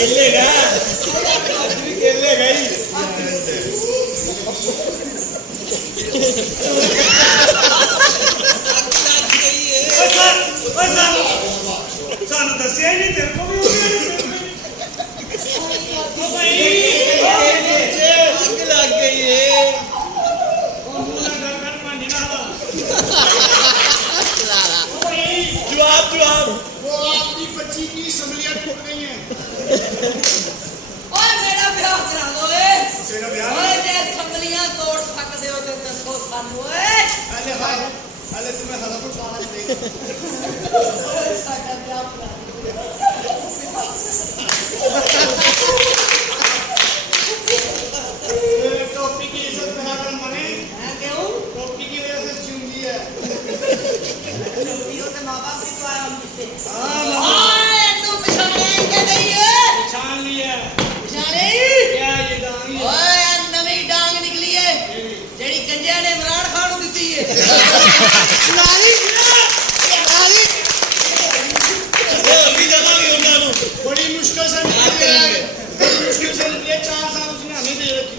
खेलेगा खेलेगा ही सानू दसिया ही नहीं तेरे को भी आग लग गई है जवाब जवाब वो आपकी बच्ची की असम्बलियां टूट गई हैं। ओए मेरा ब्याह करा दो तेरा ब्याह ओए जे असम्बलियां तोड़ सकते हो तो दसो सानू ओए पहले तुम्हें हलफ उठाना पड़ेगा। ओए साडा ब्याह करा टोपी की इज्जत में अगर मने है क्यों टोपी की वजह से चूंगी है। टोपी होते मां बाप भी तो आया हमसे हाँ ओए तू पहचाने के नहीं है पहचान लिया पहचाने क्या ये डांगी है? ओए नवी डांग निकली है जेडी गंजिया ने इमरान खान को दी है नाली नाली अभी जमा भी होना नु बड़ी मुश्किल से निकली है। बड़ी मुश्किल से निकली है। 4 साल उसने हमें दे रखी।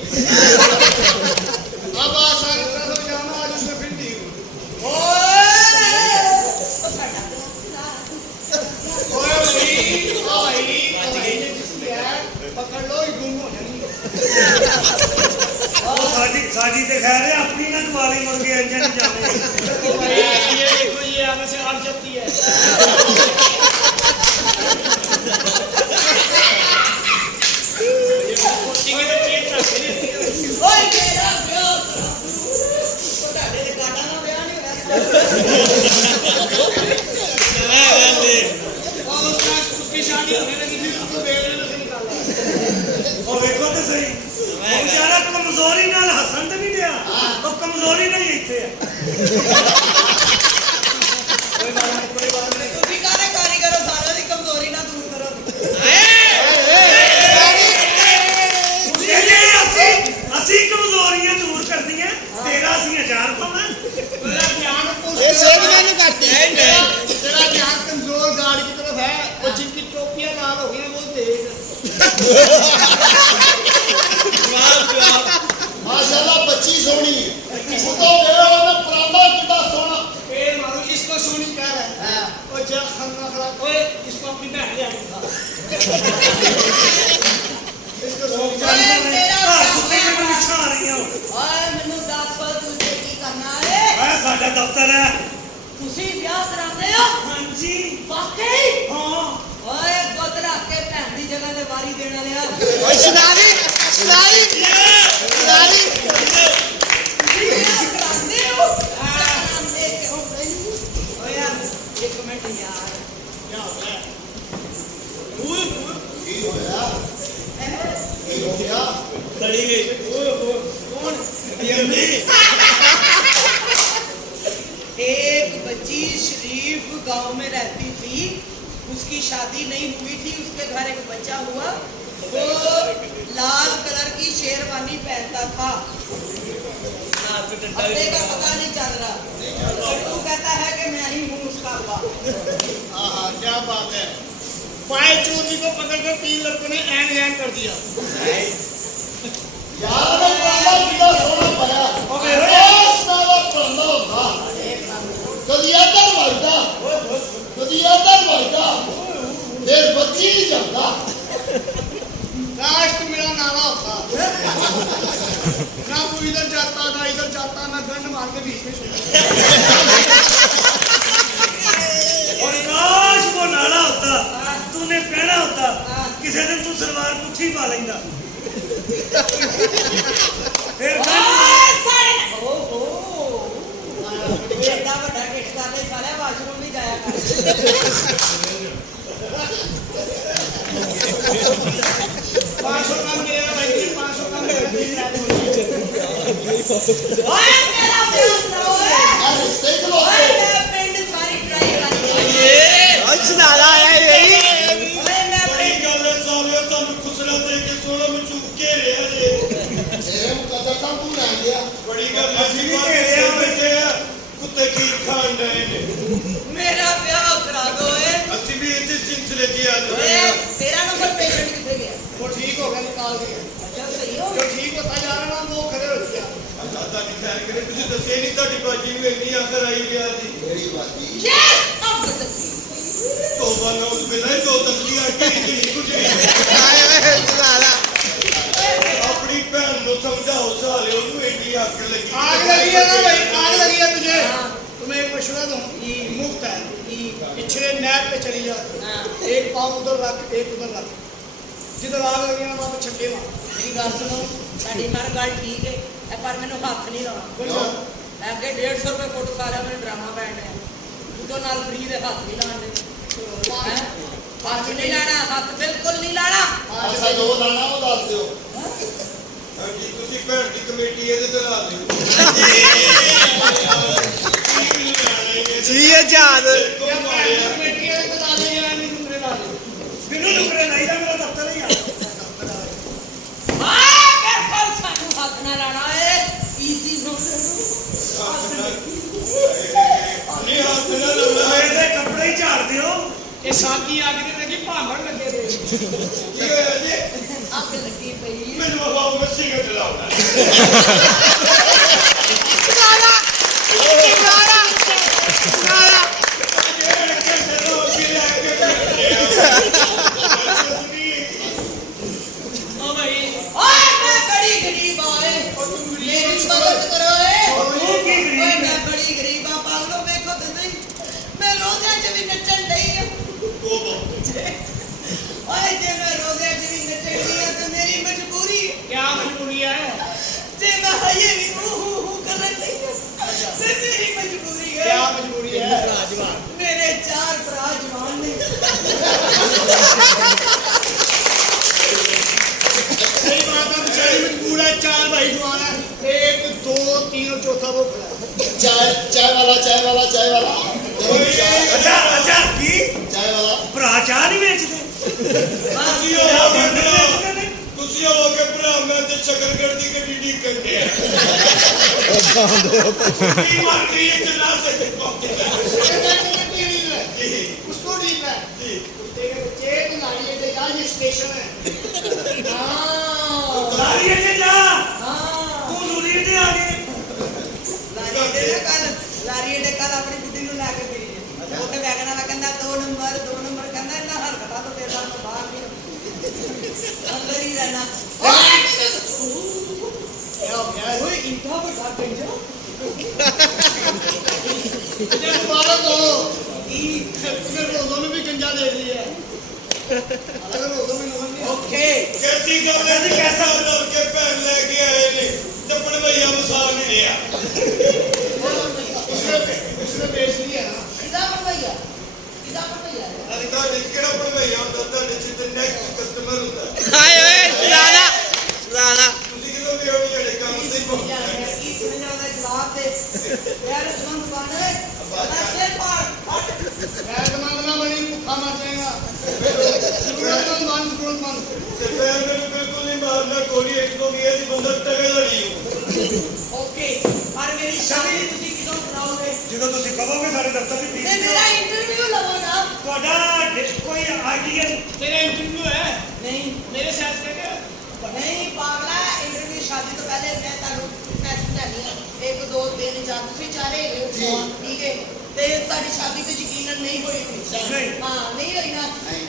अब आसान कर दो जाना आज उसने फिर दी। ओए ओए भाई ने जिसने है पकड़ लो ही गुम हो जाएंगे। साजी ते खैर है अपनी ना दुआली मुर्गे अंजन जाने भाई ये देखो ये आगे से आग जाती है। ओए मेरा ब्याह करा तो डाले दे काटा ना ब्याह नहीं होया और उसकी शादी होने लगी थी उसको बेलने से निकाला। और देखो तो सही वो बेचारा कमजोरी नाल हसन ते नहीं दिया वो कमजोरी नहीं इथे है कोई बात नहीं तू भी कारे कारीगरो सारा दी कमजोरी ना दूर करो ਅਸੀਂ ਕਮਜ਼ੋਰੀਆਂ ਦੂਰ ਕਰਦੀਆਂ ਤੇਰਾ ਅਸੀਂ ਅਚਾਰ ਪਾਉਣਾ तेरा ध्यान ये सेध मैंने काटती है तेरा ध्यान कमजोर गाड़ी की तरफ है और जिनकी टोपियां लाल हो गई वो देख। जवाब जवाब माशाल्लाह बच्ची सोनी है उसको गया ना परांदा कितना सोना ए मारो इसको सोनी कह रहा है और जा खन्ना खड़ा ओए इसको अपनी बहन ले आके खा। इसको सोनी ओए तेरा ਘਰ ਸੁੱਤੇ ਮੈਨੂੰ ਵਿਛਾ ਰਹੀਆਂ ओए मेनू दस पर तू की करना है ਆ ਸਾਡਾ ਦਫ਼ਤਰ ਹੈ तुसी ब्याह करांदे हो ਹਾਂਜੀ वाकई ਹਾਂ ओए गुद रख के भैन दी जगह ते वारी देने वाला ओए सुनारी सुनारी सुनारी तुसी ब्याह करांदे हो करांदे क्यों नहीं ओए यार एक मिनट यार क्या हो गया? की होया की हो गया तड़ी गई कौन? यम्मी एक बच्ची शरीफ गांव में रहती थी उसकी शादी नहीं हुई थी उसके घर एक बच्चा हुआ वो लाल कलर की शेरवानी पहनता था हफ्ते का पता नहीं चल रहा तू कहता है कि मैं ही हूँ उसका बाप हाँ क्या बात है। पाए चोरी को पकड़ कर 3 लड़कों ने एन एन कर दिया। यार ने परांदा कितना सोना पाया ओए रोज नाला परांदा होता कभी इधर बढ़ता कभी इधर बढ़ता फिर बच्ची नहीं जाता काश तू मेरा नाला होता। ना तू इधर जाता ना इधर जाता ना गंड मार के बीच में छूटा। और काश वो नाला होता तूने पहना होता किसी दिन तू सलवार पुट्ठी पा लेंदा फिर ओहो एडा बड़ा टेस्ट करने साले वाशरूम भी जाया कर 500 का मेरा भाई 500 का मेरा ओए तेरा ब्याह कराओ यार रिश्ते के लोग ओए मैं पिंड सारी ट्राई कर ये ओए सुनाला आया यही ओए मैं पिंड गल सालियो तुम खुसरा दे के सोलो में चुप के रहे जे ये मुकद्दर साहब तू रह गया बड़ी गल ਅਸੀਂ ਵੀ ਘੇਰਿਆ ਬੈਠੇ ਆ ਕੁੱਤੇ ਕੀ ਖਾਣ ਡਏ ਨੇ मेरा ब्याह करा दो ਅਸੀਂ ਵੀ ਇੱਥੇ सिलसिले की आ ओए तेरा नंबर पेशेंट किथे ਚਾਰਾਂ ਨਾਲ ਉਹ ਖੜੇ ਹੋ ਗਿਆ ਦਾਦਾ ਦੀ ਖੈਰ ਕਰੇ ਤੁਸੀਂ ਦੱਸੇ ਨਹੀਂ ਤੁਹਾਡੀ ਬਾਜੀ ਨੂੰ ਇੰਨੀ ਆਖਰ ਆਈ ਗਿਆ ਜੀ ਕਿਹੜੀ ਬਾਜੀ ਤੋਬਾ ਨਾ ਉਸ ਵੇਲੇ ਦੋ ਤਸਲੀਆਂ ਕਿਹੜੀ ਕੁਝੀ ਆਪਣੀ ਭੈਣ ਨੂੰ ਸਮਝਾਓ ਸਾਲੇ ਉਹਨੂੰ ਇੰਨੀ ਆਖਰ ਲੱਗੀ आग लगी है ना भाई आग लगी है तुझे तुम्हें एक मशवरा दूं मुफ्त है पिछले नहर पे चली जा एक पाँव उधर रख एक उधर रख जिधर आग लगी ना वहाँ पे छक्के मार मेरी गल सुनो साडी हर गल ठीक है पर मैनू हाथ नहीं लाना अगे 150 रुपए फुट सारा मैंने ड्रामा पैन है तो नाल फ्री दे हाथ नहीं लाने हाथ नहीं लाना हाथ बिल्कुल नहीं लाना ਅੱਛਾ ਜੋ ਲਾਣਾ ਉਹ ਦੱਸ ਦਿਓ ਹਾਂਜੀ ਤੁਸੀਂ ਭੈਣ ਦੀ ਕਮੇਟੀ ਇਹਦੇ ਤੇ ਲਾ ਦਿਓ जी है जान ਮੈਨੂੰ ਨੁਕਰੇ ਨਹੀਂ ਦਾ ਮੇਰਾ ਦਫ਼ਤਰ ਹੀ ਆ हां बिल्कुल सानू हाथ ना लाना है इजी नो ਨਹੀਂ ਹੱਥ ਨਾ ਲਾਉਣਾ ਇਹਦੇ ਕੱਪੜੇ ਹੀ ਝਾੜ ਦਿਓ ये साकी आग ने लगी भांगण लगे थे ਕੀ ਹੋਇਆ ਜੀ आग लगी पई ਮੈਨੂੰ ਬਾਬਾ ਮੈਂ ਸਿਗਰਟ ਲਾਉਣਾ ओ भाई ओए मैं बड़ी गरीब आए मेरी मदद करो तू की गरीब ओए है? मैं बड़ी गरीब आ पागलो देखो तो सही मैं रोज़े च भी नचन डई हूं ओए जे मैं रोज़े च भी नचन डई हूं तो मेरी मजबूरी क्या मजबूरी है जे मैं हये भी हूं करन डई हूं ते मेरी मजबूरी है क्या मजबूरी है राजवान मेरे 4 भरा जवान ने सही बात है बेचारी मजबूर है चार भाई जवान है एक दो तीन और चौथा वो खड़ा है ਚਾय ਵਾਲਾ ਅੱਛਾ ਕੀ ਚਾय ਵਾਲਾ ਭਰਾ ਚਾਹ ਨਹੀਂ ਵੇਚਦੇ ਤੁਸੀਂ ਹੋ ਕੇ ਭਰਾ ਮੈਂ ਤੇ ਸ਼ਕਰਗੜ ਦੀ ਗੱਡੀ ਢੀਕਣ ਦੇ ਕੀ ਮਾਰ ਰਹੀ ਹੈ ਜਨਾਜ਼ੇ ਤੇ ਪਹੁੰਚੇ उसको ठीक है तेरे बच्चे तो लाइए दे जा ये स्टेशन है हां ਲਾਰੀਏ ਤੇ ਜਾ हां ਤੂੰ ਲੂਰੀ ਤੇ ਆ ਗਏ ਲਾਰੀ ਦੇ ਕੱਲ ਆਪਣੀ ਬੁੱਢੀ ਨੂੰ ਲੈ ਕੇ ਗਈ ਉਹਨੇ ਵੈਗਣਾ ਵਾ ਕਹਿੰਦਾ 2 ਨੰਬਰ ਕਹਿੰਦਾ ਇਹਨਾਂ ਹਰਕਤਾਂ ਤੋਂ ਤੇਰਾ ਤੋਂ ਬਾਹਰ ਨਹੀਂ ਅੰਦਰ ਹੀ ਰਹਿਣਾ क्या हो गया ਓਏ ਇੰਨਾ ਵੱਡਾ ਗੰਜਾ मुझे मुबारक हो तुमने रोजों में भी गंजा देख लिया अगर रोजों में नमन नहीं ਓਕੇ ਕੈਸੀ ਗੱਲ ਹੈ ਜੀ ਕੈਸਾ ਰਲ ਕੇ ਭੈਣ ਲੈ ਕੇ ਆਏ ਨੇ ਤੇ ਭਣਵਈਆ ਮਸਾਲ ਨਹੀਂ ਰਿਹਾ उसने बेच लिया ना ਕਿਦਾ ਪੜਵਾਇਆ ਅੱਜ ਤੁਹਾਡੇ ਕਿਹੜਾ ਭਣਵਈਆ ਹੁੰਦਾ ਤੁਹਾਡੇ ਚ ਤੇ ਨੈਕਸਟ ਕਸਟਮਰ ਹੁੰਦਾ ਤੁਸੀਂ ਕਿਦੋਂ ਵੀ ਹੋ ਜਿਹੜੇ ਕੰਮ ਤੇ ਹੀ ਪਹੁੰਚੇ ਕੀ ਸੁਣਿਆ ਦਾ ਜਵਾਬ ਦੇ ਯਾਰ ਸੁਣ ਬਾਣੇ ਬਸ ਪਾਰ मैं जमाना बनी भूखा मर जाएगा जरूरतमंद मान ਤੇ ਫਿਰ ਮੈਨੂੰ ਬਿਲਕੁਲ ਨਹੀਂ ਮਾਰਨਾ ਕੋਈ ਇੱਕ ਦੋ ਗਿਆ ਦੀ ਬੰਦਾ ਟਗੇ ਲੜੀ ਹੋ ਓਕੇ ਪਰ ਮੇਰੀ ਸ਼ਾਦੀ ਤੁਸੀਂ ਕਿਦੋਂ ਕਰਾਓਗੇ ਜਦੋਂ ਤੁਸੀਂ ਕਹੋਗੇ ਸਾਡੇ ਦਫ਼ਤਰ ਦੀ ਤੇ ਫੀਸ ਮੇਰਾ ਇੰਟਰਵਿਊ ਲਵੋ ਨਾ ਤੁਹਾਡਾ ਕੋਈ ਆਈਡੀਆ तेरा इंटरव्यू है ਨਹੀਂ मेरे साथ से क्या ਨਹੀਂ ਪਾਗਲਾ ਇੰਟਰਵਿਊ ਸ਼ਾਦੀ ਤੋਂ ਪਹਿਲੇ ਮੈਂ ਤੁਹਾਨੂੰ ਮੈਸੇਜ ਲੈਣੀ ਹੈ 1 2 3 4 ਤੁਸੀਂ ਚਾਰੇ ਹੈਗੇ ਹੋ ਠੀਕ ਹੈ ਤੇ ਤੁਹਾਡੀ ਸ਼ਾਦੀ ਤੇ ਯਕੀਨਨ ਨਹੀਂ ਹੋਈ ਨਹੀਂ। ਹਾਂ ਨਹੀਂ ਹੋਈ ਨਾ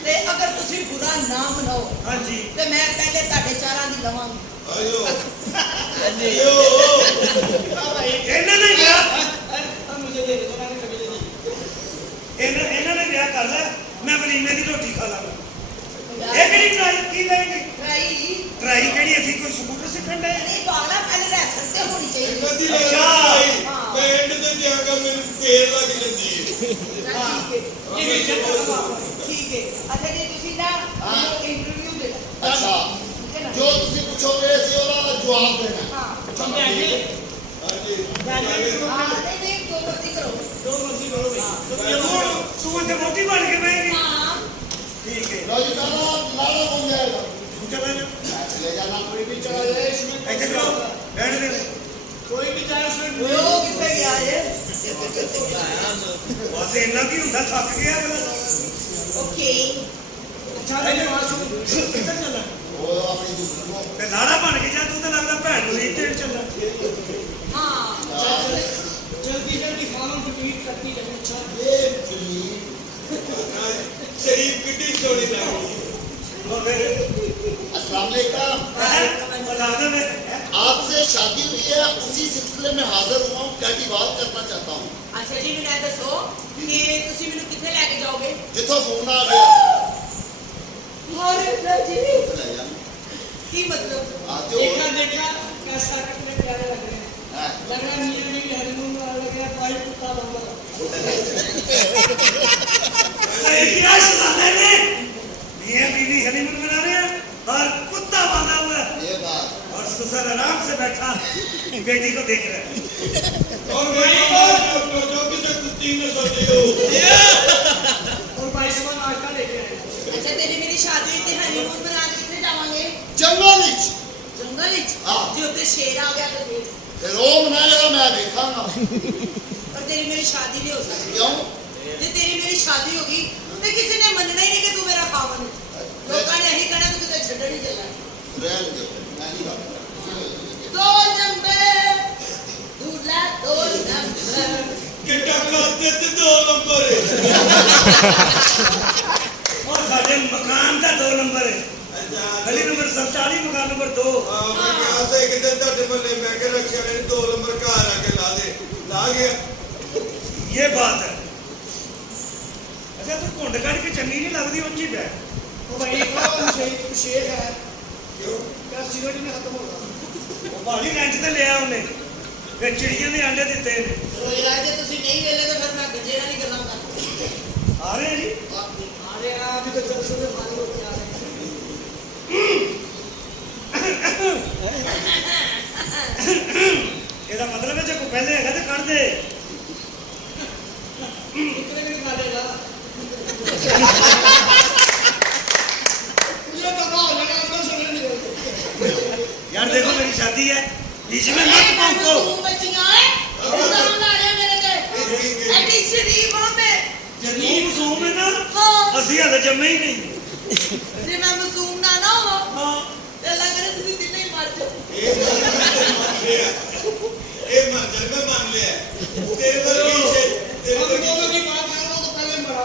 ਤੇ ਅਗਰ ਤੁਸੀਂ ਬੁਰਾ ਨਾ ਮਨਾਓ ਹਾਂਜੀ ਤੇ ਮੈਂ ਪਹਿਲੇ ਤੁਹਾਡੇ ਚਾਰਾਂ ਦੀ ਲਵਾਂਗੀ ਆਇਓ ਇਹਨਾਂ ਨੇ ਵਿਆਹ अब मुझे दे दो मैंने कभी दे दी ਇਹਨਾਂ ਨੇ ਵਿਆਹ ਕਰ ਲਿਆ ਮੈਂ ਵਲੀਮੇ ਦੀ ਰੋਟੀ ਖਾ ਲਾਂਗਾ ਇਹ ਕਿਹੜੀ ਟਰਾਈ ਕੀ ਲੈਣਗੇ ਟਰਾਈ ਟਰਾਈ ਕਿਹੜੀ ਅਸੀਂ ਕੋਈ ਸਕੂਟਰ ਸਿੱਖਣ ਦੇ ਨਹੀਂ ਪਾਗਲਾ ਪਹਿਲੇ ਰੈਸਟ ਤੇ ਹੋਣੀ ਚਾਹੀਦੀ ਕਦੀ ਅੱਛਾ। ਮੈਂ ਐਂਡ ਤੇ ਜਾਗਾ ਮੈਨੂੰ ਫੇਰ ਲੱਗ ਜਾਂਦੀ ਹੈ ਠੀਕ ਹੈ ये भी चल ਠੀਕ ਹੈ ਅੱਛਾ ਜੀ ਤੁਸੀਂ ਨਾ ਇੰਟਰਵਿਊ ਦੇ ਲਓ ਅੱਛਾ ਠੀਕ ਹੈ ਨਾ ਜੋ ਤੁਸੀਂ ਪੁੱਛੋਗੇ ਅਸੀਂ ਉਹਦਾ ਜਵਾਬ ਦੇਣਾ ਹਾਂ ਹਾਂਜੀ ਹਾਂ ਨਹੀਂ ਨਹੀਂ ਦੋ ਮਰਜ਼ੀ ਕਰੋ दो मर्जी करो भाई ਹੁਣ ਤੂੰ ਇੱਥੇ ਮੋਟੀ ਬਣ ਕੇ ਬੈਠੀ ਹਾਂ ਠੀਕ ਹੈ ਲੋ ਜੀ ਕਹਿੰਦਾ ਲਾੜਾ ਬਣ ਜਾਏਗਾ ਤੂੰ ਚਲਾ ਜਾ ਮੈਂ ਚਲੇ ਜਾਣਾ कोई भी चला जाए इसमें ਇੱਥੇ ਖੜੋ ਬੈਠ ਦੇ कोई भी चाहे उसमें ਓਏ ਉਹ ਕਿੱਥੇ ਗਿਆ ਇਹ ਬਸ ਇੰਨਾ ਕੀ ਹੁੰਦਾ ਥੱਕ ਗਿਆ ਅਗਲਾ ਓਕੇ अच्छा लगे वहाँ से किधर चला ਉਹ ਆਪਣੀ ਦੂਸਰੀ ਨੂੰ ਤੇ ਲਾੜਾ ਬਣ ਕੇ ਜਾ ਤੂੰ ਤਾਂ ਲੱਗਦਾ ਭੈਣ ਨੂੰ नवीन दिन चला हाँ जल्दी जल्दी खाना कंप्लीट करती है अच्छा ये फिल्म शरीफ कितनी सोनी लगी अस्सलाम वालेकुम आपसे शादी हुई है उसी सिलसिले में हाजिर हुआ हूँ क्या की बात करना चाहता हूँ अच्छा जी मैं दसो कि तुसी मैनू किथे लेके जाओगे जिथों फोन आ गया अरे जी ले जा। की मतलब आते देखा हो देखा कैसा कितने प्यारे लग रहे हैं हाँ। लग रहा है मियां बीवी हनीमून में लग गया भाई कुत्ता बंदा क्या सुनाने में मियां बीवी हनीमून मना रहे हैं और कुत्ता बांधा हुआ है ये बात और ससुर आराम से बैठा बेटी को देख रहा है और मेरी जो किसी कुत्ती ने सोची हो और भाई साहब नाश्ता लेके आए अच्छा तेरी मेरी शादी हुई थी हनीमून मनाने किथे जावांगे जंगल विच जंगल विच हाँ। जे उत्ते शेर आ गया तो फिर फिर वो मनाएगा मैं देखांगा पर तेरी मेरी शादी नहीं हो सकती क्यों जे तेरी मेरी शादी होगी तो किसी ने मनना ही नहीं कि तू मेरा खावन है लोगों ने यही कहना तू किते छड्डण ही चला रहने दो मैं नहीं बात दो नंबर दूल्हा दो नंबर कितना खाते थे 2 नंबर और साढ़े मकान का 2 नंबर है गली नंबर 47 मकान नंबर 2 मैं कहा से एक दिन तक बल्ले मैं के रक्षा ने 2 नंबर का आके ला दे ला गया ये बात है अच्छा तू घुंड कट के चंगी नहीं लगती ऊंची पे तो भाई कौन शेर है क्यों क्या सिगरेट में खत्म होगा वो बाली रेंट ते लिया उन्हें फिर चिड़िया ने अंडे दिते ने रोजगार जे तुसी नहीं वेले तो फिर मैं गजे नाल ही गल्लां कर आ रहे हैं जी अरे अभी तो 400 में खाली हो गया ਇਹਦਾ ਮਤਲਬ ਹੈ ਜੇ ਕੋਈ ਪਹਿਲੇ ਹੈਗਾ ਤੇ ਕੱਢ ਦੇ कितने में खा लेगा मुझे पता हो जाएगा आपको समझ नहीं होगी यार देखो मेरी शादी है बीच में मत पहुंचो तू बच्चियां है नाम ला रहे मेरे ते एडी शरीफ हो मैं जरूर मसूम है ना हां ਅਸੀਂ ਹਾਲੇ ਜੰਮੇ ਹੀ ਨਹੀਂ जे मैं मासूम ना ना हो ਹਾਂ ते अल्लाह करे तुसी दिल ही मर जाओ ये मान जब मान लिया तेरे वर्गी से तेरे हम वर्गी दोनों की बात कर रहा हूँ तो पहले मरा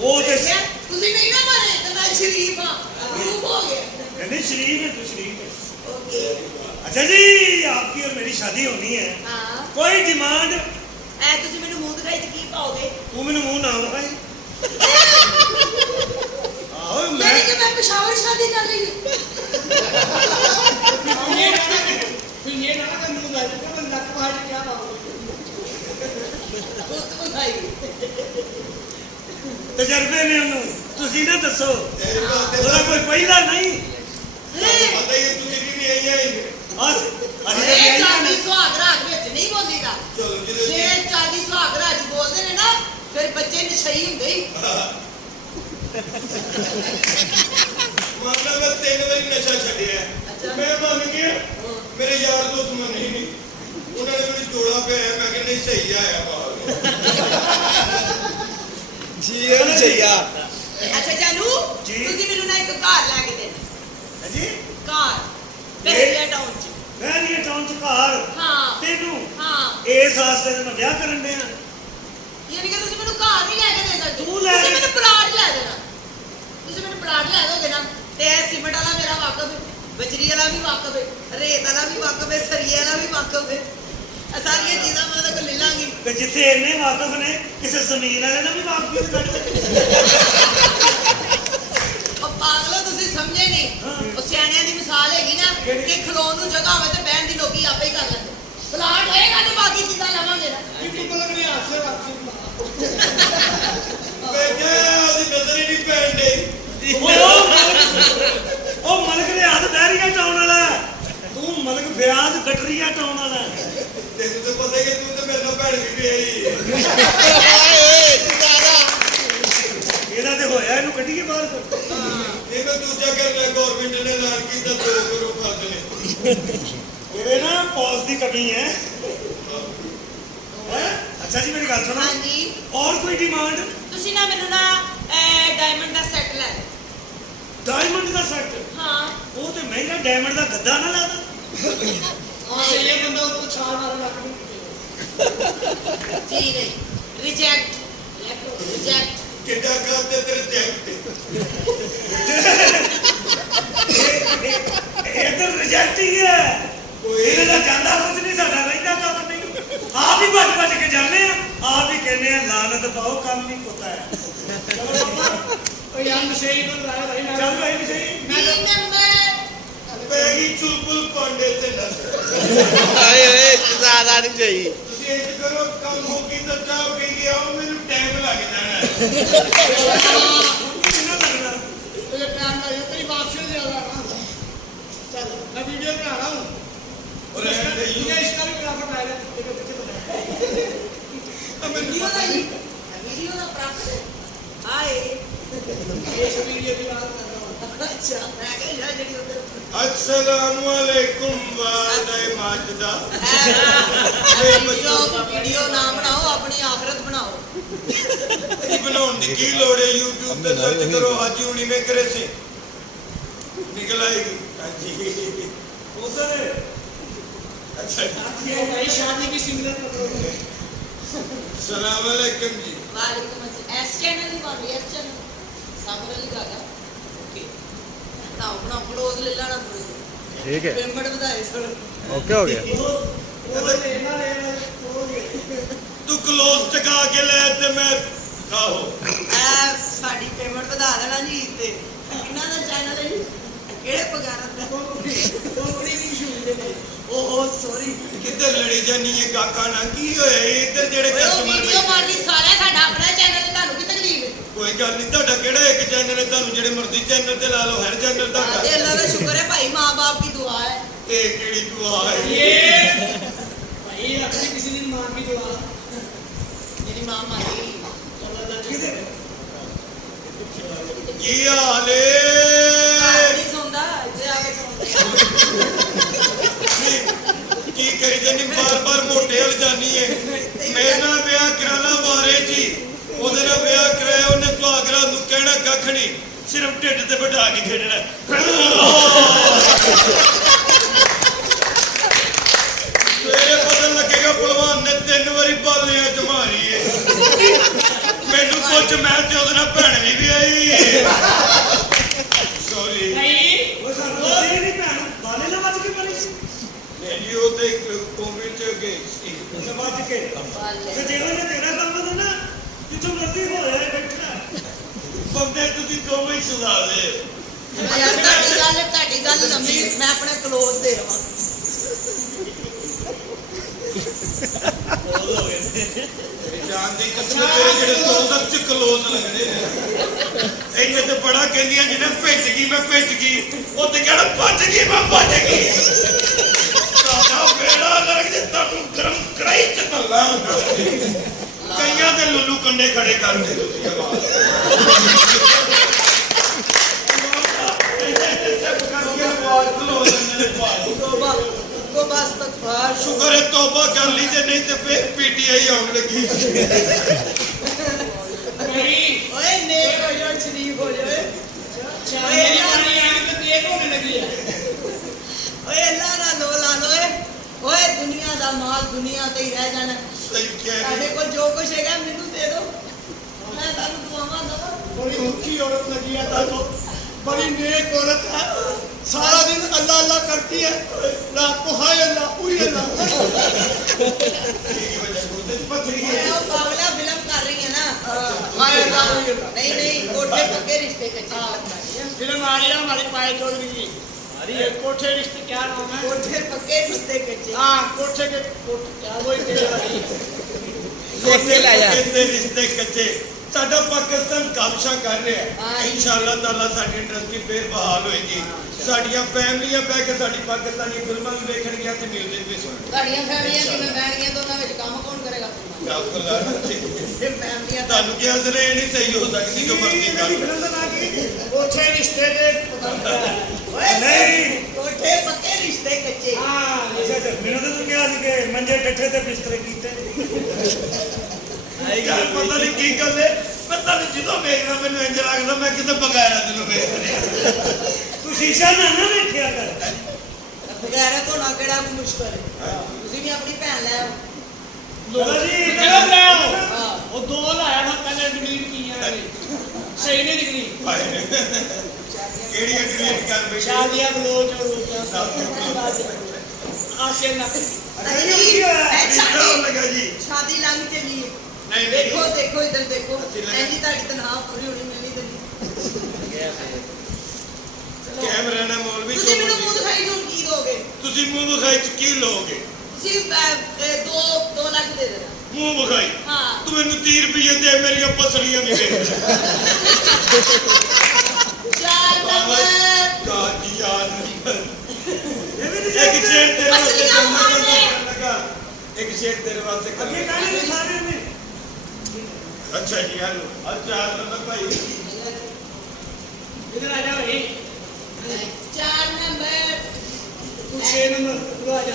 ਉਹ ਤੇ क्या तुसी नहीं ना मरे तो मैं शरीफ हां रूप हो गया नहीं शरीफ है तू शरीफ है ओके अच्छा जी आपकी और मेरी शादी होनी है हां कोई डिमांड ए तुसी मेनू मुंह दिखाई ते की पाओगे तू मैंने मुंह ना लगाई आओ मैं यानी कि मैं पेशावर शादी कर रही हूं फिर ये ना कि मुंह गाय को नक बाहर क्या पाओगे वो तो भाई ਤਜਰਬੇ ਨੇ ਉਹਨੂੰ ਤੁਸੀਂ ਨਾ ਦੱਸੋ तेरे बात ਉਹਦਾ ਕੋਈ ਪਹਿਲਾ ਨਹੀਂ पता ही तुझे भी नहीं आई ਬਸ ਇਹ ਚਾਂਦੀ ਸੁਹਾਗ ਰਾਜ ਵਿੱਚ ਨਹੀਂ ਬੋਲੀਦਾ चलो ਜੇ जिधर ਚਾਂਦੀ ਸੁਹਾਗ ਰਾਜ ਬੋਲਦੇ ਨੇ ਨਾ ਫਿਰ ਬੱਚੇ ਨਸ਼ਈ ਹੁੰਦੇ ਹੀ मामला मैं 3 बार नशा छड़िया अच्छा। मैं मान गया मेरे यार दोस्त मन ही नहीं उन्होंने मेरी जोड़ा पे है मैं नहीं सही आया बाहर ਅੱਛਾ ਜਾਨੂ ਜੀ। ਤੁਸੀਂ ਮੈਨੂੰ ਨਾ ਇੱਕ ਘਰ ਲੈ ਕੇ ਦੇਣਾ ਹਾਂਜੀ ਘਰ ਬਹਿਰੀਆ ਟਾਊਨ ਚ ਮੈਂ ਨਹੀਂ ਟਾਊਨ ਚ ਘਰ ਹਾਂ ਤੈਨੂੰ ਹਾਂ ਇਸ ਵਾਸਤੇ ਤਾਂ ਮੈਂ ਵਿਆਹ ਕਰਨ ਦੇ ਆ ਯਾਨੀ ਕਿ ਤੁਸੀਂ ਮੈਨੂੰ ਘਰ ਨਹੀਂ ਲੈ ਕੇ ਦੇ ਸਕਦੇ ਤੂੰ ਲੈ ਤੁਸੀਂ ਮੈਨੂੰ ਪਲਾਟ ਲੈ ਦੇਣਾ ਤੁਸੀਂ ਮੈਨੂੰ ਪਲਾਟ ਲੈ ਦੋਗੇ ਨਾ ਤੇ ਇਹ ਸੀਮੈਂਟ ਵਾਲਾ ਮੇਰਾ ਵਾਕਫ ਹੈ ਬਜਰੀ ਵਾਲਾ ਵੀ ਵਾਕਫ ਹੈ ਰੇਤ ਵਾਲਾ ਵੀ ਵਾਕਫ ਹੈ ਸਰੀਏ ਵਾਲਾ ਵੀ ਵਾਕਫ ਹੈ ਇਹ ਸਾਰੀਆਂ ਚੀਜ਼ਾਂ ਮੈਂ ਤਾਂ ਲੈ ਲਾਂਗੀ ਤੇ ਜਿੱਥੇ ਇੰਨੇ ਵਾਕਫ ਨੇ ਕਿਸੇ ਜ਼ਮੀਨ ਵਾਲੇ ਨਾਲ ਵੀ ਵਾਕਫੀਅਤ ਕੱਢ ਦੇ ਉਹ ਪਾਗਲੋ ਤੁਸੀਂ ਸਮਝੇ ਨਹੀਂ ਉਹ ਸਿਆਣਿਆਂ ਦੀ ਮਿਸਾਲ ਹੈਗੀ ਨਾ ਕਿ ਖਲੋਣ ਨੂੰ ਜਗ੍ਹਾ ਹੋਵੇ ਤੇ ਬਹਿਣ ਦੀ ਲੋਕੀ ਆਪੇ ਹੀ ਕਰ ਲੈਂਦੇ ਪਲਾਟ ਹੋਏਗਾ ਤੇ ਬਾਕੀ ਚੀਜ਼ਾਂ ਲਵਾਂਗੇ ਨਾ कि तुम लग रही हाथ से बात मैं क्या उसकी नजर ही नहीं पहन गई ਉਹ ਮਲਕ ਦੇ ਹੱਥ ਬਹਿਰੀਆ ਟਾਉਣ ਵਾਲਾ ਹੈ। ਤੂੰ ਮਲਕ ਫਿਆਜ਼ ਗਟਰੀਆ ਟਾਉਣ ਵਾਲਾ ਹੈ। तेरे तो पता है कि तू तो मेरे ना भैन भी आई ਇਹਦਾ ਤੇ ਹੋਇਆ ਇਹਨੂੰ ਕੱਢੀਏ ਬਾਹਰ ਤੋਂ। ये मैं दूसरा कर ले गवर्नमेंट ने ऐलान की था 2 करोड़ फर्ज ने ਇਹਦੇ ਨਾ ਪੌਸ ਦੀ ਕਮੀ ਹੈ ਹੈਂ? ਅੱਛਾ ਜੀ ਮੇਰੀ ਗੱਲ ਸੁਣੋ ਹਾਂਜੀ ਔਰ ਕੋਈ ਡਿਮਾਂਡ ਤੁਸੀਂ ਨਾ ਮੈਨੂੰ ਨਾ ਡਾਇਮੰਡ ਦਾ ਸੈੱਟ ਲੈ ਦਿਓ ਡਾਇਮੰਡ ਦਾ ਸੈੱਟ ਹਾਂ ਉਹ ਤੇ ਮਹਿੰਗਾ ਡਾਇਮੰਡ ਦਾ ਗੱਦਾ ਨਾ ਲਾਦਾ हाँ ये बंदा उसको छाल मार रख जी नहीं रिजेक्ट रिजेक्ट ਕਿੱਡਾ ਕਰਦੇ ਤੇਰੇ ਜੈਕਟ इधर रिजेक्ट ही है ਇਹਦੇ ਦਾ ਜਾਂਦਾ ਕੁਝ ਨਹੀਂ ਸਾਡਾ ਰਹਿੰਦਾ ਕੰਮ ਨਹੀਂ ਆਪ ਹੀ ਭੱਜ ਕੇ ਜਾਂਦੇ ਆ ਆਪ ਹੀ ਕਹਿੰਦੇ ਆ ਲਾਨਤ ਪਾਓ ਕੰਮ ਨਹੀਂ ਪੁੱਤਾ ਹੈ ओ यार मशेरी को लाया भाई मैं ਚੱਲ ਭਾਈ ਸਹੀ ਪੈ ਗਈ ਚੁਲਬੁਲ ਪਾਂਡੇ ਤੇ ਨਸ ਹਾਏ ਓਏ ਜ਼ਿਆਦਾ ਨਹੀਂ ਚਾਹੀ ਤੁਸੀਂ ਇਹ ਕਰੋ ਕੰਮ ਹੋ ਗਈ ਤਾਂ ਚਾਹ ਪੀ ਕੇ ਆਓ ਮੈਨੂੰ ਟਾਈਮ ਲੱਗ ਜਾਣਾ ਹੈ ਕਿੰਨਾ ਲੱਗਦਾ तो ये टाइम लगे तेरी वापसी नहीं ज्यादा ना चल मैं वीडियो बना रहा हूँ और रहने दे ये इसका भी ग्राफर आएगा देखो कितने वीडियो का ही वीडियो का प्राप्त हाय ये सब वीडियो की बात कर रहा हूँ अच्छा मैं कह रहा जड़ी उधर अस्सलाम वालेकुम वादे माजदा वीडियो ना बनाओ अपनी आखिरत बनाओ ਕੀ ਬਣਾਉਣ ਦੀ ਕੀ ਲੋੜ ਹੈ YouTube ਤੇ ਸਰਚ ਕਰੋ ਹਾਜੀ ਹੁਣੀ ਨੇ ਕਰੇ ਸੀ ਨਿਕਲ ਆਏਗੀ ਹਾਂਜੀ ਉਧਰ ਅੱਛਾ ये भाई शादी की सिंगल ਸਲਾਮ ਅਲੈਕਮ ਜੀ वालेकुम अस्सलाम एस चैनल ही बन एस चैनल सागर अली गागा ओके बनाओ बनाओ क्लोज ले लेना ठीक है पेमेंट ਵਧਾਏ ਸਰ ओके हो गया ਤੂੰ ਕਲੋਜ਼ ਟਕਾ ਕੇ ਲੈ ਤੇ ਮੈਂ ਆਹੋ ਸਾਡੀ ਪੇਮੈਂਟ ਵਧਾ ਦੇਣਾ ਜੀ ਤੇ ਕਿੰਨਾ ਦਾ ਚੈਨਲ ਹੈ ਜੀ ਕਿਹੜੇ ਪਗਾਰਾਂ ਦਾ ਕੰਪਨੀ ਵੀ ਮਸ਼ਹੂਰ ਦੇ ਨੇ ਓਹ ਸੌਰੀ ਕਿੱਧਰ ਲੜੀ ਜਾਨੀ ਹੈ ਗਾਕਾਂ ਨਾਲ ਕੀ ਹੋਇਆ ਇੱਧਰ ਜਿਹੜੇ ਉਹ ਕਸਟਮਰ ਵੀਡੀਓ ਮਾਰਨੀ ਸਾਰਾ ਸਾਡਾ ਆਪਣਾ ਚੈਨਲ ਹੈ ਤੁਹਾਨੂੰ ਕੀ ਤਕਲੀਫ ਹੈ ਕੋਈ ਗੱਲ ਨਹੀਂ ਤੁਹਾਡਾ ਕਿਹੜਾ ਇੱਕ ਚੈਨਲ ਹੈ ਤੁਹਾਨੂੰ ਜਿਹੜੇ ਮਰਜ਼ੀ ਚੈਨਲ ਤੇ ਲਾ ਲਓ ਹਰ ਚੈਨਲ ਤੇ ਤੁਹਾਡਾ ਅੱਲਾਹ ਦਾ ਸ਼ੁਕਰ ਹੈ ਭਾਈ ਮਾਂ ਬਾਪ की दुआ है ਇਹ ਕਿਹੜੀ ਦੁਆ ਹੈ ये भाई अपनी किसी दिन मां की दुआ मेरी मां मानी ਕੀ ਹਾਲ ਏ ਨਹੀਂ ਸੌਂਦਾ ਇੱਥੇ ਆ ਕੇ ਸੌਂਦਾ ਕੀ ਕਰੀ ਜਾਨੀ ਬਾਰ-ਬਾਰ ਮੋਟੇ ਹਲ ਜਾਨੀ ਹੈ ਮੇਰੇ ਨਾਲ ਵਿਆਹ ਕਰਾਣਾ ਵਾਰੇ ਜੀ ਉਹਦੇ ਨਾਲ ਵਿਆਹ ਕਰਾਇਆ ਉਹਨੇ ਸੁਹਾਗਰਾ ਨੂੰ ਕਹਿਣਾ ਕੱਖ ਨਹੀਂ ਸਿਰਫ ਢਿੱਡ ਤੇ ਬਿਠਾ ਕੇ ਖੇਡਣਾ ਸਵੇਰੇ ਪਤਾ ਲੱਗੇਗਾ ਪਹਿਲਵਾਨ ਨੇ 3 ਵਾਰੀ ਬਾਲੀਆਂ ਚ ਮਾਰੀ ਏ ਮੈਨੂੰ ਕੁਝ ਮੈਂ ਤੇ ਉਹਦੇ ਨਾਲ ਭੈਣ ਵੀ ਆਈ ਸੌਰੀ ਉਹ ਸਾਨੂੰ ਦੱਸੀ ਨਹੀਂ ਭੈਣ ਬਾਲੇ ਨਾਲ ਵੱਜ ਕੇ ਮਰੀ ਸੀ ਨਹੀਂ ਉਹ ਤੇ ਕੋਵਿਡ ਚ ਗਈ ਸੀ ਵੱਜ ਕੇ ਤੇ ਜਿਹੜਾ ਇਹ ਤੇਰਾ ਕੰਮ ਹੁੰਦਾ ਨਾ ਜਿੱਥੋਂ ਮਰਜ਼ੀ ਹੋਇਆ ਬੈਠਣਾ ਬੰਦੇ ਤੁਸੀਂ ਦੋਵੇਂ ਹੀ ਸੁਧਾ ਦੇ ਯਾਰ ਤੁਹਾਡੀ ਗੱਲ ਲੰਮੀ ਮੈਂ ਆਪਣੇ ਕਲੋਜ਼ ਦੇ ਰਵਾਂ ਜਾਨ ਦੀ ਕਸਮ ਤੇਰੇ ਜਿਹੜੇ ਦੋਸਤ ਚ ਕਲੋਜ਼ ਲੱਗਦੇ ਨੇ ਇੱਥੇ ਤੇ ਬੜਾ ਕਹਿੰਦੀਆਂ ਜਿਹਨੇ ਭਿੱਜ ਗਈ ਮੈਂ ਭਿੱਜ ਗਈ ਉਹ ਤੇ ਕਹਿਣਾ ਭੱਜ ਗਈ ਮੈਂ ਭੱਜ ਗਈ ਸਾਡਾ ਬੇੜਾ ਲੱਗ ਜੇ ਤੁਹਾਨੂੰ ਗਰਮ ਕਰਾਈ ਚ ਤੱਲਾ ਕਈਆਂ ਦੇ ਲੁੱਲੂ ਕੰਡੇ ਖੜੇ ਕਰਦੇ ਤੁਸੀਂ ਆਵਾਜ਼ ਤੋਬਾ ਤੋਬਾ ਅਸਤਗਫਾਰ ਸ਼ੁਕਰ ਹੈ ਤੋਬਾ ਕਰ ਲਈ ਜੇ ਨਹੀਂ ਤੇ ਫੇਰ ਪੀਟੀਆਈ ਆਉਣ ਲੱਗੀ ਓਏ नेक हो जाओ शरीफ हो जाओ चाहे हमारी आंख तो देख होने लगी है ਓਏ ਅੱਲਾ ਦਾ ਲੋ ਲਾ ਲੋਏ ਓਏ ਦੁਨੀਆ ਦਾ ਮਾਲ ਦੁਨੀਆ ਤੇ ਹੀ ਰਹਿ ਜਾਣਾ ਸਹੀ ਕਹਿ ਸਾਡੇ ਰਹੀ ਕੋਲ ਜੋ ਕੁਛ ਹੈਗਾ ਮੈਨੂੰ ਦੇ ਦਿਓ ਮੈਂ ਤੁਹਾਨੂੰ ਦੁਆਵਾਂ ਦਵਾਂ बड़ी ऊंची औरत लगी है तो बड़ी नेक औरत है सारा दिन अल्लाह अल्लाह करती है रात को हाय अल्लाह उई अल्लाह ਪੱਥਰੀ ਓਏ ਉਹ ਪਾਗਲਾ ਫਿਲਮ ਕਰ ਰਹੀ ਹੈ ਨਾ हाय अल्लाह उई अल्लाह ਨਹੀਂ ਨਹੀਂ ਕੋਠੇ ਪੱਕੇ ਰਿਸ਼ਤੇ ਕੱਚੇ फिल्म आ रही है हमारी पायल चौधरी की ये कोठे रिश्ते क्या नाम है ਕੋਠੇ ਪੱਕੇ ਰਿਸ਼ਤੇ ਕੱਚੇ हाँ कोठे के कोठे क्या वही तेरे वाली कोठे लाया ਕਿਤੇ ਰਿਸ਼ਤੇ ਕੱਚੇ ਸਾਡਾ ਪਾਕਿਸਤਾਨ ਕਾਬਸ਼ਾ ਕਰ ਰਿਹਾ ਹੈ ਹਾਂ। ਇਨਸ਼ਾਅੱਲਾ ਤਾਲਾ ਸਾਡੀ ਇੰਡਸਟਰੀ ਫੇਰ ਬਹਾਲ ਹੋਏਗੀ ਸਾਡੀਆਂ ਫੈਮਲੀਆਂ ਬਹਿ ਕੇ ਸਾਡੀ ਪਾਕਿਸਤਾਨੀ ਫਿਲਮਾਂ ਵੀ ਵੇਖਣਗੀਆਂ ਤੇ ਮਿਊਜ਼ਿਕ ਵੀ ਸੁਣਨਗੀਆਂ ਤੁਹਾਡੀਆਂ ਫੈਮਲੀਆਂ ਕਿਵੇਂ ਬਹਿਣਗੀਆਂ ਤਾਂ ਉਹਨਾਂ ਵਿੱਚ ਕੰਮ ਕੌਣ ਕਰੇਗਾ ਫਿਰ ਫੈਮਲੀਆਂ ਤਾਂ ਤੁਹਾਨੂੰ ਕਿਹਾ ਸੀ ਇਹ ਨਹੀਂ ਸਹੀ ਹੋ ਸਕਦੀ ਜੋ ਮਰਜ਼ੀ ਕਰ कोठे रिश्ते दे ਓਏ ਨਹੀਂ ਕੋਠੇ ਪੱਕੇ ਰਿਸ਼ਤੇ ਕੱਚੇ हाँ ਮੈਨੂੰ ਤਾਂ ਤੂੰ ਕਿਹਾ ਸੀ ਕਿ ਮੰਜੇ ਟੱਠੇ ਤੇ ਬਿਸਤਰੇ ਕੀਤੇ ਯਾਰ ਪਤਾ ਨਹੀਂ ਕੀ ਗੱਲ ਹੈ ਮੈਂ ਤੁਹਾਨੂੰ ਜਦੋਂ ਵੇਖਦਾ ਮੈਨੂੰ ਇੰਜ ਲੱਗਦਾ ਮੈਂ ਕਿਤੇ ਬਗਾਇਆ ਤੈਨੂੰ ਵੇਖ ਰਿਹਾ ਤੂੰ ਸ਼ੀਸ਼ਾ ਨਾ ਵੇਖਿਆ ਕਰ ਗੈਰਤ ਹੋਣਾ ਕਿਹੜਾ ਮੁਸ਼ਕਲ ਹੈ ਤੁਸੀਂ ਵੀ ਆਪਣੀ ਭੈਣ ਲੈ ਆਓ ਚਲੋ ਜੀ ਕਿਹੜਾ ਲੈ ਆਓ ਹਾਂ ਉਹ ਦੋ ਲਾਇਆ ਨਾ ਪਹਿਲੇ ਡਿਲੀਟ ਕੀਆਂ ਨੇ ਸਹੀ ਨਹੀਂ ਨਿਕਲੀ ਕਿਹੜੀਆਂ ਡਿਲੀਟ ਕਰ ਬੈਠੇ ਸ਼ਾਦੀਆਂ ਬਲੋਚ ਔਰ ਆਸਿਆ ਨਾ ਕਿਉਂ ਲੱਗਾ ਜੀ शादी लंघ चली है नहीं, देखो नहीं। देखो इधर देखो अच्छी लगी। ऐसी ताड़ी तनहा पूरी होनी मिलनी तेरी ਕੈਮਰਾ ਨਾ ਮੌਲਵੀ ਤੁਸੀਂ ਮੈਨੂੰ ਮੂੰਹ ਦਿਖਾਈ ਨੂੰ ਕੀ ਦੋਗੇ ਤੁਸੀਂ ਮੂੰਹ ਵਿਖਾਈ ਚ ਕੀ ਲੋਗੇ ਤੁਸੀਂ 2 ਲੱਖ ਦੇ ਦੇਣਾ ਮੂੰਹ ਵਿਖਾਈ ਹਾਂ ਤੂੰ ਮੈਨੂੰ 30 ਰੁਪਏ ਦੇ ਮੇਰੀਆਂ ਪਸਲੀਆਂ ਨਹੀਂ ਦੇ 4 ਨੰਬਰ ਗਾਜੀ ਯਾਰ ਇਹ ਵੀ ਨਹੀਂ ਇੱਕ ਸ਼ੇਰ ਤੇਰੇ ਵਾਸਤੇ ਪਸਲੀਆਂ ਮਾਰਨੇ। ਲਗਾ ਇੱਕ ਸ਼ੇਰ ਤੇਰੇ ਵਾਸਤੇ ਅੱਗੇ ਕਾਹਨੇ ਨੇ ਸਾਰੇ ਨੇ ਅੱਛਾ ਜੀ ਹਲੋ ਅੱਛਾ ਨੰਬਰ ਭਾਈ इधर आ जा भाई 4 नंबर तू 6 नंबर तू आ जा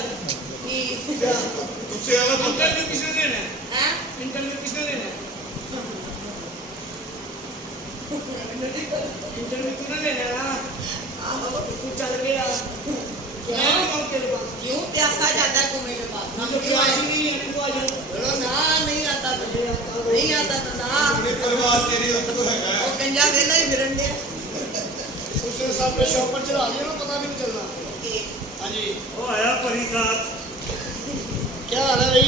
तुझसे अलग होता है इंटरव्यू किसने देना है हैं इंटरव्यू किसने देना है इंटरव्यू तूने देना है ना तू चल गया मैं भी कहूँ तेरे पास क्यों प्यासा जाता है कुएं के पास हम तो प्यास ही नहीं है तू आ जा बोलो ना नहीं आता तो नहीं आता तो ना अपने परिवार तेरे उसको है वो गंजा वेला ही फिरन दे उसने सब पे शॉप पर चला दिया ना पता भी नहीं चलना हाँ जी ਉਹ ਆਇਆ ਪਰੀ ਸਾਥ क्या हाल है भाई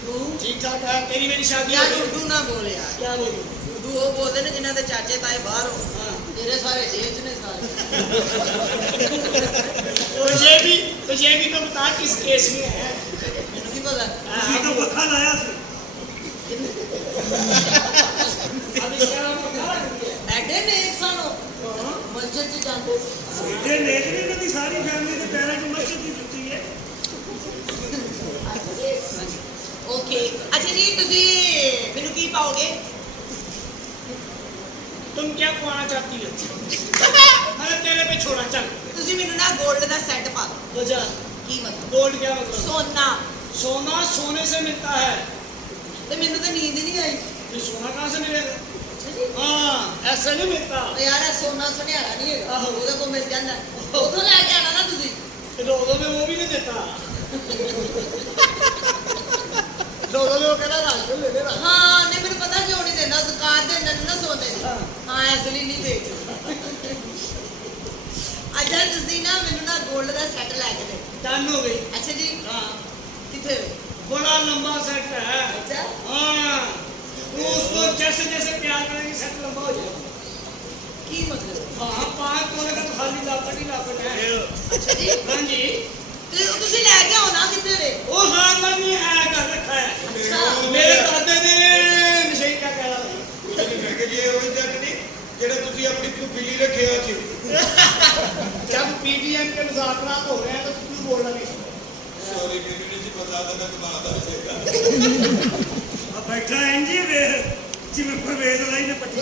तू ठीक ठाक है तेरी मेरी शादी क्या हो गई उर्दू ना बोल यार क्या बोलूं उर्दू वो बोलते ने जिन्होंने चाचे ताए बाहर हो हाँ तेरे सारे जेल च ने सारे तुझे भी तो बता किस केस में है मैंने की पता ਤੁਸੀਂ ਤਾਂ ਪੱਖਾ ਲਾਇਆ ਸੀ अब इसका नाम पता लग गया ਐਡੇ ਨੇ ਸਾਨੋ ਮਸਜਿਦ ਚ ਜਾਂਦੇ ਇਹਦੇ ਨੇਕ ਨਹੀਂ ਇਹਨਾਂ ਦੀ ਸਾਰੀ ਫੈਮਿਲੀ ਦੇ ਪੈਰਾਂ 'ਚ ਮਸਜਿਦ ਦੀ ਜੁੱਤੀ ਹੈ ਓਕੇ ਅੱਛਾ ਜੀ ਤੁਸੀਂ ਮੈਨੂੰ ਕੀ ਪਾਓਗੇ तुम क्या पाना चाहती हो मैंने तेरे पे छोड़ा चल ਤੁਸੀਂ ਮੈਨੂੰ ਨਾ 골ਡ ਦਾ ਸੈੱਟ ਪਾ ਦਿਓ बजा ਕੀ ਮਤਲਬ गोल्ड क्या मतलब ਸੋਨਾ सोना सोने से मिलता है ਤੇ ਮੈਨੂੰ ਤਾਂ ਨੀਂਦ ਨਹੀਂ ਆਈ ये सोना कहाँ से मिलेगा ਅੱਛਾ ਜੀ हाँ ऐसा नहीं मिलता ਉਹ ਯਾਰ ਇਹ ਸੋਨਾ ਸੁਨਿਆਰਾ ਨਹੀਂ ਹੈਗਾ ਆਹੋ। ਉਹਦੇ ਕੋਲ ਮਿਲ ਜਾਂਦਾ ਉਥੋਂ ਲੈ ਕੇ ਆਣਾ ਨਾ ਤੁਸੀਂ रोज़ों में वो भी नहीं देता रोज़ों में वो कहना राज को ले ले ਹਾਂ ਨਹੀਂ ਮੈਨੂੰ ਪਤਾ ਕਿਉਂ ਨਹੀਂ ਦਿੰਦਾ ਜ਼ਕਾਤ ਦੇ ਦਿੰਦਾ ਨਾ ਸੋਨੇ ਦੀ ਹਾਂ। ਹਾਂ ਇਸ ਲਈ ਨਹੀਂ ਦੇ ਅੱਛਾ ਤੁਸੀਂ ਨਾ ਮੈਨੂੰ ਨਾ 골ਡ ਦਾ ਸੈੱਟ ਲੈ ਕੇ ਦੇ डन हो गई ਅੱਛਾ ਜੀ हाँ ਕਿੱਥੇ बड़ा लंबा सेट है ਅੱਛਾ हाँ तो उसको जैसे जैसे प्यार करेंगे सेट लंबा हो जाएगा ਕੀ ਮਤਲਬ हाँ 5 तोले का तो खाली लापट ही लापट है ਅੱਛਾ ਜੀ हाँ जी ਤੇ ਉਹ ਤੁਸੀਂ ਲੈ ਕੇ ਆਓ ਨਾ ਕਿੱਥੇ ਵੇ वो खानदान में है घर रखा है ਅੱਛਾ मेरे दादे ने नशे क्या कह रहा था ਮੈਂ ਕਿ ਇਹ ਉਹੀ ਜੱਟ ਨਹੀਂ ਜਿਹੜਾ ਤੁਸੀਂ ਆਪਣੀ ਭੁੱਪੀਲੀ ਰੱਖਿਆ ਸੀ जब पीडीएम के मुजाकरात हो रहे हैं तो क्यों बोलना नहीं ਸੌਰੀ ਮੈਨੂੰ ਨਹੀਂ ਸੀ ਪਤਾ ਤਾਂ ਮੈਂ ਕਮਾ ਦਾ ਸੀਗਾ ਆ ਬੈਠਾ ਇੰਜੀ ਵੇ ਜਿਵੇਂ ਪਰਵੇਜ਼ ਲਾਈ ਨੇ ਪੱਟੀ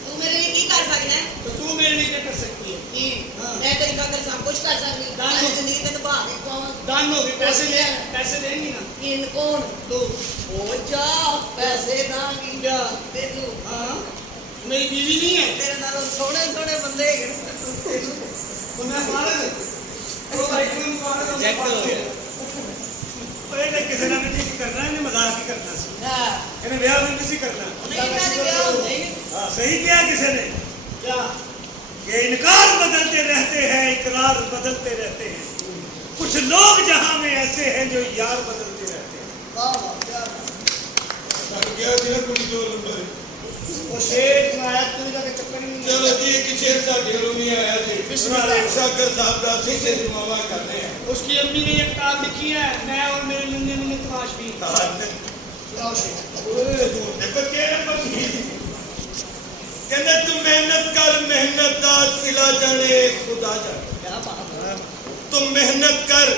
ਤੂੰ ਮੇਰੇ ਲਈ ਕੀ ਕਰ ਸਕਦਾ ਹੈ तो तू मेरे लिए क्या कर सकती है ਕੀ ਮੈਂ ਤੇਰੀ ਖਾਤਰ ਸਭ ਕੁਝ ਕਰ ਸਕਦੀ ਹਾਂ ਦਾਨ। ਸਾਰੀ ਜ਼ਿੰਦਗੀ ਤੈਨੂੰ ਬਹਾ ਕੇ ਖਵਾਵਾਂ दान होगी पैसे देंगी ना ਕਿਨ ਕੌਣ तो ਉਹ ਜਾ ਪੈਸੇ ਦਾਂਗੀ क्या ਤੈਨੂੰ हाँ मेरी बीवी नहीं है ਤੇਰੇ ਨਾਲ ਸੋਹਣੇ ਸੋਹਣੇ ਬੰਦੇ ਹੈਗੇ ਨੇ। तो मैं मारा वो भाई को मुबारक हो गया ਉਹ ਇਹਨੇ ਕਿਸੇ ਨਾਲ ਵੀ ਨਹੀਂ ਸੀ ਕਰਨਾ ਇਹਨੇ ਮਜ਼ਾਕ ਹੀ ਕਰਨਾ ਸੀ ਹਾਂ ਇਹਨੇ ਵਿਆਹ ਵੀ ਨਹੀਂ ਸੀ ਕਰਨਾ ਨਹੀਂ ਇਹਨਾਂ ਦੇ ਵਿਆਹ ਹੁੰਦੇ ਹੀ ਨਹੀਂ हाँ सही किया किसी ने क्या कि इनकार बदलते रहते हैं इकरार बदलते रहते हैं कुछ लोग जहां में ऐसे हैं जो यार बदलते रहते हैं ਵਾਹ ਵਾਹ ਕੀ ਬਾਤ। ਸਭ ਕਿਹਾ ਸੀ ਨਾ ਕੁੜੀ ਦੋ ਨੰਬਰ वो शेर आया तू जाके चक्कर नहीं ਚਲੋ ਜੀ ਇੱਕ ਸ਼ੇਰ ਸਾਡੇ ਕੋਲੋਂ ਵੀ ਆਇਆ ਜੀ ਬਿਸਮਿਲ੍ਲਾਹ ਸ਼ਾਕਰ ਸਾਹਿਬ ਦਾ ਅਸੀਂ ਸੇ ਦੁਆਵਾ ਕਰਨੇ ਆ उसकी अम्मी ने ये किताब लिखी है मैं और मेरे नन्हे मुन्ने तमाश भी सुनाओ शेर ਓਏ ਤੂੰ ਦੇਖੋ ਕਿਹੜੇ ਪੱਖੀ ਕਹਿੰਦੇ ਤੂੰ ਮਿਹਨਤ ਕਰ ਮਿਹਨਤ ਦਾ ਸਿਲਾ ਜਾਣੇ ਖੁਦਾ ਜਾਣੇ क्या बात है ਤੂੰ ਮਿਹਨਤ ਕਰ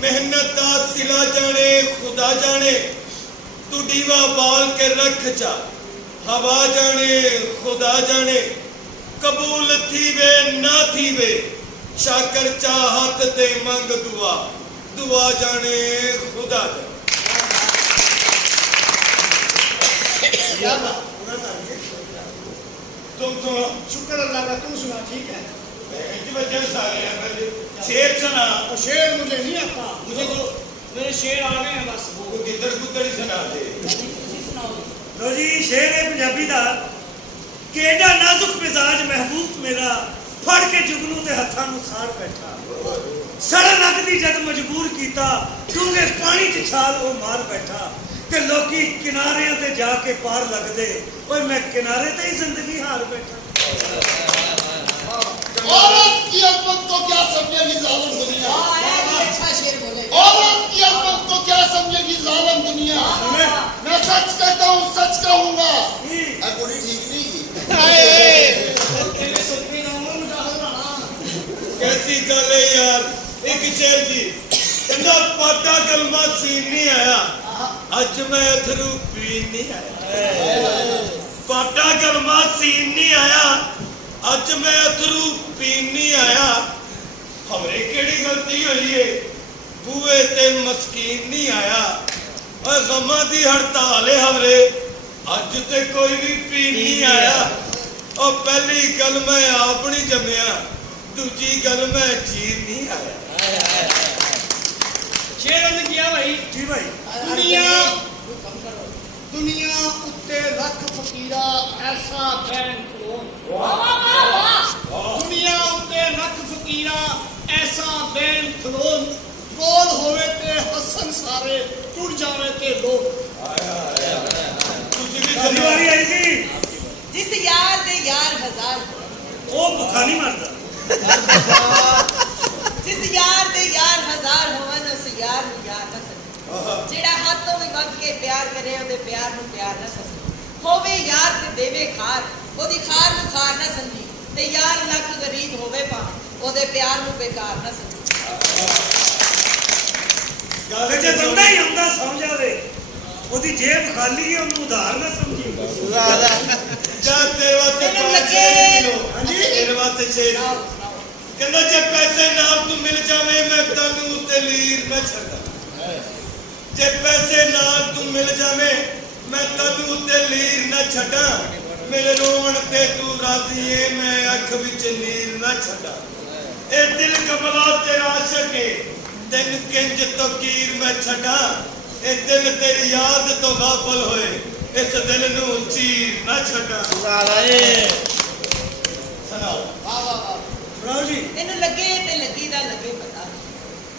ਮਿਹਨਤ ਦਾ ਸਿਲਾ ਜਾਣੇ ਖੁਦਾ ਜਾਣੇ ਤੂੰ ਦੀਵਾ ਬਾਲ ਕੇ ਰੱਖ ਜਾ ਹਵਾ ਜਾਣੇ ਖੁਦਾ ਜਾਣੇ ਕਬੂਲ ਥੀਵੇ ਨਾ ਥੀਵੇ ਸ਼ਾਕਰ ਚਾਹਤ ਤੇ ਮੰਗ ਦੁਆ ਦੁਆ ਜਾਣੇ ਖੁਦਾ ਜਾਣੇ क्या बात तुम सुनो शुक्र अल्लाह का तू सुना ठीक है बच्चे सारे शेर सुना और शेर मुझे नहीं आता, मुझे तो मेरे शेर आ गए हैं बस। वो गिद्दड़ गुद्दड़ ही सुना दे। लो जी शेर है पंजाबी दा कि एडा नाजुक मिजाज महबूब मेरा फड़ के जुगनू ते हत्थां नूं साड़ बैठा सड़न लगदी जद मजबूर कीता डूंगे पानी च छाल वो मार बैठा ते लोकी किनारियां ते जाके पार लगदे ओए मैं किनारे ते ही जिंदगी हार बैठा। औरत की अजमत को क्या समझेगी जालिम दुनिया, अच्छा शेर बोले। औरत की अजमत को क्या समझेगी जालिम दुनिया। मैं सच कहता हूँ, सच कहूंगा। कुड़ी ठीक नहीं की। कैसी गल है यार, एक शेर जी कहना पाटा कलमा सीन नहीं आया, अज मैं अथरू पीन नहीं आया। पाटा कलमा सीन नहीं आया, अज मैं अथरू पीन नहीं आया। हमरे केड़ी गलती हुई है, बूए ते मस्कीन नहीं आया। और गमा दी हड़ताल है हमरे, अज ते कोई भी पीन नहीं आया। और पहली गल मैं आप नहीं जमया, दूजी गल मैं चीर नहीं आया। शेर ने किया भाई जी भाई दुनिया उत्ते लख फकीरा ऐसा बैन करोन। दुनिया उत्ते लख फकीरा ऐसा बैन करोन, बोल होवे ते हसन सारे टुट जावे ते लोग। तुसी भी सारी वारी आई जी जिस यार दे यार हजार, वो भुखा नहीं मरदा। जिस यार दे यार हजार होवन उस यार नूं यार ना सके। जेड़ा हाथों भी वग के प्यार करे ओदे प्यार नूं प्यार ना सके। होवे यार ते देवे खार, ओदी खार नूं खार ना समझी। ते यार लख गरीब होवे पा, ओदे प्यार नूं बेकार ना समझी। ते जे बंदा ही आंदा समझ आवे ओदी जेब खाली है ओनू उधार ना समझी। जा तेरे वास्ते तेनू पाँच लगे। शेर किलो। हांजी। तेरे वास्ते शेर कहना जे पैसे नाल तू मिल जावे मैं तैनू ते लीर ना छड्डा। जे पैसे नाल तू मिल जावे मैं तैनू ते लीर ना छड्डा। मेरे रोवण ते तू राजी है मैं अख विच नीर ना छड्डा। ए दिल कमला तेरा आशिक है तेन किंज तो कीर मैं छड्डा। ए दिल तेरी याद तो गाफल होए इस दिल नू चीर ना छड्डा। सुनाओ सुनाओ जी तेनू लगे ते लगी दा लगे पता,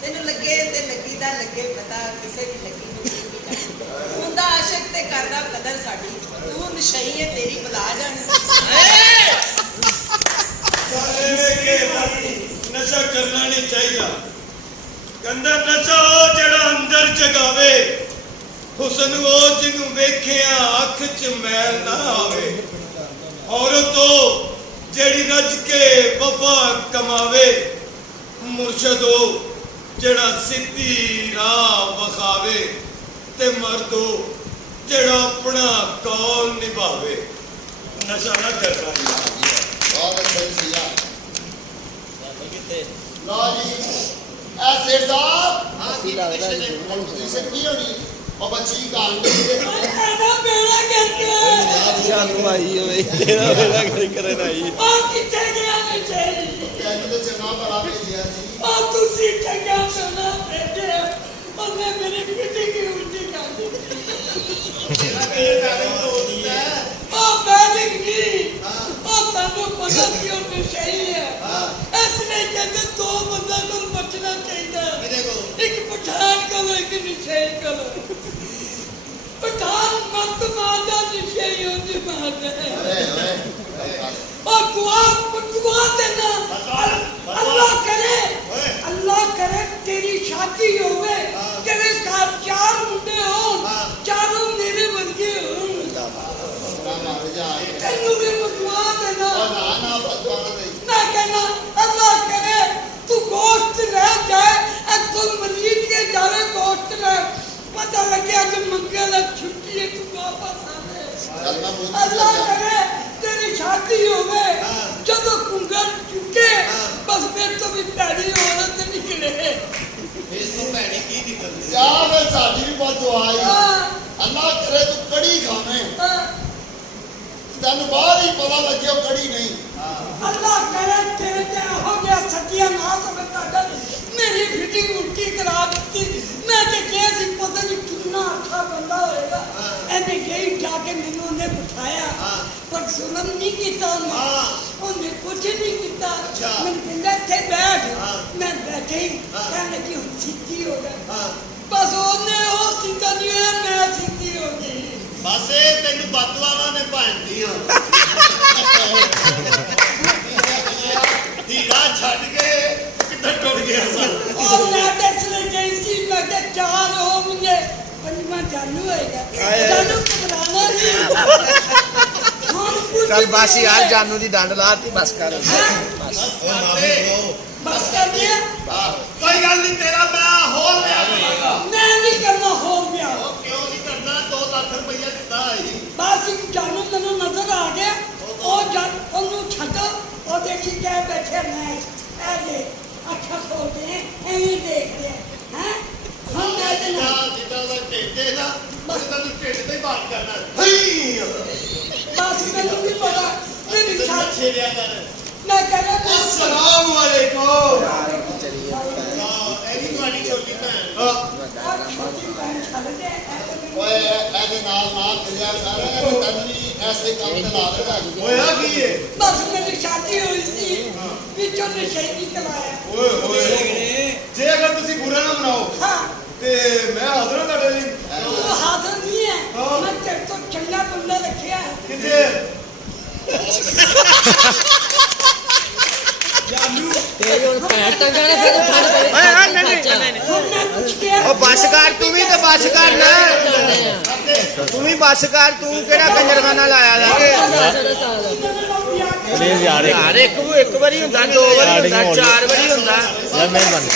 तेनू लगे ते लगी दा लगे पता, किसे दी लगी नूं की जाने। हुंदा आशिक ते करदा कदर साडी, तू नशई है तेरी बुला जानी। नशा करना नहीं चाहिए। कहंदा नशा जेड़ा अंदर जगावे, हुसन वो जिन्नू वेखिया अख च मैल ना आवे। औरतो जेड़ी रज के वफा कमावे, मुर्शदो जेड़ा सीधी राह वखावे। ते मर्दो जेड़ा अपना कौल निभावे। नशा ना करना बहुत अच्छा किया। लो जी ऐ सेठ साहब, हाँ की पोजीशन की होनी और बच्ची का एना बेड़ा करके शानू आई होए तेरा बेड़ा करे नहीं। आ किथे गया ने चेरी। कहने तो चंगा बड़ा भेजिया जी। आ तुसी चंगा बना बैठे ओने मेरी पिटी की उल्टी कर दी। आ बैलिंग की आ तानो पता क्यों नशई है। इसलिए कहते दो बंदा को बचना चाहिए, एक पठान को एक नशई को। पठान मत मारदा नशई होती मार है। और दुआ देना अल्लाह करे तेरी शादी होवे, तेरे घर चार मुंडे हो, चारों मेरे वर्गे हो। तेनू भी दुआ देना मैं कहना अल्लाह करे तू गोश्त ले जाए, तुम मरीज के जावे गोश्त ले, पता लगे कि मंगे ला छुट्टी है तू वापस आ। अल्लाह करे तेरी शादी होवे, जब कुंगल चुके बस फिर तो भी पैड़ी औरत निकले। यार मैं साडी भी बहुत दुआ है। अल्लाह करे तू कड़ी खावे ਤੈਨੂੰ ਬਾਅਦ ਹੀ ਪਤਾ ਲੱਗਿਆ ਉਹ ਕੜੀ ਨਹੀਂ। ਅੱਲਾ ਕਰੇ ਤੇਰੇ ਤੇ ਹੋ ਗਿਆ ਸੱਚੀਆਂ ਨਾ ਸਮਝ ਤੁਹਾਡਾ ਮੇਰੀ ਫਿਟਿੰਗ ਉਲਟੀ ਕਰਾ ਦਿੱਤੀ। ਮੈਂ ਤੇ ਕਿਹਾ ਸੀ ਪਤਾ ਨਹੀਂ ਕਿੰਨਾ ਅੱਛਾ ਬੰਦਾ ਹੋਏਗਾ। ਇਹਨੇ ਗਈ ਜਾ ਕੇ ਮੈਨੂੰ ਉਹਨੇ ਬਿਠਾਇਆ ਪਰ ਸੁਣਨ ਨਹੀਂ ਕੀਤਾ ਉਹਨੇ ਕੁਝ ਨਹੀਂ ਕੀਤਾ। ਮੈਨੂੰ ਕਹਿੰਦਾ ਇੱਥੇ ਬੈਠ ਮੈਂ ਬੈਠੀ ਕਹਿਣ ਲੱਗੀ ਹੁਣ ਸਿੱਧੀ ਹੋ ਗਿਆ ਬਸ ਉਹਨੇ ਉਹ ਸਿੱਧਾ ਨਹੀਂ ਹੋਇਆ ਮੈਂ ਸਿੱਧੀ ਹੋ ਗਈ। ਬਸ ਇਹ ਤੈਨੂੰ ਬਦਲਾਵਾਂ ਨੇ ਭਾਂਦੀਆਂ ਹੀਰਾ ਛੱਡ ਕੇ ਕਿੱਧਰ ਟੁੱਟ ਗਿਆ ਸਾ। और मैं चले गई थी मैं क्या 4 हो मुझे पंजवा चालू होएगा चालू घबराना नहीं ਚੱਲ ਬਸ ਯਾਰ ਜਾਨੂ ਦੀ ਡੰਡ ਲਾਤੀ ਬਸ ਕਰ बस कर दिया ਕੋਈ ਗੱਲ ਨਹੀਂ ਤੇਰਾ ਮੈਂ ਹੋਰ ਵਿਆਹ ਕਰਾਂਗਾ। मैं नहीं करना हो गया ਉਹ ਕਿਉਂ ਨਹੀਂ ਕਰਨਾ 2 ਲੱਖ ਰੁਪਈਆ ਦਿੱਤਾ ਆਈ बस जानू मैंने नजर आ गया और जब ओनू छड्डो और देखी क्या बैठे मैच ऐसे अच्छा खोलते हैं ऐसे देख रहे हैं हम कहते ਜਿੱਦਾਂ हैं ਜਿੱਦਾਂ ਦਾ ਢਿੱਡ ਹੈ ਨਾ ਬਸ ਤੈਨੂੰ ਢਿੱਡ ਤੇ ਹੀ ਬਾਤ ਕਰਨਾ बस मैंने नहीं पता मेरी छाती ਛੇੜਿਆ कर मैं कह रहा हूं अस्सलाम वालेकुम ਇਹਦੀ ਤੁਹਾਡੀ ਛੋਟੀ ਭੈਣ और छोटी बहन छड़ दे ਓਏ ਇਹਦੇ ਨਾਲ ਨਾ ਕਰਿਆ ਕਰ ਇਹਨੇ ਤੈਨੂੰ ਵੀ ਐਸੇ ਕੰਮ ਤੇ ਲਾ ਦੇਗਾ। ਹੋਇਆ ਕੀ ਹੈ बस मेरी शादी हुई थी पिछों ने शहीदी करवाया ਓਏ ਹੋਏ ਜੇ ਅਗਰ ਤੁਸੀਂ ਬੁਰਾ ਨਾ ਮਨਾਓ हाँ ਤੇ ਮੈਂ ਹਾਜ਼ਰ ਹਾਂ ਤੁਹਾਡੇ ਲਈ वो हाजिर नहीं है मैं तेरे को चंगा बंदा रखिया है ਕਿੱਥੇ ਤੇਰੀ ਹੁਣ ਭੈਣ ਟੰਗਾ ਨੇ ਫਿਰ ਫੜ ਕੇ हमने कुछ किया ਉਹ ਬੱਸ ਕਰ ਤੂੰ ਵੀ ਤੇ ਬੱਸ ਕਰ ਨਾ ਤੂੰ ਵੀ ਬੱਸ ਕਰ ਤੂੰ ਕਿਹੜਾ ਕੰਜਰਖਾਨਾ ਲਾਇਆ ਦਾ ਪਲੀਜ਼ ਯਾਰ ਇੱਕ ਵਾਰੀ ਹੁੰਦਾ 2 ਵਾਰੀ ਹੁੰਦਾ 4 ਵਾਰੀ ਹੁੰਦਾ ਯਾਰ ਮਿਹਰਬਾਨੀ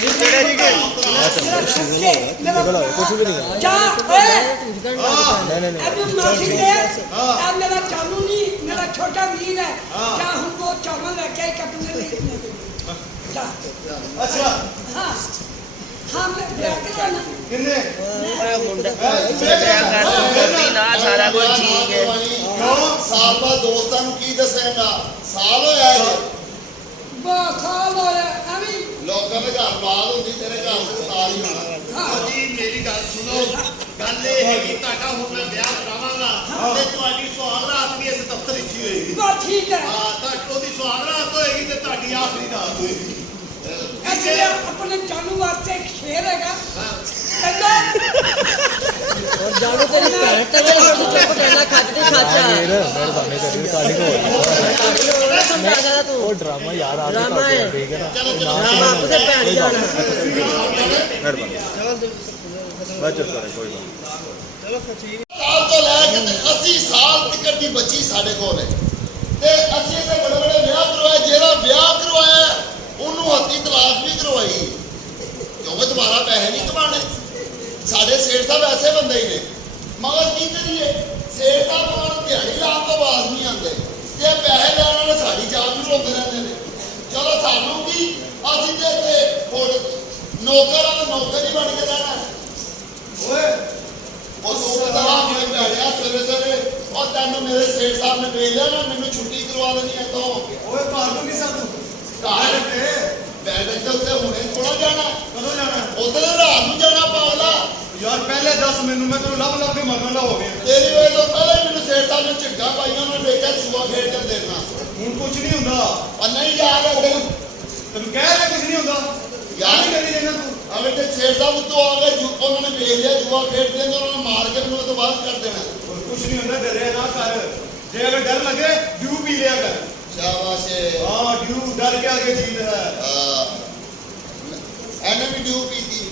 ਕਿਹੜੇ ਜੀ ਕੇ ਕੁਝ ਵੀ ਨਹੀਂ जा अब माफी दे अब मेरा चालू नहीं मेरा छोटा वीर है क्या हमको चावल लेके कटने देखने जा ਅੱਛਾ हाँ हाँ मैं ब्याह कराना ਕਿੰਨੇ ਮੁੰਡਾ ਚੱਲਿਆ ਕਰ ਸੁਣਦੀ ਨਾ ਸਾਰਾ ਕੁਝ ਠੀਕ ਹੈ ਕਿਉਂ ਸਾਲ ਬਾਅਦ ਦੋਸਤਾਂ ਨੂੰ ਕੀ ਦੱਸੇਗਾ? ਸਾਲ ਹੋਇਆ ਹੈ बस साल होया अभी ਲੋਕਾਂ ਦੇ ਘਰ ਬਾਲ ਹੁੰਦੀ ਤੇਰੇ ਘਰ ਤੇ ਸਾਲ ਹੀ ਹੋਣਾ। ਜੀ ਮੇਰੀ ਗੱਲ ਸੁਣੋ ਗੱਲ ਇਹ ਹੈਗੀ ਤੁਹਾਡਾ ਹੁਣ ਮੈਂ ਵਿਆਹ ਕਰਾਵਾਂਗਾ ਤੇ ਤੁਹਾਡੀ ਸੁਹਾਗ ਰਾਤ ਵੀ ਇਸ ਦਫ਼ਤਰ ਵਿੱਚ ਹੀ ਹੋਏਗੀ बस ठीक है ਹਾਂ ਤਾਂ ਉਹਦੀ ਸੁਹਾਗ ਰਾਤ ਹੋਏਗੀ ਤੇ ਤੁਹਾਡੀ ਆਖਰੀ ਰਾਤ ਹੋਏਗੀ ऐसे अपने चालू वास्ते एक शेर हैगा कहता ਔਰ ਜਾਣੋ ਤੇਰੀ ਭੈਣ ਟੰਗਾ ਨੇ ਫਿਰ ਚੁੱਪ ਕਰਨਾ ਖੱਜ ਤੇ ਖਾਚਾ ਮਿਹਰਬਾਨੀ ਕਰੀ ਰਿਕਾਰਡਿੰਗ ਹੋ ਸਮਝਾ ਸਕਦਾ ਤੂੰ ਉਹ ਡਰਾਮਾ ਯਾਰ ਆ ਡਰਾਮਾ ਹੈ ਠੀਕ ਹੈ ਨਾ ਡਰਾਮਾ ਆਪਸੇ ਭੈਣ ਜਾਣਾ ਮਿਹਰਬਾਨੀ ਬਸ ਚੁੱਪ ਕਰ ਕੋਈ ਨਾ ਸਾਲ ਤੋਂ ਲੈ ਕੇ ਤੇ 80 ਸਾਲ ਤੱਕ ਦੀ ਬੱਚੀ ਸਾਡੇ ਕੋਲ ਹੈ ਤੇ ਅਸੀਂ ਇਹਦੇ ਬੜੇ ਬੜੇ ਵਿਆਹ ਕਰਵਾਏ। ਜਿਹੜਾ ਵਿਆਹ ਕਰਵਾਇਆ ਉਹਨੂੰ ਹੱਥੀਂ ਤਲਾਕ ਵੀ ਕਰਵਾਈ ਕਿਉਂਕਿ ਦੁਬਾਰਾ ਪੈਸੇ ਨਹੀਂ ਕਮਾਣੇ। ਸਾਡੇ ਸੇਠ ਸਾਹਿਬ ਐਸੇ ਬੰਦੇ ਹੀ ਨੇ ਮਗਰ ਕੀ ਕਰੀਏ ਸੇਠ ਸਾਹਿਬ ਨੂੰ ਦਿਹਾੜੀ ਲਾਉਣ ਤੋਂ ਬਾਅਦ ਨਹੀਂ ਆਉਂਦੇ ਤੇ ਪੈਸੇ ਲੈਣ ਵਾਲੇ ਸਾਡੀ ਜਾਨ ਨੂੰ ਰੋਂਦੇ ਰਹਿੰਦੇ ਨੇ। ਚਲੋ ਸਾਨੂੰ ਕੀ ਅਸੀਂ ਤੇ ਇੱਥੇ ਹੁਣ ਨੌਕਰ ਆ ਨੌਕਰ ਹੀ ਬਣ ਕੇ ਰਹਿਣਾ ਓਏ ਉਹ ਲੋਕ ਦਾ ਮੈਂ ਭੈੜਿਆ ਸਵੇਰੇ ਸਵੇਰੇ ਉਹ ਤੈਨੂੰ ਮੇਰੇ ਸੇਠ ਸਾਹਿਬ ਨੇ ਵੇਚ ਲਿਆ ਨਾ ਮੈਨੂੰ ਛੁੱਟੀ ਕਰਵਾ ਦੇਣੀ ਹੈ ਤੋਂ ਓਏ ਘਰ ਨੂੰ ਕਿਸਾ ਤੂੰ ਘਰ ਬੈਠ ਕੇ ਉੱਤੇ ਹੁਣੇ ਥੋੜਾ ਜਾਣਾ ਕਦੋਂ ਜਾਣਾ ਉੱਥੇ ਰਾਤ ਨੂੰ ਜਾਣਾ ਪਾਗਲਾ ਯਾਰ ਪਹਿਲੇ ਦੱਸ ਮੈਨੂੰ ਮੈਂ ਤੈਨੂੰ ਲੱਭ ਲੱਭ ਕੇ ਮਰਨ ਦਾ ਹੋ ਗਿਆ ਤੇਰੀ ਵੇਲੇ ਤੋਂ ਪਹਿਲਾਂ ਹੀ ਮੈਨੂੰ ਸੇਠ ਸਾਹਿਬ ਨੇ ਝਿੱਗਾ ਪਾਈਆਂ ਉਹਨੇ ਵੇਖਿਆ ਜੂਆ ਖੇਡ ਕੇ ਦੇਖਣਾ ਹੁਣ ਕੁਝ ਨਹੀਂ ਹੁੰਦਾ ਪਰ ਨਹੀਂ ਯਾਰ ਤੈਨੂੰ ਕਹਿ ਰਿਹਾ ਕੁਝ ਨਹੀਂ ਹੁੰਦਾ ਯਾਰ ਨਹੀਂ ਕਰੀ ਜਾਂਦਾ ਤੂੰ ਅਵੇ ਤੇ ਸੇਠ ਸਾਹਿਬ ਉੱਤੋਂ ਆ ਗਏ ਉਹਨਾਂ ਨੇ ਵੇਖ ਲਿਆ ਜੂਆ ਖੇਡਦੇ ਨੇ ਉਹਨਾਂ ਨੇ ਮਾਰ ਕੇ ਮੈਨੂੰ ਉਹ ਤੋਂ ਬਾਅਦ ਕਰ ਦੇਣਾ ਕੁਝ ਨਹੀਂ ਹੁੰਦਾ ਡਰਿਆ ਨਾ ਕਰ ਜੇ ਅਗਰ ਡਰ ਲੱਗੇ ਡਿਊ ਪੀ ਲਿਆ ਕਰ ਸ਼ਾਬਾਸ਼ ਹਾਂ ਡਿਊ ਡਰ ਕੇ ਆਗੇ ਚੀਜ਼ ਹੈ ਇਹਨੇ ਵੀ ਡਿਊ ਪੀਤੀ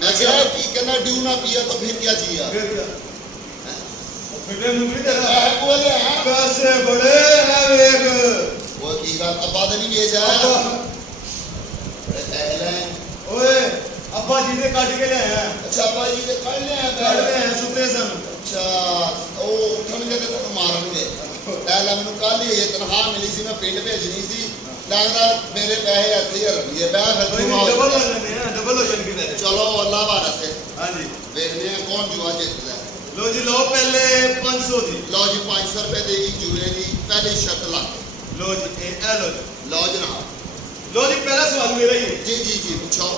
मैं क्या की कहना ड्यू ना पिया तो फिर क्या जिया ਫਿਰ ਕਿਆ ਫਿਕਰ ਨੂੰ ਵੀ ਤੇਰਾ है बोले हैं ਪੈਸੇ ਬੜੇ ਹੈ ਵੇਖ वो की बात अब्बा तो नहीं भेजा है बड़े टहले हैं ਓਏ ਅੱਬਾ ਜੀ ਦੇ ਕੱਢ ਕੇ ਲਿਆਇਆ अच्छा अब्बा जी के कल ले ਕੱਢ आया ਲਿਆਇਆ ਸੁੱਤੇ ਸਨ अच्छा ओ उठणगे तो मारनगे पहला मैंने कल ही ये तनख्वाह मिली सी मैं पिंड भेजनी सी लगता मेरे पैसे ऐसे ही रखिए मैं फिर ਕੋਈ ਨਹੀਂ ਡਬਲ ਹੋ ਜਾਣਗੇ ਨਾ ਡਬਲ ਹੋ ਜਾਣਗੇ ਤੇਰੇ चलो अल्लाह वाला से ਹਾਂਜੀ देखने हैं कौन जुआ जीतता है ਲੋ ਜੀ ਲਓ ਪਹਿਲੇ 500 ਦੀ ਲਓ ਜੀ 500 ਰੁਪਏ ਦੀ ਜੂਏ ਦੀ ਪਹਿਲੀ ਸ਼ਰਤ ਲੱਗ ਲੋ ਜੀ ਇਹ ਲੋ ਜੀ ਲਓ ਜਨਾਬ ਲੋ ਜੀ ਪਹਿਲਾ ਸਵਾਲ ਮੇਰਾ ਹੀ ਹੈ ਜੀ ਜੀ ਜੀ ਪੁੱਛੋ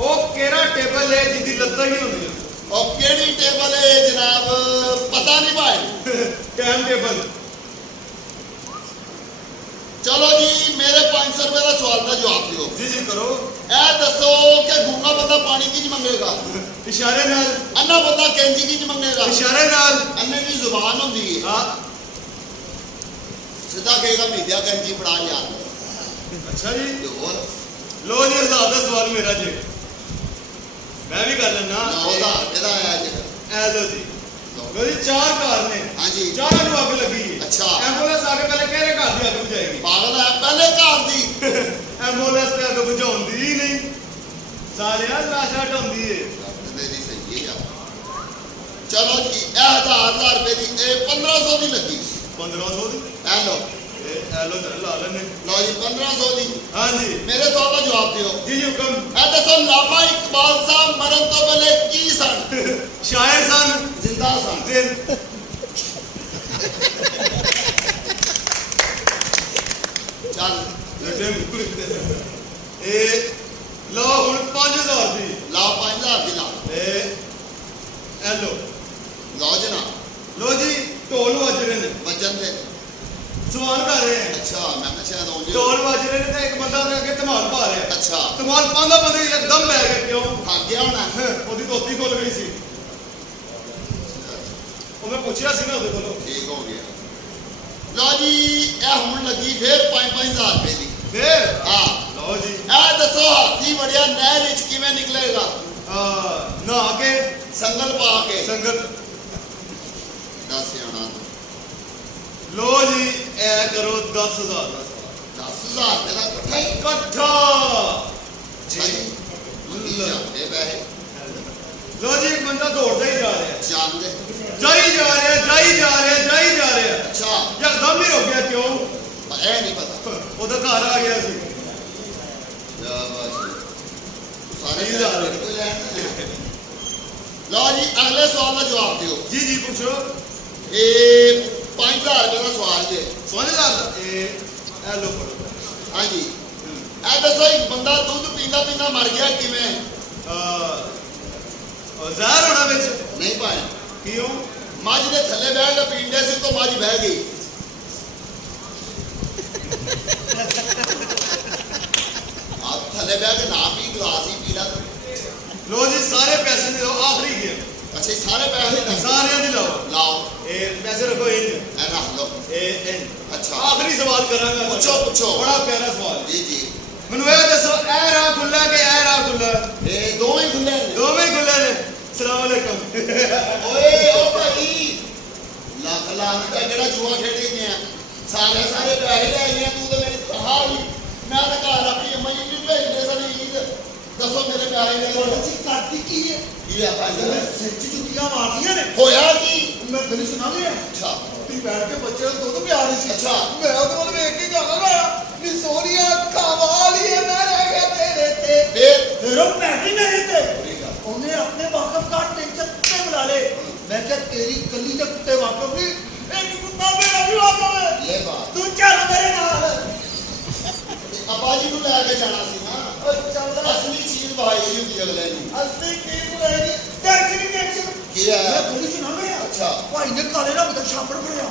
ਉਹ ਕਿਹੜਾ ਟੇਬਲ ਹੈ ਜਿਹਦੀ ਲੱਤਾਂ ਹੀ ਨਹੀਂ ਹੁੰਦੀਆਂ ਉਹ ਕਿਹੜੀ ਟੇਬਲ ਹੈ ਜਨਾਬ ਪਤਾ ਨਹੀਂ ਭਾਈ ਟਾਈਮ ਟੇਬਲ ਚਲੋ ਜੀ ਮੇਰੇ 500 ਰੁਪਏ ਦਾ ਸਵਾਲ ਦਾ ਜਵਾਬ ਦਿਓ ਜੀ ਜੀ ਕਰੋ ਇਹ ਦੱਸੋ ਕਿ ਗੂੰਗਾ ਬੰਦਾ ਪਾਣੀ ਕਿੰਜ ਮੰਗੇਗਾ ਇਸ਼ਾਰੇ ਨਾਲ ਅੰਨਾ ਬੰਦਾ ਕੈਂਚੀ ਕਿੰਜ ਮੰਗੇਗਾ ਇਸ਼ਾਰੇ ਨਾਲ ਅੰਨੇ ਦੀ ਜ਼ੁਬਾਨ ਹੁੰਦੀ ਹੈ ਹਾਂ ਸਿੱਧਾ ਕਹੇਗਾ ਮੀਡੀਆ ਕੈਂਚੀ ਫੜਾ ਯਾਰ ਅੱਛਾ ਜੀ ਤੇ ਹੋਰ ਲੋ ਜੀ 1000 ਦਾ ਸਵਾਲ ਮੇਰਾ ਜੀ ਮੈਂ ਵੀ ਕਰ ਲੈਣਾ 9000 ਇਹਦਾ ਆਇਆ ਜੀ ਐ ਲੋ ਜੀ ਲੋ ਜੀ 4 ਘਰ ਨੇ ਹਾਂਜੀ ਚਾਰਾਂ ਨੂੰ ਅੱਗ ਲੱਗੀ ਹੈ ਅੱਛਾ। ਐਂਬੂਲੈਂਸ ਆ ਕੇ ਪਹਿਲੇ ਕਿਹੜੇ ਘਰ ਦੀ ਅੱਗ ਬੁਝਾਏਗੀ ਪਾਗਲ ਹੈ ਪਹਿਲੇ ਘਰ ਦੀ ਐਂਬੂਲੈਂਸ ਤੇ ਅੱਗ ਬੁਝਾਉਂਦੀ ਹੀ ਨਹੀਂ ਸਾਰਿਆਂ ਲਾਸ਼ਾਂ ਢਾਉਂਦੀ ਏ ਮੇਰੀ ਸਹੀ ਹੈ ਚਲੋ ਜੀ ਇਹ 1000 ਰੁਪਏ ਦੀ ਇਹ 1500 ਦੀ ਲੱਗੀ 1500 ਦੀ ਇਹ ਲਓ ਇਹ ਐ ਲੋ ਲਾ ਲੈਣੇ ਲਓ ਜੀ 1500 ਦੀ ਹਾਂਜੀ ਮੇਰੇ ਸਵਾਲ ਦਾ ਜਵਾਬ ਦਿਓ ਜੀ ਜੀ ਹੁਕਮ ਇਹ ਦੱਸੋ ਲਾਮਾ ਇਕਬਾਲ ਸਾਹਿਬ ਮਰਨ ਤੋਂ ਪਹਿਲੇ ਕੀ ਸਨ ਸ਼ਾਇਰ ਸਨ ਜ਼ਿੰਦਾ ਸਨ ਦਿਨ ਚੱਲ ਇਹ ਲੋ ਹੁਣ 5000 ਦੀ ਲਾ 5000 ਦੀ ਲਾ ਇਹ ਐ ਲੋ ਲਓ ਜਨਾਬ ਲੋ ਜੀ ਢੋਲ ਵੱਜ ਰਹੇ ਨੇ ਬਚਨ ਦੇ ਸਵਾਲ ਕਰ ਰਹੇ ਹਨ ਅੱਛਾ ਮੈਂ ਕਿਹਾ ਸ਼ਾਇਦ ਆਉਂ ਜੀ ਢੋਲ ਵੱਜ ਰਹੇ ਨੇ ਤੇ ਇੱਕ ਬੰਦਾ ਉਹਦੇ ਅੱਗੇ ਧਮਾਲ ਪਾ ਰਿਹਾ ਅੱਛਾ ਧਮਾਲ ਪਾਉਂਦਾ ਬੰਦੇ ਇੱਕਦਮ ਬਹਿ ਗਿਆ ਕਿਉਂ ਥੱਕ ਗਿਆ ਹੋਣਾ ਉਹਦੀ ਧੋਤੀ ਖੁੱਲ ਗਈ ਸੀ ਉਹ ਮੈਂ ਪੁੱਛਿਆ ਸੀ ਨਾ ਉਹਦੇ ਕੋਲੋਂ ਠੀਕ ਹੋ ਗਿਆ ਲਓ ਜੀ ਇਹ ਹੁਣ ਲੱਗੀ ਫੇਰ 5-5000 ਰੁਪਏ ਦੀ ਫੇਰ ਹਾਂ ਲਓ ਜੀ ਇਹ ਦੱਸੋ ਹਾਥੀ ਵੜਿਆ ਨਹਿਰ ਵਿੱਚ ਕਿਵੇਂ ਨਿਕਲੇਗਾ ਨਹਾ ਕੇ ਸੰਗਲ ਪਾ ਕੇ ਸੰਗਤ ਦੱਸ ਆਣਾ ਲੋ ਜੀ ਐ ਕਰੋ 10000 ਦਾ ਸਵਾਲ 10000 ਦਾ ਇਕੱਠਾ ਹੀ ਇਕੱਠਾ ਜੀ ਇਹ ਪੈਸੇ ਲੋ ਜੀ ਇੱਕ ਬੰਦਾ ਦੌੜਦਾ ਹੀ ਜਾ ਰਿਹਾ ਜਾਣਦੇ ਜਾਈ ਜਾ ਰਿਹਾ ਜਾਈ ਜਾ ਰਿਹਾ ਜਾਈ ਜਾ ਰਿਹਾ ਅੱਛਾ ਯਕਦਮ ਹੀ ਰੁਕ ਗਿਆ ਕਿਉਂ ਇਹ ਨਹੀਂ ਪਤਾ ਉਹਦਾ ਘਰ ਆ ਗਿਆ ਸੀ ਸਾਰੇ ਜੀ, ਜਾ ਰਹੇ। ਕੋਈ ਲੈਣ ਨਹੀਂ। ਲਓ ਜੀ ਅਗਲੇ ਸਵਾਲ ਦਾ ਜਵਾਬ ਦਿਓ ਜੀ ਜੀ ਪੁੱਛੋ ਇਹ 5000 ਰੁਪਏ ਦਾ ਸਵਾਲ ਜੇ 5000 ਦਾ ਇਹ ਐ ਲੋ ਪੜੋ ਹਾਂਜੀ ਇਹ ਦੱਸੋ ਇੱਕ ਬੰਦਾ ਦੁੱਧ ਪੀਂਦਾ ਪੀਂਦਾ ਮਰ ਗਿਆ ਕਿਵੇਂ ਜ਼ਹਿਰ ਹੋਣਾ ਵਿੱਚ ਨਹੀਂ ਭਾਈ ਕਿਉਂ ਮੱਝ ਦੇ ਥੱਲੇ ਬਹਿ ਕੇ ਪੀਂਦੇ ਸੀ ਤੋਂ ਮੱਝ ਬਹਿ ਗਈ ਆਪ ਥੱਲੇ ਬਹਿ ਕੇ ਨਾ ਪੀ ਗਲਾਸ ਹੀ ਪੀ ਲਾ ਲੋ ਜੀ ਸਾਰੇ ਪੈਸੇ ਦੇ ਦਿਓ ਆਖਰੀ ਗੇਮ ਅੱਛਾ ਇਹ ਸਾਰੇ ਪੈਸੇ ਲੈ ਸਾਰਿਆਂ ਦੀ ਲਾਓ ਲਾਓ ਇਹ ਪੈਸੇ ਰੱਖੋ ਇਹ ਇਹ ਰੱਖ ਲਓ ਇਹ ਅੱਛਾ ਆਖਰੀ ਸਵਾਲ ਕਰਾਂਗਾ ਪੁੱਛੋ, ਪੁੱਛੋ। ਬੜਾ ਪਿਆਰਾ ਸਵਾਲ ਜੀ ਜੀ ਮੈਨੂੰ ਇਹ ਦੱਸੋ ਇਹ ਰਾਹ ਖੁੱਲਾ ਕਿ ਇਹ ਰਾਹ ਖੁੱਲਾ ਇਹ ਦੋਵੇਂ ਖੁੱਲੇ ਨੇ ਦੋਵੇਂ ਹੀ ਖੁੱਲੇ ਨੇ ਸਲਾਮ ਅਲੈਕਮ ਓਏ ਓ ਭਾਈ ਲੱਖ ਲੱਖ ਦਾ ਜਿਹੜਾ ਜੂਆ ਖੇਡੀ ਗਿਆ ਸਾਰੇ ਸਾਰੇ ਪੈਸੇ ਲੈ ਗਏ ਤੂੰ ਤੇ ਮੇਰੀ ਤਨਖਾਹ ਵੀ ਮੈਂ ਤਾਂ ਘਰ ਆਪਣੀ ਅੰਮਾ ਜੀ ਨੂੰ ਭੇਜਦੇ ਸਨ ਈਦ ਦੱਸੋ ਮੇਰੇ ਪੈਸੇ ਲੈ ਲਓ ਅਸੀਂ ਕਰਦੀ ਕੀ ਹੈ ਕੀ ਆ ਭਾਈ ਸਿਰ 'ਚ ਜੁੱਤੀਆਂ ਮਾਰਦੀਆਂ ਨੇ ਹੋਇਆ ਕੀ ਮੈਂ ਤੈਨੂੰ ਸੁਣਾ ਲਿਆ ਅੱਛਾ ਤੀ ਬੈਠ ਕੇ ਬੱਚੇ ਨੂੰ ਦੁੱਧ ਪਿਆ ਰਹੀ ਸੀ ਅੱਛਾ। ਮੈਂ ਉਹਦੇ ਵੱਲ ਵੇਖ ਕੇ ਗਾਣਾ ਗਾਇਆ ਨੀ ਸੋਹਣੀਆ ਅੱਖਾਂ ਵਾਲੀਏ ਮੈਂ ਰਹਿ ਗਿਆ ਤੇਰੇ ਤੇ ਫਿਰ ਉਹ ਭੈਣੀ ਮੇਰੇ ਤੇ ਉਹਨੇ ਆਪਣੇ ਵਾਕਫ ਦਾ ਟੈਂਸ਼ਨ ਤੇ ਬੁਲਾ ਲੇ ਮੈਂ ਕਿਹਾ ਤੇਰੀ ਕੱਲੀ ਦੇ ਕੁੱਤੇ ਵਾਕਫ ਨਹੀਂ ਇੱਕ ਕੁੱਤਾ ਮੇਰਾ ਵੀ ਵਾਕਫ ਹੈ ਇਹ ਬਾਤ ਤੂੰ ਚੱਲ ਮੇਰੇ ਨਾਲ ਅੱਬਾ ਜੀ ਨੂੰ ਲੈ ਕੇ ਜਾਣਾ ਸੀ ਨਾ ਉਹ ਚੱਲ ਅਸਲੀ ਚੀਜ਼ ਭਾਈ ਹੁੰਦੀ ਅਗਲੇ ਨੂੰ ਅਸਲੀ ਕੀ ਬੁਲਾਈ ਟੈਂਸ਼ਨ ਕੀ ਆ ਮੈਂ ਗਲੀ ਚ ਨਾ ਗਿਆ ਅੱਛਾ। ਭਾਈ ਨੇ ਕਾਲੇ ਰੰਗ ਦਾ ਛਾਪੜ ਫੜਿਆ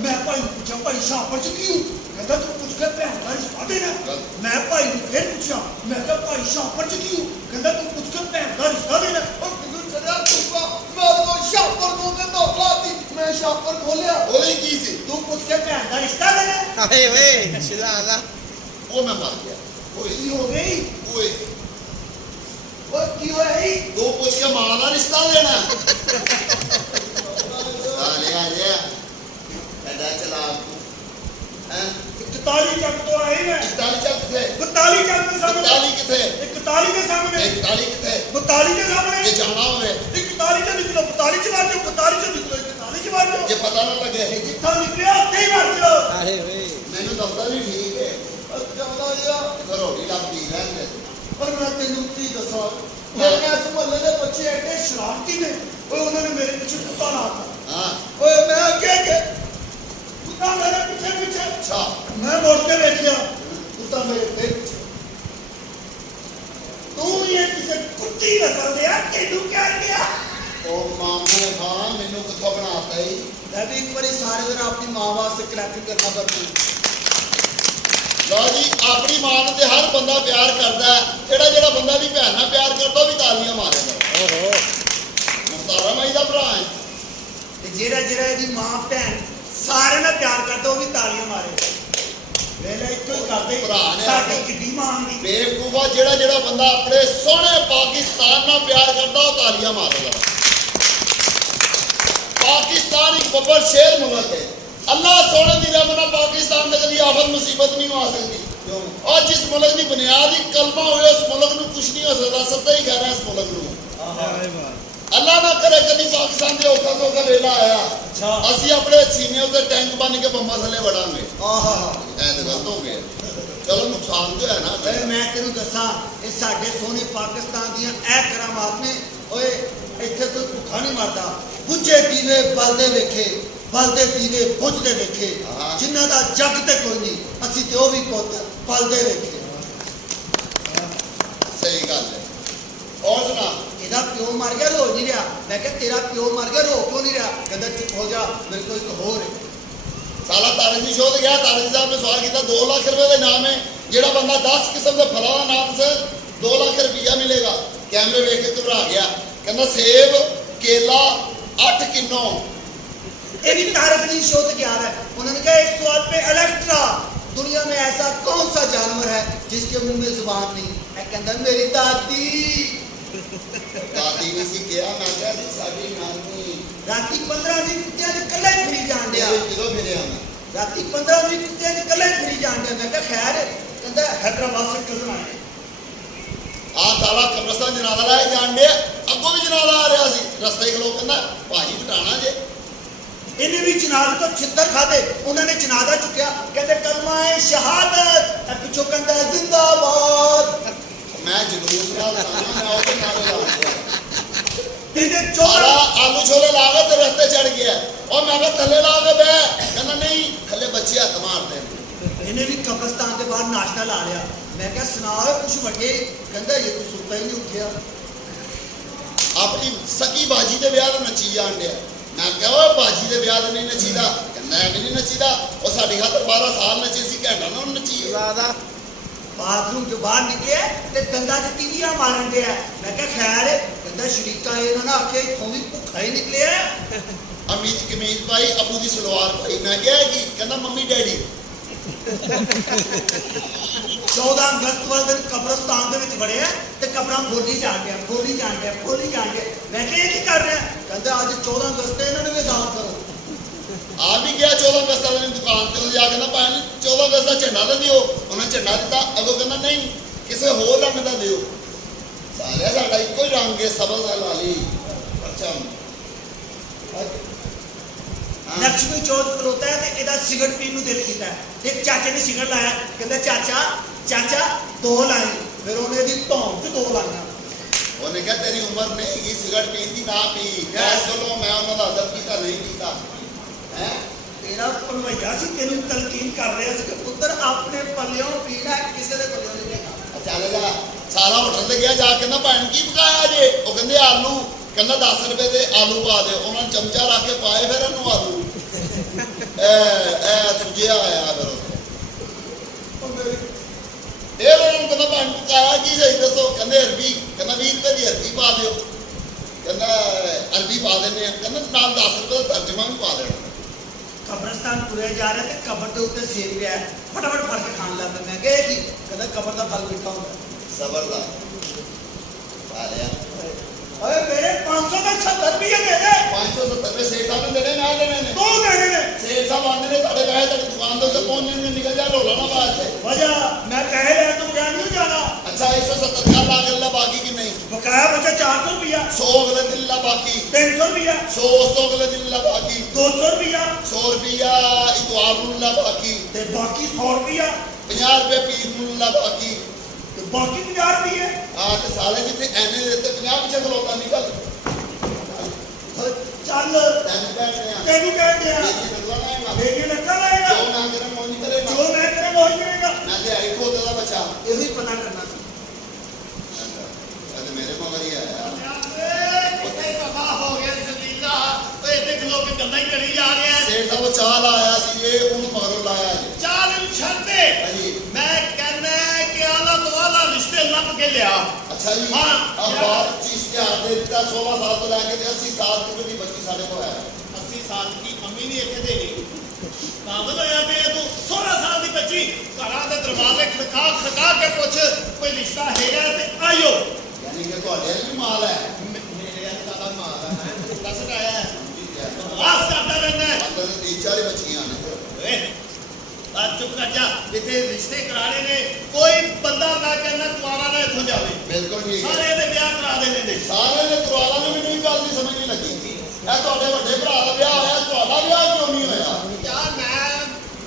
ਮੈਂ ਭਾਈ ਨੂੰ ਪੁੱਛਿਆ ਭਾਈ ਛਾਪੜ ਚ ਕੀ ਹੋ ਕਹਿੰਦਾ ਤੂੰ ਪੁੱਛ ਕੇ ਭੈਣ ਦਾ ਰਿਸ਼ਤਾ ਦੇਣਾ ਮੈਂ ਭਾਈ ਨੂੰ ਫਿਰ ਪੁੱਛਿਆ ਮੈਂ ਕਿਹਾ ਭਾਈ ਛਾਪੜ ਚ ਕੀ ਹੋ ਕਹਿੰਦਾ ਤੂੰ ਪੁੱਛ ਕੇ ਭੈਣ ਦਾ ਰਿਸ਼ਤਾ ਦੇਣਾ ਉਹ ਕਿਦੋਂ ਚੜਿਆ ਤੂੰ ਮੈਂ ਉਹ ਛਾਪੜ ਨੂੰ ਕਹਿੰਦਾ ਲਾਤੀ ਮੈਂ ਛਾਪੜ ਖੋਲਿਆ ਉਹਦੇ ਕੀ ਸੀ ਤੂੰ ਪੁੱਛ ਕੇ ਭੈਣ ਦਾ ਰਿਸ਼ਤਾ ਦੇਣਾ ਹਾਏ ਵੇ ਸ਼ਿਲਾ ਉਹ ਮੈਂ ਮਰ ਗਿਆ ਓਏ ਕੀ ਹੋ ਗਈ ਓਏ ਉਹ ਕੀ ਹੋਇਆ ਈ ਤੂੰ ਪੁੱਛ ਕੇ ਮਾਂ ਦਾ ਰਿਸ਼ਤਾ ਦੇਣਾ ਆ ਲਿਆ ਐਡਾ ਚਲਾ ਹੈ 41 ਚੱਕ ਤੋਂ ਆਈ ਮੈਂ ਤਾਲੀ ਚੱਕ ਕਿੱਥੇ 42 ਚੱਕ ਦੇ ਸਾਹਮਣੇ ਤਾਲੀ ਕਿੱਥੇ 41 ਦੇ ਸਾਹਮਣੇ ਇਹ ਤਾਲੀ ਕਿੱਥੇ 42 ਦੇ ਸਾਹਮਣੇ ਜੇ ਜਾਣਾ ਹੋਵੇ 41 ਚ ਨਿਕਲੋ 42 ਚ ਮਾਰ ਜਾਓ 42 ਚ ਨਿਕਲੋ 41 ਚ ਮਾਰ ਜੇ ਜਾਓ ਪਤਾ ਨਾ ਲੱਗੇ ਜਿੱਥਾ ਨਿਕਲਿਆ ਉੱਥੇ ਹੀ ਮਰ ਜਾਓ ਹਾਏ ਵੇ ਮੈਨੂੰ ਦੱਸਦਾ ਨਹੀਂ ਠੀਕ ਹੈ ਅੱਛਾ ਯਾਰ ਘਰੋਂ ਹੀ ਲੱਭਦੀ ਰਹਿੰਦੇ ਪਰ ਮੈਂ ਤੈਨੂੰ ਕੀ ਦੱਸਾਂ ਮੇਰੇ ਇਸ ਮੁਹੱਲੇ ਦੇ ਬੱਚੇ ਐਡੇ ਸ਼ਰਾਰਤੀ ਨੇ ਓਏ ਉਹਨਾਂ ਨੇ ਮੇਰੇ ਪਿੱਛੇ ਕੁੱਤਾ ਲਾਤਾ ਹਾਂ ਓਏ ਮੈਂ ਅੱਗੇ ਕੁੱਤਾ ਮੇਰੇ ਪਿੱਛੇ ਅੱਛਾ ਮੈਂ ਮੁੜ ਕੇ ਵੇਖਿਆ ਕੁੱਤਾ ਮੇਰੇ ਪਿੱਛੇ ਤੂੰ ਇਹ ਕਿਸੇ ਕੁੱਤੀ ਨਸਲ ਦੇ ਆ ਤੈਨੂੰ ਕਹਿ ਗਿਆ ਉਹ ਮਾਮੂ ਖਾਨ ਮੈਨੂੰ ਕਿੱਥੋਂ ਬਣਾਤਾ ਈ ਮੈਂ ਵੀ ਇੱਕ ਵਾਰੀ ਸਾਰੇ ਦਿਨ ਆਪਣੀ ਮਾਂ ਵਾਸਤੇ ਕਲੈਕਟ ਕਰਨਾ ਪੜਦਾ ਲਓ ਜੀ ਆਪਣੀ ਮਾਂ ਨੂੰ ਤੇ ਹਰ ਬੰਦਾ ਪਿਆਰ ਕਰਦਾ ਹੈ। ਜਿਹੜਾ ਬੰਦਾ ਵੀ ਭੈਣ ਨਾਲ ਪਿਆਰ ਕਰਦਾ ਉਹ ਵੀ ਤਾਲੀਆਂ ਮਾਰੇਗਾ ਓਹੋ ਮੁਖਤਾਰਾ ਮਾਈ ਦਾ ਭਰਾ ਹੈ ਤੇ ਜਿਹੜਾ ਇਹਦੀ ਮਾਂ ਭੈਣ ਸਾਰੇ ਨਾਲ ਪਿਆਰ ਕਰਦਾ ਉਹ ਵੀ ਤਾਲੀਆਂ ਮਾਰੇ ਵੇਲੇ ਇੱਕੋ ਹੀ ਕਰਦੇ ਭਰਾ ਨੇ ਸਾਡੀ ਕਿੱਡੀ ਮਾਂ ਦੀ ਬੇਵਕੂਫਾ ਜਿਹੜਾ ਬੰਦਾ ਆਪਣੇ ਸੋਹਣੇ ਪਾਕਿਸਤਾਨ ਨਾਲ ਪਿਆਰ ਕਰਦਾ ਉਹ ਤਾਲੀਆਂ ਮਾਰੇਗਾ ਪਾਕਿਸਤਾਨ ਇੱਕ ਬੱਬਰ ਸ਼ੇਰ ਮੁਲਕ ਹੈ अल्लाह सोने की रहमत पाकिस्तान में कभी आफत मुसीबत नहीं आ सकती और जिस मुल्क की बुनियादी कलमा हुए उस मुल्क में कुछ नहीं हो सकता सदा ही कह रहा है इस मुल्क में अल्लाह ना करे कभी पाकिस्तान के औखा सौखा वेला आया असि अपने सीने उते टैंक बन के बम्बा थले बढ़ांगे ऐसे गलत हो गए चलो नुकसान तो है ना मैं तेन दसा ये साडे सोने पाकिस्तान दियां ऐ करामात ने ओए इत्थे कोई भुखा नहीं मरदा बुझे दीवे बलदे वेखे बलदे दीवे बुझदे वेखे जिन्हां दा जग ते कोई नहीं असीं ते ओ भी पुੱਤ बलदे वेखे सही गल है और सुना ਇਹਦਾ ਪਿਓ ਮਰ ਗਿਆ ਰੋ ਨਹੀਂ ਰਿਹਾ ਮੈਂ ਕਿਹਾ ਤੇਰਾ ਪਿਓ ਮਰ ਗਿਆ ਰੋ ਕਿਉਂ ਨਹੀਂ ਰਿਹਾ ਕਹਿੰਦਾ ਚੁੱਪ ਹੋ ਜਾ ਮੇਰੇ ਕੋਲ ਇੱਕ ਹੋਰ ਹੈ साला तारजी शोध गया तारजी साहब ने सवाल किया 2 लाख रुपए का नाम है जेड़ा बंदा 10 किस्म के फलों का नाम से 2 लाख रुपया मिलेगा कैमरे वेख के घबरा गया कहना सेब केला 8 किलो ये भी तारकनी शोध क्या है उन्होंने कहा एक सवाल पे इलेक्ट्रा दुनिया में ऐसा कौन सा जानवर है जिसके मुंह में जुबान नहीं है कहता मेरी दादी दादी ने सी किया मैं क्या सी साडी नानी राती 15 दिन कुत्ते ने कल्ले फिरी जान दिया किलो फिरे हमें राती 15 दिन कुत्ते ने कल्ले फिरी जान दिया मैं कहा खैर कहता हैदराबाद से कजन आए आ साला कब्रिस्तान जनाजा लाए जान दे अगो भी जनाजा आ रहा सी रस्ते के लोग कहना भाजी घटाना जे इन्हें भी जनाजे तो छितर खाते उन्होंने जनाजा चुकया कहते कलमा शहादत पिछो कहता जिंदाबाद मैं जुलूस नाल जाना मैं ओदे नाल जाना इधर साला चोला आलू छोले ला के ते रस्ते चढ़ गया और मैं कहा थल्ले ला के बह कहना नहीं थल्ले बच्चे हाथ मारते हैं इन्हें भी कब्रिस्तान के बाहर नाश्ता ला लिया मैं क्या सुना कुछ वटे कहता ये तो सुता ही नहीं उठिया अपनी सकी बाजी के ब्याह नची जान दिया मैं क्या बाजी के ब्याह नहीं नचीदा कहना है नहीं नचीदा और साड़ी खातर 12 साल नची सी घंटा ना नची ਦਾਦਾ बाथरूम जो बाहर निकले ते दंदा च तीलियां मारन दिया मैं क्या खैर कहता शरीका इन्होंने आखे इथों भी भुखा ही निकले अमीत कमीज पाई अबू दी सलवार पाई मैं क्या कि कहना मम्मी डैडी 14 अगस्त वाले दिन कब्रिस्तान ਦੇ ਵਿੱਚ ਵੜਿਆ ਤੇ ਕਬਰਾਂ ਖੋਲੀ ਜਾਣ ਗਿਆ ਮੈਂ ਕਿਹਾ ਇਹ ਕੀ ਕਰ ਰਿਹਾ ਕਹਿੰਦਾ ਅੱਜ 14 ਅਗਸਤ ਹੈ ਇਹਨਾਂ ਨੂੰ ਵੀ ਆਜ਼ਾਦ ਕਰੋ आ भी गया 14 अगस्त वाले दिन दुकान ते जाके ना भाई 14 अगस्त का झंडा तो दियो उन्हें झंडा दिता अगो कहना नहीं किसी होर रंग का दियो सारे साडा इको ही रंग है सबल सा लाली अच्छा लक्ष्मी चौथ खलोता है ते एदा सिगरेट पीन ਨੂੰ दिल ਕੀਤਾ एक चाचे ने सिगरेट लाया कहता चाचा 2 लाई फिर उन्हें दी धौन च 2 लाइयां उन्हें कहा तेरी उम्र नहीं की सिगरेट पीन की ना पी गैस चलो मैं उन्होंने अदब कीता नहीं कीता है तेरा भलवैया सी तेनू तलकीन कर रहा सी कि पुत्र अपने पल्लियों पीना किसी दे पल्लियों नहीं लेना चल जा सारा होटल ते गया जाके ना भैन की पकाया जे वो कहंदे आलू कहना 10 रुपए दे आलू पा दे उन्होंने चमचा रख के पाए फिर इन्हू आलू सुजिया आया फिर फिर उन्होंने कहना भैन पकाया की सही दसो कहंदे अरबी कहना 20 रुपए दी अरबी पा दियो कहना अरबी पा देने कहना नाल 10 रुपए दा तर्जमा भी पा देना कब्रिस्तान तुरे जा रहे थे कब्र के उत्ते सेब लिया फटाफट फड़ के खान लग मैं गए कि कहता कब्र का फल मीठा होता जबरदस्त आ लिया अरे मेरे 500 का 70 रुपये दे दे 570 रुपए सेठ साहब ने देने ना देने ने 2 देने ने सेठ साहब आंदे ने ताड़े कहे तेरी दुकान तो पहुंचने में निकल जा रोला ना बात है वजह मैं कहे रहा तुम क्या नहीं जाना अच्छा 170 का ला गल्ला बाकी की नहीं बकाया बचा 400 रुपया 100 अगले दिन ला बाकी 300 रुपया 100 तो अगले दिन ला बाकी 200 रुपया 100 रुपया इतवार ਨੂੰ ला बाकी ते बाकी 100 रुपया 50 रुपए पीर ਨੂੰ ला बाकी तो बाकी 50 रुपये आ ते साले जितने एने देते 50 पीछे खलोता निकल ਡਿਆ ਇਹ ਕੀ ਬਦਲਾ ਲਾਏਗਾ ਮੇਰੀ ਲੱਗਾ ਲਾਏਗਾ ਜੋ ਨਾ ਕਰੇ ਮੋਹ ਨਹੀਂ ਕਰੇਗਾ ਜੋ ਮੈਂ ਕਰਾਂਗਾ ਉਹੀ ਕਰੇਗਾ ਮੈਂ ਤੇ ਆਈ ਖੋਤੇ ਦਾ ਬੱਚਾ ਇਹੋ ਹੀ ਪਤਾ ਕਰਨਾ ਸੀ ਤੇ ਮੇਰੇ ਮਗਰ ਹੀ ਆਇਆ ਕਿਤੇ ਵਫਾ ਹੋ ਗਿਆ ਜਲੀਲਾ ਓਏ ਦੇਖ ਲੋ ਕਿ ਗੱਲਾਂ ਹੀ ਕਰੀ ਜਾ ਰਿਹਾ ਸੇਠ ਸਾਹਿਬ ਚਾਲ ਆਇਆ ਸੀ ਇਹ ਉਹਨੂੰ ਮਗਰੋਂ ਲਾਇਆ ਜੀ ਚਾਲ ਨੂੰ ਛੱਡ ਦੇ ਹਾਂਜੀ ਮੈਂ ਕਹਿੰਦਾ ਕਿ ਆਲਾ ਤੋਂ ਆਲਾ ਰਿਸ਼ਤੇ ਲੱਭ ਕੇ ਲਿਆ ਅੱਛਾ ਜੀ ਹਾਂ। अब बात चीज के आते इतना 16 साल तो लेके 80 साल तक की बच्ची साढ़े को है 80 ਸਾਲ ਦੀ ਅੰਮੀ ਨਹੀਂ ਇੱਥੇ ਦੇਣੀ ਪਾਗਲ ਹੋਇਆ ਪਿਆ ਤੂੰ 16 ਸਾਲ ਦੀ ਬੱਚੀ ਘਰਾਂ ਦੇ ਦਰਵਾਜ਼ੇ ਖੜਕਾ ਕੇ ਪੁੱਛ ਕੋਈ ਰਿਸ਼ਤਾ ਹੈਗਾ ਤੇ ਆਇਓ यानी कि तो हले भी माल है ਮੇਰੇ ਯਾਰ ਦਾ ਮਾਲ ਹੈ ਦੱਸ ਆਇਆ ਹੈ ठीक है ਵਾਸ ਕਰਦਾ ਰਹਿੰਦਾ ਹੈ अंदर से 3-4 बच्चियां ने ਓਏ ਆ ਚੁੱਪ ਕਰ ਜਾ ਜਿੱਥੇ ਰਿਸ਼ਤੇ ਕਰਾਣੇ ਨੇ ਕੋਈ ਬੰਦਾ ਮੈਂ ਕਹਿੰਦਾ ਕੁਆਰਾ ਨਾ ਇੱਥੋਂ ਜਾਵੇ बिल्कुल ठीक है ਸਾਰੇ ਇਹਦੇ ਵਿਆਹ ਕਰਾ ਦੇਣੇ ਨੇ सारे ने करवाला ने मैंने गल नहीं समझ नहीं लगी ਇਹ ਤੁਹਾਡੇ ਵੱਡੇ ਭਰਾ ਦਾ ਵਿਆਹ ਹੋਇਆ ਤੁਹਾਡਾ ਵਿਆਹ ਕਿਉਂ ਨਹੀਂ ਹੋਇਆ ਯਾਰ ਮੈਂ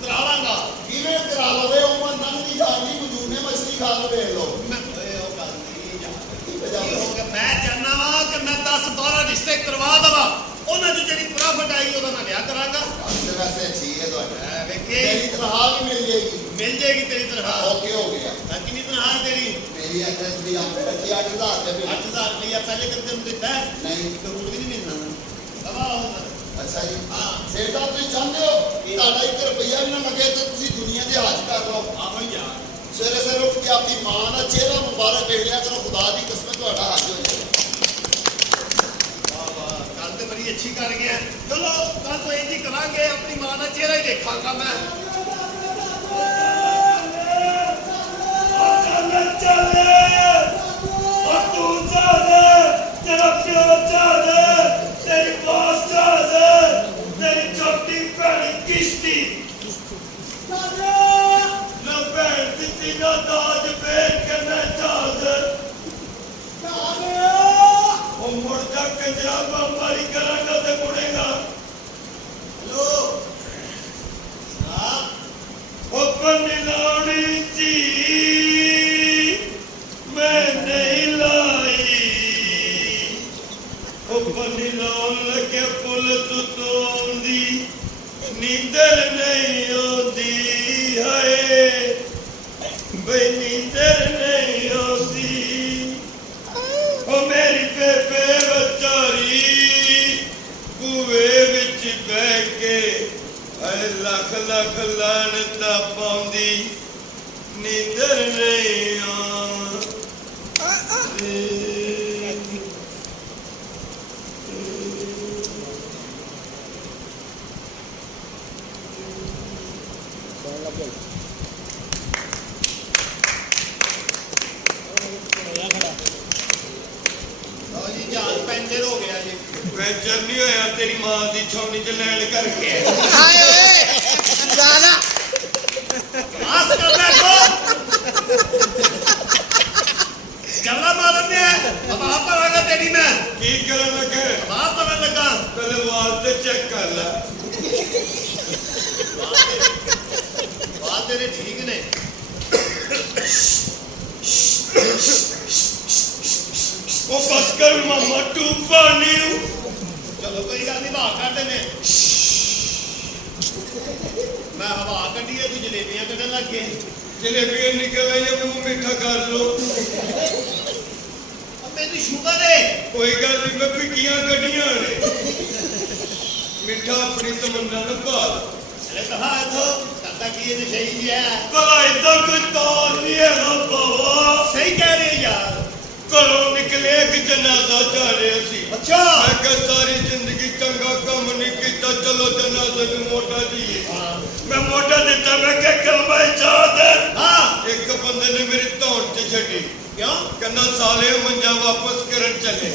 ਕਰਾ ਲਾਂਗਾ ਕਿਵੇਂ ਕਰਾ ਲਵੇ ਉਮਰ ਨੰਗ ਦੀ ਜਾਣੀ ਮਜੂਰ ਨੇ ਮਛਲੀ ਖਾ ਲਵੇ ਵੇਖ ਲੋ ਮੈਂ ਓਏ ਉਹ ਗੱਲ ਨਹੀਂ ਯਾਰ ਕੀ ਹੋ ਗਿਆ ਮੈਂ ਚਾਹਨਾ ਵਾਂ ਕਿ ਮੈਂ 10-12 ਰਿਸ਼ਤੇ ਕਰਵਾ ਦਵਾਂ ਉਹਨਾਂ ਦੀ ਜਿਹੜੀ ਪ੍ਰੋਫਿਟ ਆਈ ਉਹਦਾ ਮੈਂ ਵਿਆਹ ਕਰਾਂਗਾ ਅੰਦਰ ਵੈਸੇ ਅੱਛੀ ਹੈ ਤੁਹਾਡਾ ਐ ਵੇਖੇ ਤੇਰੀ ਤਨਖਾਹ ਵੀ ਮਿਲ ਜਾਏਗੀ ਮਿਲ ਜਾਏਗੀ ਤੇਰੀ ਤਨਖਾਹ ਓਕੇ ਹੋ ਗਿਆ ਕਿੰਨੀ ਤਨਖਾਹ ਹੈ ਤੇਰੀ ਮੇਰੀ ਐਡਰੈਸ ਵੀ ਆਪ ਬੱਚੀ 8000 ਰੁਪਏ ਵੀ 8000 ਰੁਪਇਆ ਪਹਿਲੇ ਕਦੇ ਨੂੰ ਦਿੱਤਾ ਹੈ ਨਹੀਂ ਤੇ ਹੁਣ ਵੀ ਨਹੀਂ ਮਿਲਣਾ ਦਵਾ ਹੋ ਅੱਛਾ ਜੀ ਹਾਂ ਸੇਠ ਸਾਹਿਬ ਤੁਸੀਂ ਚਾਹੁੰਦੇ ਹੋ ਕਿ ਤੁਹਾਡਾ 1 ਰੁਪਈਆ ਵੀ ਨਾ ਲੱਗੇ ਤੇ ਤੁਸੀਂ ਦੁਨੀਆ ਦੇ ਹਾਜ ਕਰ ਲਓ ਆਹੋ ਯਾਰ ਸਵੇਰੇ ਸਵੇਰੇ ਉੱਠ ਕੇ ਆਪਣੀ ਮਾਂ ਦਾ ਚਿਹਰਾ ਮੁਬਾਰਕ ਵੇਖ ਲਿਆ ਕਰੋ ਖੁਦਾ ਦੀ ਕਸਮ ਤੁਹਾਡਾ ਹਾਜ ਹੋ ਜਾਏਗਾ ਵਾਹ ਵਾਹ ਕੱਲ ਤੇ ਬੜੀ ਅੱਛੀ ਕਰ ਗਿਆ ਚਲੋ ਕੱਲ ਤੋਂ ਇੰਜ ਹੀ ਕਰਾਂਗੇ ਆਪਣੀ ਮਾਂ ਦਾ ਚਿਹਰਾ ਹੀ ਦੇਖਾਂਗਾ ਮੈਂ ਹੈਲੋ ਹਾਂ ਨੀਂਦਰ ਨਹੀਂ ਆਉਂਦੀ ਹਾਏ ਬਈ ਨੀਂਦਰ ਨਹੀਂ ਆਉਂਦੀ ਉਹ ਮੇਰੀ ਬੇਬੇ ਵਿਚਾਰੀ ਕੂਵੇ ਵਿੱਚ ਬਹਿ ਕੇ ਹਾਏ ਲੱਖ ਲੱਖ ਲਾਹਨਤਾਂ ਪਾਉਂਦੀ ਨੀਂਦਰ ਨਹੀਂ ਆਉਂਦੀ ਲਓ ਜੀ ਜਹਾਜ਼ ਪੈਂਚਰ ਹੋ ਗਿਆ ਜੀ ਪੈਂਚਰ ਨਹੀਂ ਹੋਇਆ ਤੇਰੀ ਮਾਂ ਦੀ ਛਾਉਣੀ ਚ ਲੈਣ ਕਰਕੇ ਹਾਏ ਓਏ ਗਾਣਾ ਆਸ ਕਰ ਬੈਠੋ ਜਮਲਾ ਮਾਰਨ ਦੇ ਹਵਾ ਭਰਾਂਗਾ ਤੇਰੀ ਮੈਂ ਕੀ ਕਰਨ ਲੱਗੇ ਹਵਾ ਭਰਨ ਲੱਗਾ ਪਹਿਲੇ ਵਾਲ ਤੇ ਚੈੱਕ ਕਰ ਲੈ ਬਾਤ ਤੇਰੇ ਠੀਕ ਨੇ ਉਹ ਬਸ ਕਰ ਮਾਮਾ ਤੂੰ ਪਾਣੀ ਚਲੋ ਕੋਈ ਗੱਲ ਨਹੀਂ ਹਵਾ ਕੱਢਦੇ ਨੇ ਮੈਂ ਹਵਾ ਕੱਢੀ ਹੈ ਤੂੰ ਜਲੇਬੀਆਂ ਕੱਢਣ ਲੱਗ ਗਏ ਜਲੇਬੀਆਂ ਨਿਕਲ ਆਈਆਂ ਮੂੰਹ ਮਿੱਠਾ ਕਰ ਲੋ ਮੈਨੂੰ ਸ਼ੂਗਰ ਹੈ ਕੋਈ ਗੱਲ ਨਹੀਂ ਮੈਂ ਪਿੱਕੀਆਂ ਕੱਢੀਆਂ ਨੇ ਮਿੱਠਾ ਆਪਣੀ ਤਮੰਨਾ ਨੂੰ ਭਾਲ ਚਲੇ ਕਹਾ ਇਥੋਂ ਕਰਦਾ ਕੀ ਇਹ ਸਹੀ ਹੈ ਭਲਾ ਏਦਾਂ ਕੋਈ ਤੌਰ ਨਹੀਂ ਹੈਗਾ ਬਾਬਾ ਸਹੀ ਕਹਿ ਰਹੇ ਯਾਰ ਘਰੋਂ ਨਿਕਲੇ ਕਿ ਜਨਾਜ਼ਾ ਜਾ ਰਿਹਾ ਸੀ ਅੱਛਾ ਮੈਂ ਕਿਹਾ ਸਾਰੀ ਜ਼ਿੰਦਗੀ ਚੰਗਾ ਕੰਮ ਨਹੀਂ ਕੀਤਾ ਚਲੋ ਜਨਾਜ਼ੇ ਨੂੰ ਮੋਢਾ ਦੀਏ ਮੈਂ ਮੋਢਾ ਦਿੱਤਾ ਮੈਂ ਕਿਹਾ ਕਲਮਾ ਸ਼ਹਾਦਤ ਹਾਂ ਇੱਕ ਬੰਦੇ ਨੇ ਮੇਰੀ ਧੌਣ 'ਚ ਛੱਡੀ ਕਿਉਂ ਕਹਿੰਦਾ ਸਾਲੇ ਮੰਜਾ ਵਾਪਸ ਕਰਨ ਚੱਲੇ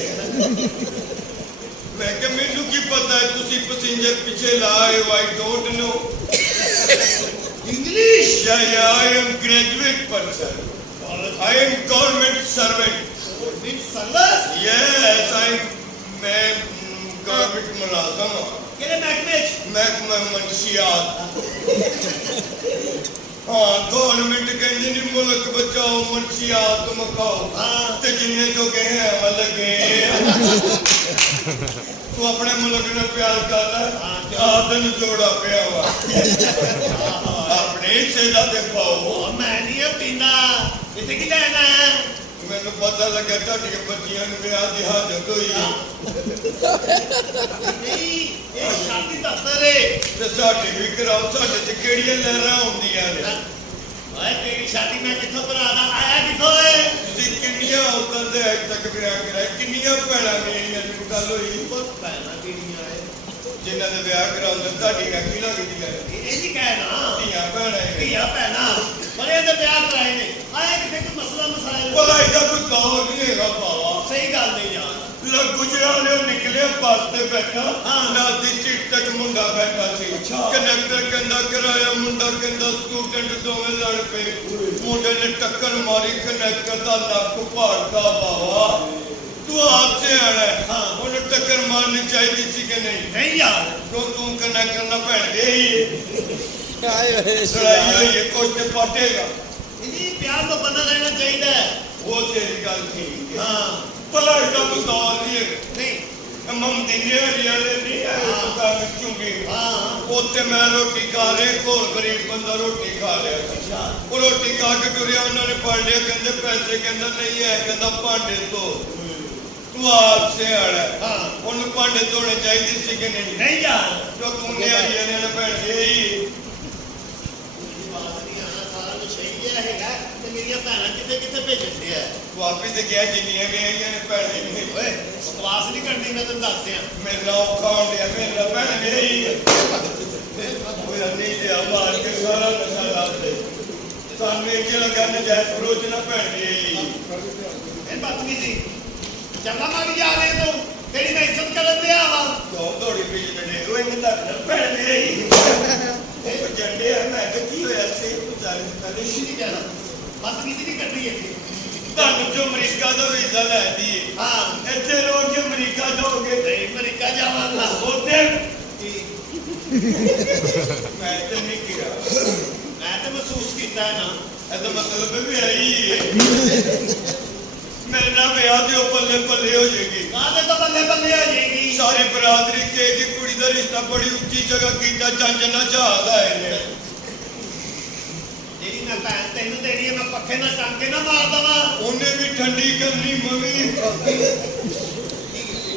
ਮੈਂ ਕਿਹਾ ਮੈਨੂੰ ਕੀ ਪਤਾ ਹੈ ਤੁਸੀਂ ਪੈਸੇਂਜਰ ਪਿੱਛੇ ਲਾਏ I don't know English yeah I am graduate person I am government servant minute service yes मैं government मुलाजम हूँ ਕਿਹੜੇ ਮਹਿਕਮੇ ਚ महकमा मंशियात हाँ गवर्नमेंट कहती नहीं मुल्क बचाओ मंशियात मकाओ हाँ ते जिन्ने जो गए हैं लगे ਤੂੰ ਆਪਣੇ ਮੁਲਕ ਨਾਲ ਪਿਆਰ ਕਰਦਾ ਆ ਤੈਨੂੰ ਜੋੜਾ ਪਿਆ ਵਾ ਆਪਣੇ ਹਿੱਸੇ ਦਾ ਤੇ ਪਾਓ ਮੈਂ ਨਹੀਂ ਇਹ ਪੀਂਦਾ ਇੱਥੇ ਕੀ ਲੈਣਾ ਹੈ ਮੈਨੂੰ ਪਤਾ ਲੱਗਾ ਤੁਹਾਡੀਆਂ ਬੱਚੀਆਂ ਨੂੰ ਵਿਆਹ ਦੀ ਹਾਜ਼ਤ ਹੋਈ ਨਹੀਂ ਇਹ ਸ਼ਾਦੀ ਦਫ਼ਤਰ ਹੈ ਤੇ ਸਾਡੇ ਵੀ ਕਰਾਓ ਸਾਡੇ ਤੇ ਕਿਹੜੀਆਂ ਲਹਿਰਾਂ ਆਉਂਦੀਆਂ ਨੇ ਓਏ ਤੇਰੀ ਸ਼ਾਦੀ ਮੈਂ ਕਿੱਥੋਂ ਕਰਾਦਾ ਆਇਆ ਕਿੱਥੋਂ ਏ ਤੁਸੀਂ ਕਿੰਨੀਆਂ ਔਰਤਾਂ ਦੇ ਅੱਜ ਤੱਕ ਵਿਆਹ ਕਰਾਏ ਕਿੰਨੀਆਂ ਭੈਣਾਂ ਮੇਰੀਆਂ ਨੂੰ ਗੱਲ ਹੋਈ ਭੈਣਾਂ ਕਿਹੜੀਆਂ ਏ ਜਿਨ੍ਹਾਂ ਦੇ ਵਿਆਹ ਕਰਾਉਂਦੇ ਤੁਹਾਡੀਆਂ ਕੀ ਲੱਗਦੀਆਂ ਇਹ ਨਹੀਂ ਕਹਿਣਾ ਧੀਆਂ ਭੈਣਾਂ ਨੇ ਧੀਆਂ ਭੈਣਾਂ ਬੜੇ ਦੇ ਵਿਆਹ ਕਰਾਏ ਨੇ ਆਇਆ ਕਿੱਥੇ ਕੋਈ ਮਸਲਾ ਮਸਾਇਲ ਭਲਾ ਇਹਦਾ ਕੋਈ ਦੌਰ ਨਹੀਂ ਹੈਗਾ ਬਾਵਾ ਸਹੀ ਗੱਲ ਨਹੀਂ ਯਾਰ ਲੋ ਗੁਜਰਾਲੇ ਨਿਕਲੇ ਬੱਸ ਤੇ ਬੈਠਾ ਹਾਂ। ਨਾਲ ਦੀ ਸੀਟ ਤੱਕ ਮੁੰਡਾ ਬੈਠਾ ਸੀ ਕਨੈਕਟਰ ਕਹਿੰਦਾ ਕਿਰਾਇਆ ਮੁੰਡਾ ਕਹਿੰਦਾ ਸਟੂਡੈਂਟ ਦੋਵੇਂ ਲੜ ਪਏ ਮੁੰਡੇ ਨੇ ਟੱਕਰ ਮਾਰੀ ਕਨੈਕਟਰ ਦਾ ਲੱਕ ਭਾੜਦਾ ਬਾਵਾ ਤੂੰ ਆਪ ਸੇ ਆਣਾ ਹਾਂ। ਉਹਨੂੰ ਟੱਕਰ ਮਾਰਨੀ ਚਾਹੀਦੀ ਸੀ ਕਿ ਨਹੀਂ ਨਹੀਂ ਯਾਰ ਤੂੰ ਕਨੈਕਟਰ ਨਾਲ ਭੈਣ ਗਈ ਆਏ ਹੋਏ ਲੜਾਈ ਹੋਈ ਹੈ ਕੁਝ ਤੇ ਪਾਟੇਗਾ ਇਹ ਪਿਆਰ ਤੋਂ ਬੰਦਾ ਰਹਿਣਾ ਚਾਹੀਦਾ ਹੈ ਉਹ ਤੇਰੀ ਗੱਲ ਠੀਕ ਹੈ ਹਾਂ ਭਲਾ ਇਹਦਾ ਕੋਈ ਦੌਰ ਨਹੀਂ ਹੈ ਨਹੀਂ ਮਮਦਿਨੇ ਵਾਲੇ ਨਹੀਂ ਹੈ ਦੁਕਾਨ ਚੁੰਗੀ ਹਾਂ ਉੱਥੇ ਮੈਂ ਰੋਟੀ ਖਾ ਰਿਹਾ ਕੋਲ ਗਰੀਬ ਬੰਦਾ ਰੋਟੀ ਖਾ ਰਿਹਾ ਉਹ ਰੋਟੀ ਖਾ ਕੇ ਤੁਰਿਆ ਉਹਨਾਂ ਨੇ ਫੜ ਲਿਆ ਕਹਿੰਦੇ ਪੈਸੇ ਕਹਿੰਦਾ ਨਹੀਂ ਹੈ ਕਹਿੰਦਾ ਭਾਂਡੇ ਧੋ ਤੂੰ ਆਪ ਸੇ ਆੜਾ ਹਾਂ ਉਹਨੂੰ ਭਾਂਡੇ ਧੋਣੇ ਚਾਹੀਦੇ ਸੀ ਕਿ ਨਹੀਂ ਨਹੀਂ ਯਾਰ ਜੋ ਤੂੰ ਨੇ ਆਈ ਨੇ ਭੈਣ ਗਈ ਬਾਤ ਨਹੀਂ ਆਣਾ ਸਾਰਾ ਕੁਝ ਸਹੀ ਹੈ ਹੈਗਾ ਤੇ ਮੇਰੀਆਂ ਭੈਣਾਂ ਕਿੱਥੇ ਕਿੱਥੇ ਭੇਜਦੇ ਆ ਤੂੰ ਆਪੇ ਤੇ ਗਿਆ ਜਿੰਨੀਆਂ ਗਈਆਂ ਨੇ ਭੈਣੇ ਨੇ ਓਏ ਬਕਵਾਸ ਨਹੀਂ ਕਰਨੀ ਮੈਂ ਤੈਨੂੰ ਦੱਸ ਦਿਆਂ ਮੇਰਾ ਔਖਾ ਹੁੰਦਿਆ ਮੇਰਾ ਭੈਣ ਗਈ ਉਹ ਨਹੀਂ ਤੇ ਆਵਾਜ਼ ਕੇ ਸਾਰਾ ਨਸ਼ਾ ਲਾ ਦੇ ਸਾਨੂੰ ਇਹ ਜਿਹੜਾ ਗੱਲ ਜਾਇਜ਼ ਫਰੋਜ ਨਾ ਭੈਣ ਗਈ ਇਹ ਬਦਤਮੀ ਸੀ ਚੰਗਾ ਮਾਰੀ ਜਾ ਰਹੇ ਤੂੰ ਤੇਰੀ ਮੈਂ ਇੱਜ਼ਤ ਕਰਨ ਦਿਆ ਵਾ ਦੋ ਦੌੜੀ ਪਈ ਜਿਹੜੇ ਉਹ ਇਹਨਾਂ ਦਾ ਭੈਣ ਗਈ ਉਹ ਜੰਡੇ ਆ ਮੈਂ ਕਿ ਕੀ ਹੋਇਆ ਸੀ ਤੂੰ ਚਾਲੀ ਪਹਿਲੇ ਕੁਛ ਨਹੀਂ ਕਹਿਣਾ ਬਦਤਮੀ ਨਹੀਂ ਕਰਨੀ ਹੈ ਤੁਹਾਨੂੰ ਜੋ ਅਮਰੀਕਾ ਦਾ ਵੀਜ਼ਾ ਲੈ ਦੀਏ ਹਾਂ ਇੱਥੇ ਲੋਕ ਕਿ ਅਮਰੀਕਾ ਜਾਓਗੇ ਨਹੀਂ ਅਮਰੀਕਾ ਜਾਵਾਂਗਾ ਉੱਥੇ ਮੈਂ ਤੇ ਨਹੀਂ ਗਿਆ ਮੈਂ ਤਾਂ ਮਹਿਸੂਸ ਕੀਤਾ ਹੈ ਨਾ ਇਹਦਾ ਮਤਲਬ ਵੀ ਆਈ ਮੇਰੇ ਨਾਲ ਵਿਆਹ ਦੇ ਪੱਲੇ ਪੱਲੇ ਹੋ ਜਾਏਗੀ ਕਾਹਦੇ ਤੋਂ ਬੱਲੇ ਬੱਲੇ ਹੋ ਜਾਏਗੀ ਸਾਰੀ ਬਰਾਦਰੀ ਕਹੇਗੀ ਕੁੜੀ ਦਾ ਰਿਸ਼ਤਾ ਬੜੀ ਉੱਚੀ ਜਗ੍ਹਾ ਕੀਤਾ ਜੰਜ ਨਾ ਜਹਾਜ਼ ਆਏ ਨੇ ਜਿਹੜੀ ਮੈਂ ਭੈਣ ਤੈਨੂੰ ਦੇਣੀ ਹੈ ਮੈਂ ਪੱਖੇ ਨਾਲ ਟੰਗ ਕੇ ਨਾ ਮਾਰ ਦਵਾਂ ਉਹਨੇ ਵੀ ਠੰਡੀ ਕਰਨੀ ਮੰਮੀ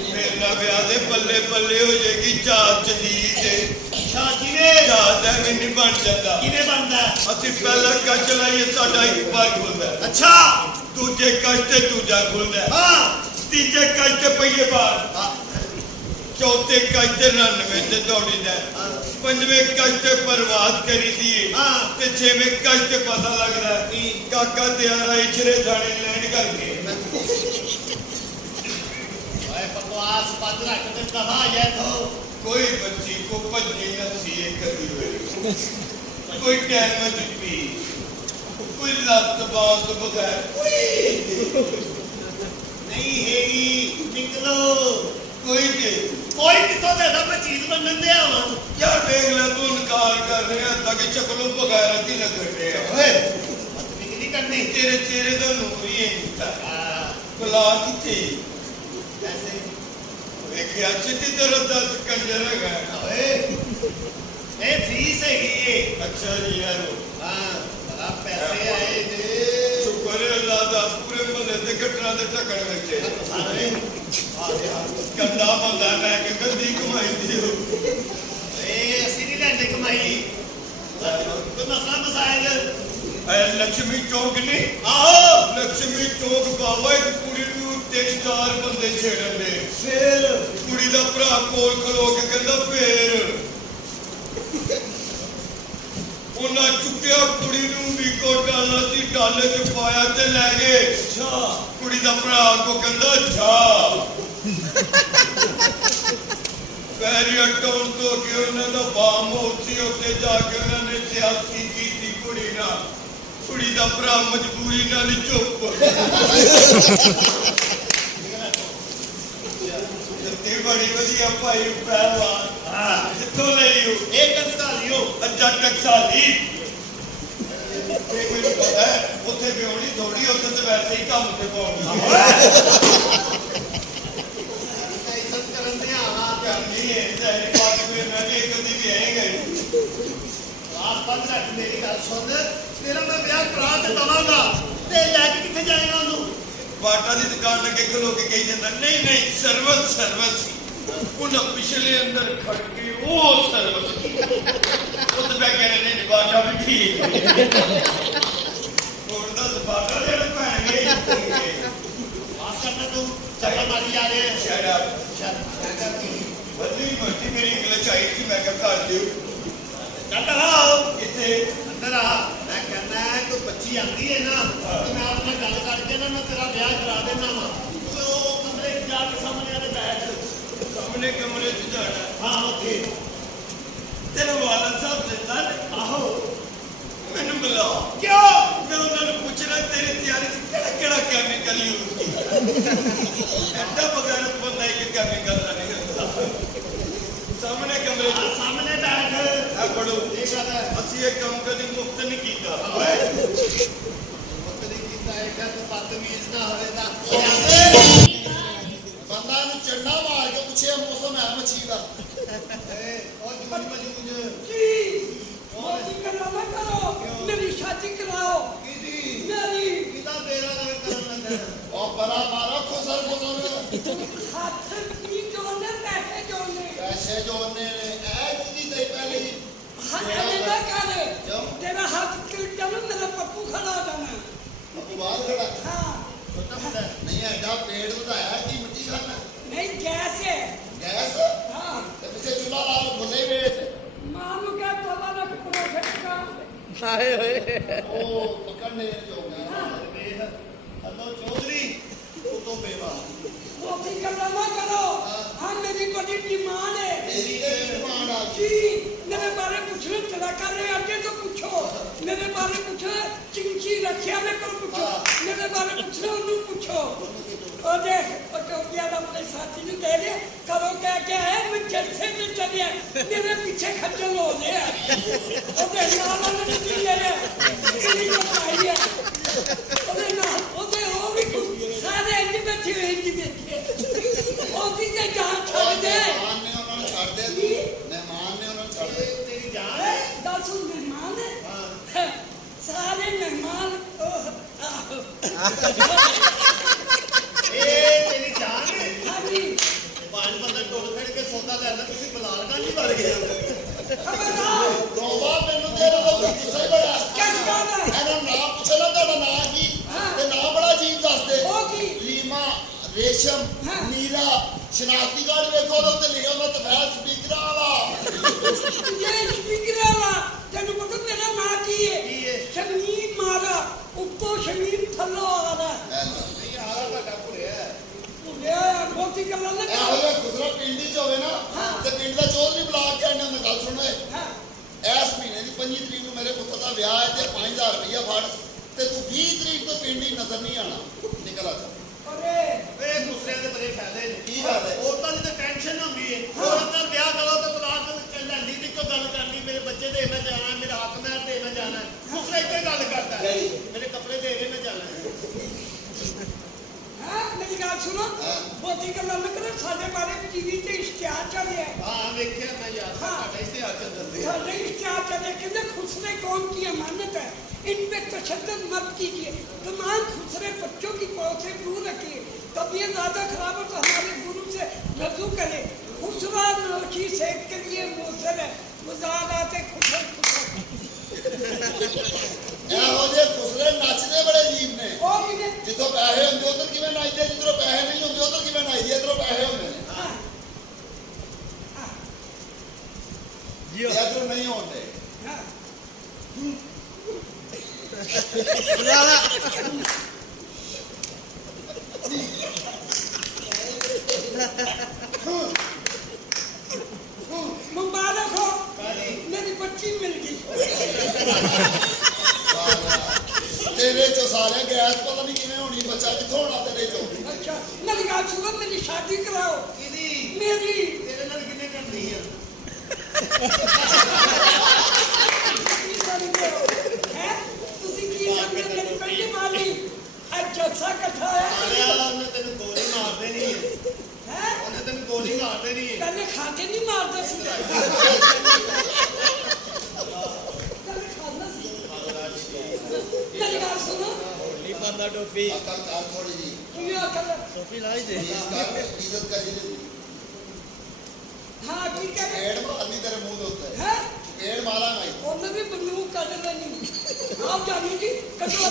ਮੇਰੇ ਨਾਲ ਵਿਆਹ ਦੇ ਪੱਲੇ ਪੱਲੇ ਹੋ ਜਾਏਗੀ ਜਹਾਜ਼ ਚਲੀ ਤੇ ਸ਼ਾਦੀ ਨੇ ਜਹਾਜ਼ ਐਵੇਂ ਨਹੀਂ ਬਣ ਜਾਂਦਾ ਕਿਵੇਂ ਬਣਦਾ ਅਸੀਂ ਪਹਿਲਾ ਕੱਚ ਚਲਾਈਏ ਸਾਡਾ ਇੱਕ ਵਾਰ ਖੁੱਲਦਾ ਅੱਛਾ ਦੂਜੇ ਕੱਚ ਤੇ ਦੂਜਾ ਖੁੱਲਦਾ ਹਾਂ ਤੀਜੇ ਕੱਚ ਤੇ ਪਈਏ ਬਾਹਰ ਚੌਥੇ ਕੱਚ ਤੇ 99 ਤੇ ਦੌੜੀਦਾ ਪੰਜਵੇਂ ਕੱਚ ਤੇ ਪਰਵਾਜ਼ ਕਰੀਦੀ ਹਾਂ ਤੇ ਛੇਵੇਂ ਕੱਚ ਤੇ ਪਤਾ ਲੱਗਦਾ ਕਾਕਾ ਤਿਆਰਾ ਇਛਰੇ ਥਾਣੇ ਲੈਣ ਕਰਕੇ ਓਏ ਬਕਵਾਸ ਪੱਦ ਰੱਖ ਤੇ ਕਹਾ ਜਾਏ ਤੋ ਕੋਈ ਬੱਚੀ ਕੋ ਭੱਜੀ ਨਾ ਸੀ ਕਦੀ ਹੋਈ ਕੋਈ ਟਾਈਮ ਦਿੱਤੀ ਕੋਈ ਲੱਤ ਬਾਤ ਬਗੈਰ ਨਹੀਂ ਹੈਗੀ ਨਿਕਲੋ ਕੋਈ ਤੇ ਕੋਈ ਕਿਥੋਂ ਦੇਦਾ ਮੈਂ ਚੀਜ਼ ਮੰਗਣ ਦੇ ਆਵਾਂ ਯਾਰ ਦੇਖ ਲੈ ਤੂੰ ਇਨਕਾਰ ਕਰ ਰਿਹਾ ਤਾਂ ਕਿ ਸ਼ਕਲੋਂ ਬਗੈਰ ਹੀ ਲੱਗਣ ਰਿਹਾ ਓਏ ਬਦਤਮੀਜ਼ੀ ਨਹੀਂ ਕਰਨੀ ਤੇਰੇ ਚਿਹਰੇ ਦਾ ਨੂਰ ਹੀ ਨਹੀਂ ਹਾਂ ਬਲਾ ਕਿੱਥੇ ਐਸੇ ਵੇਖਿਆ ਚਿੱਟੀ ਤਰ੍ਹਾਂ ਦਾ ਕੰਜਰ ਹੈਗਾ ਓਏ ਇਹ ਫੀਸ ਹੈਗੀ ਏ ਅੱਛਾ ਜੀ ਯਾਰ ਹਾਂ ਬੜਾ ਪੈਸੇ ਆਏ ਨੇ ਸ਼ੁਕਰ ਹੈ ਅੱਲਾ ਦਾ ਪੂਰੇ ਮਹੱਲੇ ਦੇ ਘਟਨਾ ਦੇ ਢੱਕਣ ਵਿੱਚ ਸਾਰੇ ਕੰਦਾ ਬੰਦਾ ਮੈਂ ਕਿ ਗੰਦੀ ਕਮਾਈ ਦੀ ਹੋ ਏ ਅਸੀਂ ਨਹੀਂ ਲੈਂਦੇ ਕਮਾਈ ਕੋਈ ਮਸਲਾ ਮਸਾਇਲ ਐ ਲక్ష్ਮੀ ਚੌਕ ਨਹੀਂ ਆਹੋ ਲక్ష్ਮੀ ਚੌਕ ਬਾਬਾ ਇੱਕ ਕੁੜੀ ਨੂੰ ਤਿੰਨ ਚਾਰ ਬੰਦੇ ਛੇੜਨ ਦੇ ਫੇਰ ਕੁੜੀ ਦਾ ਭਰਾ ਕੋਲ ਖਲੋ ਕੇ ਕਹਿੰਦਾ ਫੇਰ ਉਹਨਾਂ ਚੁੱਕਿਆ ਕੁੜੀ ਨੂੰ ਵੀ ਕੋਟਾਲਾ ਦੀ ਡਾਲੇ ਚ ਪਾਇਆ ਤੇ ਲੈ ਗਏ ਅੱਛਾ ਕੁੜੀ ਦਾ ਭਰਾ ਕੋ ਕਹਿੰਦਾ ਅੱਛਾ ਪੈਰੀਆ ਟੋਨ ਤੋਂ ਕਿ ਉਹਨਾਂ ਦਾ ਬਾਮ ਉੱਚੀ ਉੱਤੇ ਜਾ ਕੇ ਉਹਨਾਂ ਨੇ ਸਿਆਸੀ ਕੀਤੀ ਕੁੜੀ ਨਾਲ ਕੁੜੀ ਦਾ ਭਰਾ ਮਜਬੂਰੀ ਨਾਲ ਹੀ ਚੁੱਪ ਤੇ ਬੜੀ ਵਧੀਆ ਭਾਈ ਪਹਿਲਵਾਨ ਜਿੱਥੋਂ ਲਈ ਹੋ ਇਹ ਕੰਸਾ ਲਿਓ ਅੱਜਾ ਟਕਸਾਲੀ ਇਹ ਮੈਨੂੰ ਪਤਾ ਹੈ ਉੱਥੇ ਬਿਉਣੀ ਥੋੜੀ ਉੱਥੇ ਤੇ ਵੈਸੇ ਹੀ ਕੰਮ ਤੇ ਪਾਉਣੀ ਇੱਜ਼ਤ ਕਰਨ ਦੇ ਆਵਾ नहीं है तेरे पास में मैं भी एक दिन भी आएगा ਆਸ-ਪਾਸ ਰੱਖ ਮੇਰੀ ਗੱਲ ਸੁਣ ਤੇਰਾ ਮੈਂ ਵਿਆਹ ਕਰਾ ਤੇ ਦਵਾਂਗਾ ਤੇ ਲੈ ਕੇ ਕਿੱਥੇ ਜਾਏਗਾ ਉਹਨੂੰ ਬਾਟਾ ਦੀ ਦੁਕਾਨ ਲੱਗੇ ਖਲੋ ਕੇ ਕਹੀ ਜਾਂਦਾ ਨਹੀਂ ਨਹੀਂ ਸਰਵਿਸ ਉਹਨਾਂ ਪਿਛਲੇ ਅੰਦਰ ਖੜ ਕੇ ਉਹ ਸਰਵਿਸ ਉਹ ਤਾਂ ਮੈਂ ਕਹਿ ਰਿਹਾ ਨਹੀਂ ਬਾਟਾ ਵੀ ਠੀਕ ਹੋਰ ਦਾ ਬਾਟਾ ਜਿਹੜਾ ਭੈਣ ਗਈ ਆਸ ਕਰਨਾ ਤੂੰ ਚੱਕਰ ਮਾਰੀ ਜਾ ਰਹੇ ਸ਼ਟ ਅਪ ਬੜੀ ਮਰਜ਼ੀ ਮੇਰੀ ਇੰਗਲਿਸ਼ ਆਈ ਸੀ ਮੈਂ ਕਿਹਾ ਕਰ ਦਿਓ ਚੱਲ ਆਓ ਕਿੱਥੇ ਅੰਦਰ ਆ ਮੈਂ ਕਹਿੰਦਾ ਤੂੰ ਬੱਚੀ ਆਂਦੀ ਹੈ ਨਾ ਤੇ ਮੈਂ ਆਪਣੇ ਗੱਲ ਕਰਕੇ ਨਾ ਮੈਂ ਤੇਰਾ ਵਿਆਹ ਕਰਾ ਦੇਣਾ ਵਾ ਉਹ ਕਮਰੇ 'ਚ ਜਾ ਕੇ ਸਾਹਮਣੇ ਵਾਲੇ ਬੈਠ ਸਾਹਮਣੇ ਕਮਰੇ 'ਚ ਜਾਣਾ ਹਾਂ ਉੱਥੇ ਤੇਰੇ ਵਾਲਦ ਸਾਹਿਬ ਜਿੰਦਾ ਨੇ ਆਹੋ ਮੈਨੂੰ ਮਿਲਾਓ ਕਿਉਂ ਮੈਂ ਉਹਨਾਂ ਨੂੰ ਪੁੱਛਣਾ ਤੇਰੀ ਤਿਆਰੀ 'ਚ ਕਿਹੜਾ ਕੈਮੀਕਲ ਯੂਜ਼ ਕੀਤਾ ਐਡਾ ਬਗੈਰਤ ਬੰਦਾ ਇੱਕ ਕੈਮੀਕਲ ਦਾ ਨਹੀਂ ਹੁੰਦਾ ਸਾਹਮਣੇ ਕਮਰੇ 'ਚ ਸਾਹਮਣੇ ਬੈਠ ਆ ਪੜੋ ਇਹ ਗੱਲ ਅਸੀਂ ਇਹ ਕੰਮ ਕਦੀ ਮੁਫਤ ਨਹੀਂ ਕੀਤਾ ਕਦੀ ਕੀਤਾ ਹੈ ਕਿ ਤੂੰ ਬਦਤਮੀਜ਼ ਨਾ ਹੋਵੇ ਤਾਂ ਬੰਦਾ ਨੂੰ ਚੰਡਾ ਮਾਰ ਕੇ ਪੁੱਛਿਆ ਮੌਸਮ ਹੈ ਮੱਛੀ ਦਾ ਉਹ ਜੂਝ ਮਜੂਝ मेरी शादी कराओ ਕਿਹਦੀ मेरी ਕਿਹਦਾ ਤੇਰਾ ਗੱਲ ਕਰਨ ਲੱਗਾ ਉਹ ਬੜਾ ਮਾਰਾ ਖੋਸਰ हाथ की जोड़ने पैसे जोड़ने ਪੈਸੇ ਜੋੜਨੇ ਨੇ ਇਹ ਕੀ ਦੇ ਪਹਿਲੇ ਹੀ हाथ में ना कर तेरा हाथ टूट जाना मेरा पप्पू खड़ा हो जाना ਬਾਹਰ ਖੜਾ हाँ ਛੋਟਾ ਮੁੰਡਾ ਨਹੀਂ ਐਡਾ ਪੇਟ ਵਧਾਇਆ ਕੀ ਮਿੱਟੀ ਖਾਣਾ नहीं गैस है ਗੈਸ हाँ ਤੇ ਪਿੱਛੇ ਚੁੱਲਾ ਲਾ ਲਓ ਭੁੱਲੇ ਵੇਚ मानू क्या तला रख परोठे का ਹਾਏ ਹੋਏ ਉਹ ਪਕੜਨੇ ਜੋਗੇ ਵੇਖ ਹਲੋ ਚੌਧਰੀ ਤੂੰ ਤੋਂ ਬੇਵਾ वो भी करना ना करो हाँ मेरी बड़ी डिमांड है ਤੇਰੀ ਕੀ ਡਿਮਾਂਡ ਆ जी मेरे बारे पूछना चला कर रहे आगे तो पूछो मेरे बारे पूछना चिंची रखिया में कर पूछो मेरे बारे पूछना उन्हें पूछो और देख और तो क्या अपने साथी ने कह रहे करो क्या क्या है मैं जलसे में चले मेरे पीछे खच्चर हो गया और देख नाला ने नहीं ले रहे इन्हीं को चाहिए और ना और वो भी सारे इंज बैठे हुए इंज बैठे और दीजिए जहाँ छोड़ दे ਮਹਿਮਾਨ ਨੇ ਉਹਨਾਂ ਨੂੰ ਛੱਡ ਦੇ ਤੂੰ ਮਹਿਮਾਨ ਨੇ ਉਹਨਾਂ ਨੂੰ ਛੱਡ ਦੇ ਤੇਰੀ ਜਾਨ ਹੈ दस मेहमान है सारे मेहमान ਇਹ ਤੇਰੀ ਜਾਨ ਹੈ हाँ जी ਪੰਜ ਬੰਦੇ ਟੁੱਟ ਫੜ ਕੇ ਸੌਦਾ ਲੈਣਾ ਤੁਸੀਂ ਬਲਾਲਗਾ ਨਹੀਂ ਮਰ ਗਏ खबरदार ਦੋਵਾ ਮੈਨੂੰ ਤੇਰੇ ਤੋਂ ਗੁੱਸਾ ਹੀ ਬੜਾ क्या कहना है ਇਹਨਾਂ ਨੂੰ ਨਾ ਪੁੱਛੇ ਨਾ ਤੁਹਾਡਾ ਨਾਂ ਕੀ ਤੇ ਨਾਂ ਬੜਾ ਅਜੀਬ ਦੱਸਦੇ होगी ਲੀਮਾ ਰੇਸ਼ਮ ਹਾਂ। ਨੀਲਾ ਸ਼ਨਾਖਤੀ ਕਾਰਡ ਵੇਖੋ ਉਹਦੇ ਉੱਤੇ ਲਿਖਿਆ ਹੁੰਦਾ ਤਫੈਲ ਸਪੀਕਰਾਂ ਵਾਲਾ ये स्पीकर वाला तेन पता मेरा नाम की की है है? शमीम मारा उत्तो शमीम थल्लो आ रहा ਨਹੀਂ ਆਲਾ ਤੁਹਾਡਾ ਭੁਰਿਆ ये मोती कमला ने ਇਹੋ ਜਿਹਾ ਖੁਸਰਾ ਪਿੰਡ 'ਚ ਹੋਵੇ ਨਾ ਤੇ ਪਿੰਡ ਦਾ ਚੌਧਰੀ ਬੁਲਾ ਕੇ ਆਣੇ ਉਹਨਾਂ ਗੱਲ ਸੁਣੋ हाँ ਇਸ ਮਹੀਨੇ ਦੀ 25 ਤਰੀਕ ਨੂੰ ਮੇਰੇ ਪੁੱਤ ਦਾ ਵਿਆਹ ਹੈ ਤੇ 5000 ਰੁਪਇਆ ਫੜ ਤੇ ਤੂੰ 20 ਤਰੀਕ ਤੋਂ ਪਿੰਡ ਹੀ ਨਜ਼ਰ ਨਹੀਂ ਆਣਾ ਨਿਕਲ ਆ ਜਾ अरे ਇਹ ਦੂਸਰਿਆਂ ਦੇ ਬੜੇ ਫਾਇਦੇ ਨੇ ਕੀ ਗੱਲ ਹੈ? ਔਰਤਾਂ ਦੀ ਤਾਂ ਟੈਨਸ਼ਨ ਹੁੰਦੀ ਹੈ ਔਰਤ ਦਾ ਵਿਆਹ ਕਰੋ ਤਾਂ ਤਲਾਕ ਲੈਂਦੀ ਦੀ ਕੋਈ ਗੱਲ ਕਰਨੀ ਮੇਰੇ ਬੱਚੇ ਦੇ ਮੈਂ ਜਾਣਾ ਮੇਰਾ ਹੱਕ ਮੈਂ ਦੇ ਮੈਂ ਜਾਣਾ ਦੂਸਰਾ ਇੱਕੇ ਗੱਲ ਕਰਦਾ ਹੈ, ਮੇਰੇ ਕੱਪੜੇ ਦੇ ਦੇ ਮੈਂ ਜਾਣਾ हाँ मेरी बात सुनो मोती कमला ने करे साढ़े बारे टीवी पे इश्तिहार चले हैं ਹਾਂ ਵੇਖਿਆ ਮੈਂ ਯਾਰ ਹਾਂ। ਤੁਹਾਡਾ ਇਸ਼ਤਿਹਾਰ ਚੱਲਦੇ साढ़े इश्तिहार चले कहते खुसरे कौन की अमानत है इन पे तशद्दुद मत कीजिए तमाम खुसरे बच्चों की पहुंच से दूर रखिए तबीयत ज़्यादा खराब हो तो हमारे गुरु से रजू करें खुसरा नौशी सेहत के लिए मोसर है मुजाराते खुसर खुसर ਇਹੋ ਜਿਹੇ ਖੁਸਰੇ ਨੱਚਦੇ ਬੜੇ ਅਜੀਬ ਨੇ ओ किने ਜਿੱਥੋਂ ਪੈਸੇ ਹੁੰਦੇ ਉਧਰ ਕਿਵੇਂ ਨੱਚਦੇ ਜਿੱਧਰੋਂ ਪੈਸੇ ਨਹੀਂ ਹੁੰਦੇ ਉਧਰ ਕਿਵੇਂ ਨੱਚਦੇ ਇਧਰੋਂ ਪੈਸੇ ਹੁੰਦੇ ਨੇ हाँ ਤੇ ਇਧਰੋਂ ਨਹੀਂ ਹੁੰਦੇ हाँ मुबारक हो मेरी बच्ची मिल गई ਤੇਰੇ ਚੋਂ ਸਾਰੇ ਗੈਸ ਪਤਾ ਨਹੀਂ ਕਿਵੇਂ ਹੋਣੀ ਬੱਚਾ ਕਿੱਥੋਂ ਹੋਣਾ ਤੇਰੇ ਚੋਂ अच्छा मेरी बात सुनो मेरी शादी कराओ ਕਿਹਦੀ मेरी ਤੇਰੇ ਨਾਲ ਕਿੰਨੇ ਕਰਨੀ ਆ है तुसी की समझे मेरी पहली वाली ਮਾਰਦੇ ਨਹੀਂ पहले खा के नहीं मारते सी पहले खाना सी मेरी बात सुनो ਨਹੀਂ ਪਾਉਂਦਾ ਟੋਪੀ ਅਕਲ ਕਰ ਥੋੜੀ ਜੀ क्यों अकल ਟੋਪੀ ਲਾਈ ਦੇ ਇਸ ਕਰ ਇੱਜ਼ਤ ਕਰੀ ਦੀ हाँ ठीक है ਪੇੜ ਮਾਰਨੀ ਤੇਰੇ ਮੂੰਹ ਦੇ ਉੱਤੇ है ਪੇੜ ਮਾਰਾਂਗਾ ਜੀ ਉਹਨੇ ਵੀ ਬੰਦੂਕ ਕੱਢ ਲੈਣੀ ਆਪ ਜਾਨੀ ਜੀ ਕੱਢੋ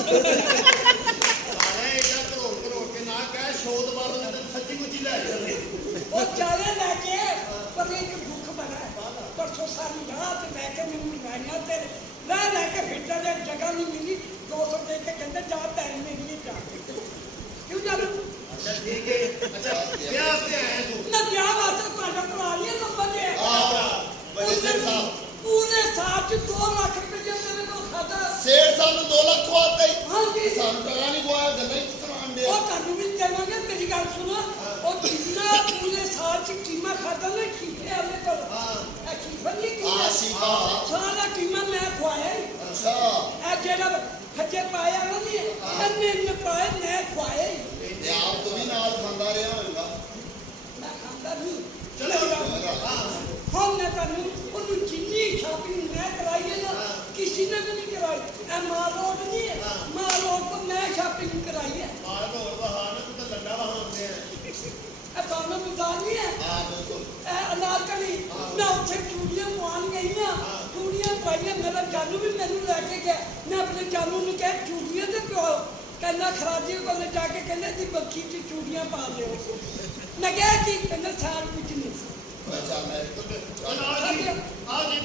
ਸਾਰੇ ਇਹਦਾ ਕਰੋੜ ਕੇ ਨਾ ਕਹਿ ਸ਼ੋਧ ਬਾਦ ਨੇ ਤੈਨੂੰ ਸੱਚੀ ਮੁੱਚੀ ਲੈ ਜਾਂਦੇ ਉਹ ਚਾਰੇ ਲੈ ਕੇ ਪਰ ਇੱਕ ਭੁੱਖ ਬਣਾ ਪਰਸੋਂ ਸਾਰੀ ਰਾਤ ਲੈ ਕੇ ਮੈਨੂੰ ਲਗਾਈਆਂ ਤੇ ਲੈ ਕੇ ਫਿੱਟਾ ਦੇ ਜਗ੍ਹਾ ਨਹੀਂ ਮਿਲੀ 200 ਦੇ ਕੇ ਕਹਿੰਦੇ ਜਾ ਪੈਰੀ ਮੇਰੀ ਨਹੀਂ ਜਾ ਕਿਉਂ ਜਾ ਅੱਛਾ ਠੀਕ ਹੈ ਅੱਛਾ ਵਿਆਹ ਸੇ ਆਇਆ ਤੂੰ ਨਾ ਵਿਆਹ ਵਾਸਤੇ ਤੁਹਾਡਾ ਭਰਾ ਨਹੀਂ ਨੰਬਰ ਦੇ ਬੜੇ ਸੇਠ ਸਾਹਿਬ ਪੂਰੇ ਸਾਲ ਚ 2 ਲੱਖ ਰੁਪਏ ਤੇਰੇ ਕੋਲ ਖਾਦਾ ਸੇਠ ਸਾਹਿਬ ਨੂੰ 2 ਲੱਖ ਖਵਾਤਾ ਹੀ ਹਾਂਜੀ ਸਾਨੂੰ ਟਕਾ ਨਹੀਂ ਖਵਾਇਆ ਗੱਲਾਂ ਹੀ ਸੁਣਾਉਣ ਦੇ ਉਹ ਤੁਹਾਨੂੰ ਵੀ ਦੇਵਾਂਗੇ ਮੇਰੀ ਗੱਲ ਸੁਣੋ ਉਹ ਜਿੰਨਾ ਪੂਰੇ ਸਾਲ ਚ ਕੀਮਾ ਖਾਦਾ ਨਾ ਖੀਰੇ ਵਾਲੇ ਕੋਲ ਇਹ ਖੀਫਰ ਨਹੀਂ ਆ ਕੀਮਾ ਸ਼ੀਫਾ ਸਾਰਾ ਕੀਮਾ ਮੈਂ ਖਵਾਇਆ ਹੀ। ਅੱਛਾ ਇਹ ਜਿਹੜਾ ਖੱਜੇ ਪਾਇਆ ਨਾ ਨਹੀਂ ਇਹਨੇ ਨੇ ਪਾਇਆ ਮੈਂ ਖਵਾਇਆ ਹੀ। ਤੇ ਆਪ ਤੋਂ ਵੀ ਨਾਲ ਖਾਂਦਾ ਰਿਹਾ ਹੋਵੇਗਾ ਮੈਂ ਖਾਂਦਾ ਨਹੀਂ ਚਲੋ ਹੁਣ ਮੈਂ ਤੁਹਾਨੂੰ ਉਹਨੂੰ ਜਿੰਨੀ ਸ਼ਾਪਿੰਗ ਮੈਂ ਕਰਾਈ ਹੈ ਨਾ ਕਿਸੇ ਨੇ ਵੀ ਨਹੀਂ ਕਰਾਈ ਇਹ ਮਾਲ ਰੋਡ ਨਹੀਂ ਹੈ ਮਾਲ ਰੋਡ ਤੋਂ ਮੈਂ ਸ਼ਾਪਿੰਗ ਕਰਾਈ ਹੈ ਮਾਰ ਢੋਲ ਵਹਾਨ ਤੂੰ ਤਾਂ ਲੰਡਾ ਵਹਾਉਂਦੇ ਆ ਇਹ ਤੁਹਾਨੂੰ ਬਤਾ ਨਹੀਂ ਹੈ ਆ ਬਿਲਕੁਲ ਇਹ ਅਨਾਰਕਲੀ ਮੈਂ ਉੱਥੇ ਚੂੜੀਆਂ ਪਵਾਉਣ ਗਈ ਨਾ ਚੂੜੀਆਂ ਪਾਈਆਂ ਮੇਰਾ ਜਾਨੂ ਵੀ ਮੈਨੂੰ ਲੈ ਕੇ ਗਿਆ ਮੈਂ ਆਪਣੇ ਜਾਨੂ ਨੂੰ ਕਿਹਾ ਚੂੜੀਆਂ ਤੇ ਪਿਓ ਕਹਿੰਦਾ ਖਰਾਜੀ ਕੋਲ ਜਾ ਕੇ ਕਹਿੰਦੇ ਦੀ ਬੱਖੀ 'ਚ ਚੂੜੀਆਂ ਪਾ ਦਿਓ ਮੈਂ ਕਿਹਾ ਕੀ ਕਹਿੰਦਾ ਸਾਲ ਵਿੱਚ ਨਹੀਂ ਅੱਛਾ ਮੈਂ ਆ ਜੀ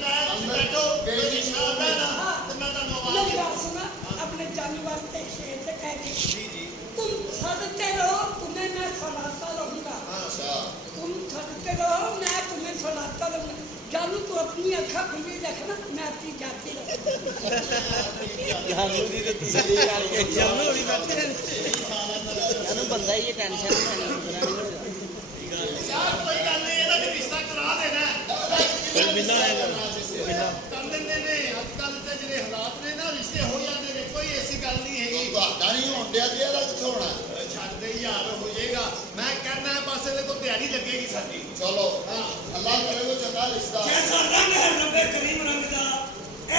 ਬੈਠੋ ਮੇਰੀ ਸ਼ਾਨ ਹੈ ਨਾ ਤੇ ਮੈਂ ਤੁਹਾਨੂੰ ਆਵਾਜ਼ मेरी बात सुना अपने जाने वास्ते शेर से कह दी तुम सदते रहो तुम्हें मैं सुनाता रहूंगा ਅੱਛਾ तुम सदते रहो मैं तुम्हें सुनाता रहूंगा जानू तू अपनी अखा खुली रखना मैं अपनी जाती रहूंगा ਜਾਨੂ ਦੀ ਦਿੱਤੀ ਸਹੀ ਗੱਲ ਹੈ ਜਾਨੂ ਹੋਣੀ ਬੈਠੇ ਇਹਨੂੰ ਬੰਦਾ ਹੀ ਇਹ ਟੈਨਸ਼ਨ ਯਾਰ ਕੋਈ ਗੱਲ ਨਹੀਂ ਇਹਦਾ ਵੀ ਰਿਸ਼ਤਾ ਕਰਾ ਦੇਣਾ ਮਿਲਣਾ ਹੈ ਕਰ ਦਿੰਦੇ ਨੇ ਅੱਜ ਕੱਲ ਤੇ ਜਿਹੜੇ ਹਾਲਾਤ ਨੇ ਨਾ ਰਿਸ਼ਤੇ ਹੋ ਜਾਂਦੇ ਨੇ ਕੋਈ ਐਸੀ ਗੱਲ ਨਹੀਂ ਹੈਗੀ ਤੁਹਾਡਾ ਨਹੀਂ ਹੋਣ ਡਿਆ ਤੇ ਇਹਦਾ ਕਿੱਥੋਂ ਹੋਣਾ ਛੱਡ ਦੇ ਯਾਰ ਹੋ ਜਾਏਗਾ ਮੈਂ ਕਹਿੰਦਾ ਪਾਸੇ ਦੇ ਕੋ ਤਿਆਰੀ ਲੱਗੇਗੀ ਸਾਡੀ ਚਲੋ ਅੱਲਾਹ ਕਰੇ ਉਹ ਚੰਗਾ ਰਿਸ਼ਤਾ ਜੈਸਾ ਰੰਗ ਹੈ ਰੱਬੇ ਕਰੀਮ ਰੰਗ ਦਾ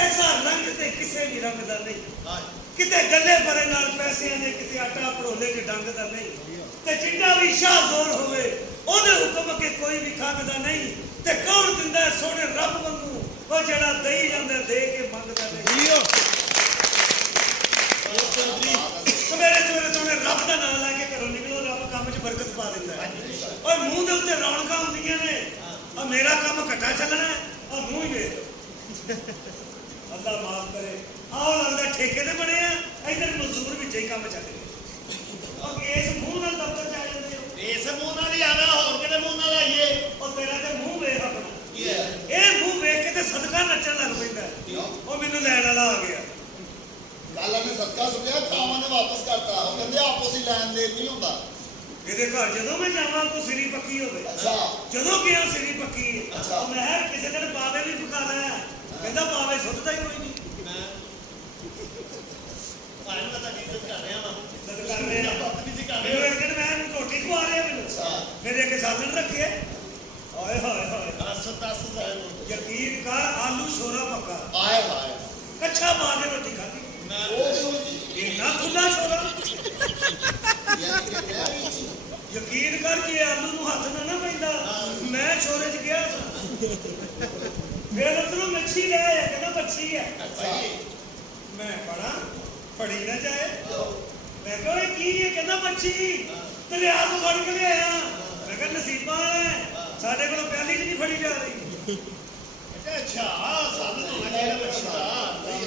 ਐਸਾ ਰੰਗ ਤੇ ਕਿਸੇ ਵੀ ਰੰਗ ਦਾ ਨਹੀਂ ਕਿਤੇ ਗੱਲੇ ਭਰੇ ਨਾਲ ਪੈਸਿਆਂ ਦੇ ਕਿਤੇ ਆਟਾ ਭੜੋਲੇ ਚ ਡੰਗ ਦਾ ਨਹੀਂ ਤੇ ਜਿੰਨਾ ਵੀ ਸ਼ਾਹ ਜ਼ੋਰ ਹੋਵੇ ਉਹਦੇ ਹੁਕਮ ਅੱਗੇ ਕੋਈ ਵੀ ਖੰਗਦਾ ਨਹੀਂ ਤੇ ਕੌਣ ਦਿੰਦਾ ਹੈ ਸੋਹਣੇ ਰੱਬ ਵਾਂਗੂ ਉਹ ਜਿਹੜਾ ਦੇਈ ਜਾਂਦਾ ਦੇ ਕੇ ਮੰਗਦਾ ਨਹੀਂ ਸਵੇਰੇ ਸਵੇਰੇ ਸੋਹਣੇ ਰੱਬ ਦਾ ਨਾਮ ਲੈ ਕੇ ਘਰੋਂ ਨਿਕਲੋ ਰੱਬ ਕੰਮ 'ਚ ਬਰਕਤ ਪਾ ਦਿੰਦਾ ਹੈ ਓਏ ਮੂੰਹ ਦੇ ਉੱਤੇ ਰੌਣਕਾਂ ਹੁੰਦੀਆਂ ਨੇ ਆ ਮੇਰਾ ਕੰਮ ਘਟਾ ਚੱਲਣਾ ਹੈ ਆ ਮੂੰਹ ਹੀ ਵੇਖ ਅੱਲਾ ਮਾਫ ਕਰੇ ਆਹ ਲੱਗਦਾ ਠੇਕੇ ਤੇ ਬਣੇ ਆ ਇਧਰ ਮਜ਼ਦੂਰ ਵਿੱਚ ਹੀ ਕੰਮ ਚੱਲ ਰਿਹਾ ਉਹ ਇਸ ਮੂੰਹ ਨਾਲ ਦਫ਼ਤਰ ਚ ਆ ਜਾਂਦੇ ਹੋ ਇਸ ਮੂੰਹ ਨਾਲ ਹੀ ਆਣਾ ਹੋਰ ਕਿਹੜੇ ਮੂੰਹ ਨਾਲ ਆਈਏ ਉਹ ਤੇਰਾ ਤੇ ਮੂੰਹ ਵੇਖ ਆਪਣਾ ਕੀ ਹੈ ਇਹ ਮੂੰਹ ਵੇਖ ਕੇ ਤੇ ਸਦਕਾ ਨੱਚਣ ਲੱਗ ਪੈਂਦਾ ਹੈ। ਉਹ ਮੈਨੂੰ ਲੈਣ ਵਾਲਾ ਆ ਗਿਆ ਕੱਲ ਨੇ ਸਦਕਾ ਸੁਣਿਆ ਕਾਵਾਂ ਨੇ ਵਾਪਸ ਕਰਤਾ ਉਹ ਕਹਿੰਦੇ ਆਪਸ ਹੀ ਲੈਣ ਦੇਣ ਨਹੀਂ ਹੁੰਦਾ ਇਹਦੇ ਘਰ ਜਦੋਂ ਮੈਂ ਜਾਵਾਂ ਕੋ ਸਿਰੀ ਪੱਕੀ ਹੋਵੇ ਅੱਛਾ ਜਦੋਂ ਗਿਆ ਸਿਰੀ ਪੱਕੀ ਅੱਛਾ। ਉਹ ਮੈਂ ਕਿਹਾ ਕਿਸੇ ਦਿਨ ਪਾਵੇ ਵੀ ਪਕਾ ਲੈ ਕਹਿੰਦਾ ਪਾਵੇ ਸੁੱਟਦਾ ਹੀ ਕੋਈ ਨਹੀਂ ਭਾਈ ਮੈਂ ਤਾਂ ਇੱਜ਼ਤ ਕਰ ਰਿਹਾ ਵਾਂ ਸਦ ਕਰ ਰਿਹਾ ਬਦਤਮੀਜ਼ੀ ਕਰ ਮੈਨੂੰ ਰਿਹਾ ਇੱਕ ਦਿਨ ਮੈਂ ਇਹਨੂੰ ਰੋਟੀ ਖਵਾ ਰਿਹਾ ਮੈਨੂੰ ਮੇਰੇ ਅੱਗੇ ਸਾਲਣ ਰੱਖੇ ਹਾਏ ਹਾਏ ਹਾਏ ਦੱਸ ਯਕੀਨ ਕਰ ਆਲੂ ਸ਼ੋਰਾ ਪੱਕਾ ਆਏ ਹਾਏ ਕੱਛਾ ਮਾਰ ਕੇ ਰੋਟੀ ਖਾਧੀ ਉਹ ਕਿਉਂ ਜੀ ਇੰਨਾ ਖੁੱਲਾ ਸ਼ੋਰਾ ਯਾਨੀ ਕਿ ਮੈਂ ਵੀ ਜੀ ਯਕੀਨ ਕਰ ਜੇ ਆਲੂ ਨੂੰ ਹੱਥ ਨਾ ਪੈਂਦਾ ਮੈਂ ਸ਼ੋਰੇ 'ਚ ਗਿਆ ਸਾਂ ਫਿਰ ਉਧਰੋਂ ਮੱਛੀ ਲੈ ਆਇਆ ਕਹਿੰਦਾ ਮੱਛੀ ਹੈ ਅੱਛਾ ਮੈਂ ਪੜਾ ਫੜੀ ਨਾ ਜਾਏ ਮੈਂ ਕਿਹਾ ਇਹ ਕੀ ਹੈ ਕਹਿੰਦਾ ਮੱਛੀ ਤੇਰੇ ਹੱਥ ਫੜ ਕੇ ਲਿਆਇਆ ਮੈਂ ਕਿਹਾ ਨਸੀਬਾਂ ਹੈ ਸਾਡੇ ਕੋਲੋਂ ਪਹਿਲੀ 'ਚ ਨਹੀਂ ਫੜੀ ਜਾ ਰਹੀ ਅੱਛਾ ਸਾਨੂੰ ਤਾਂ ਲੱਗਿਆ ਬੱਚਾ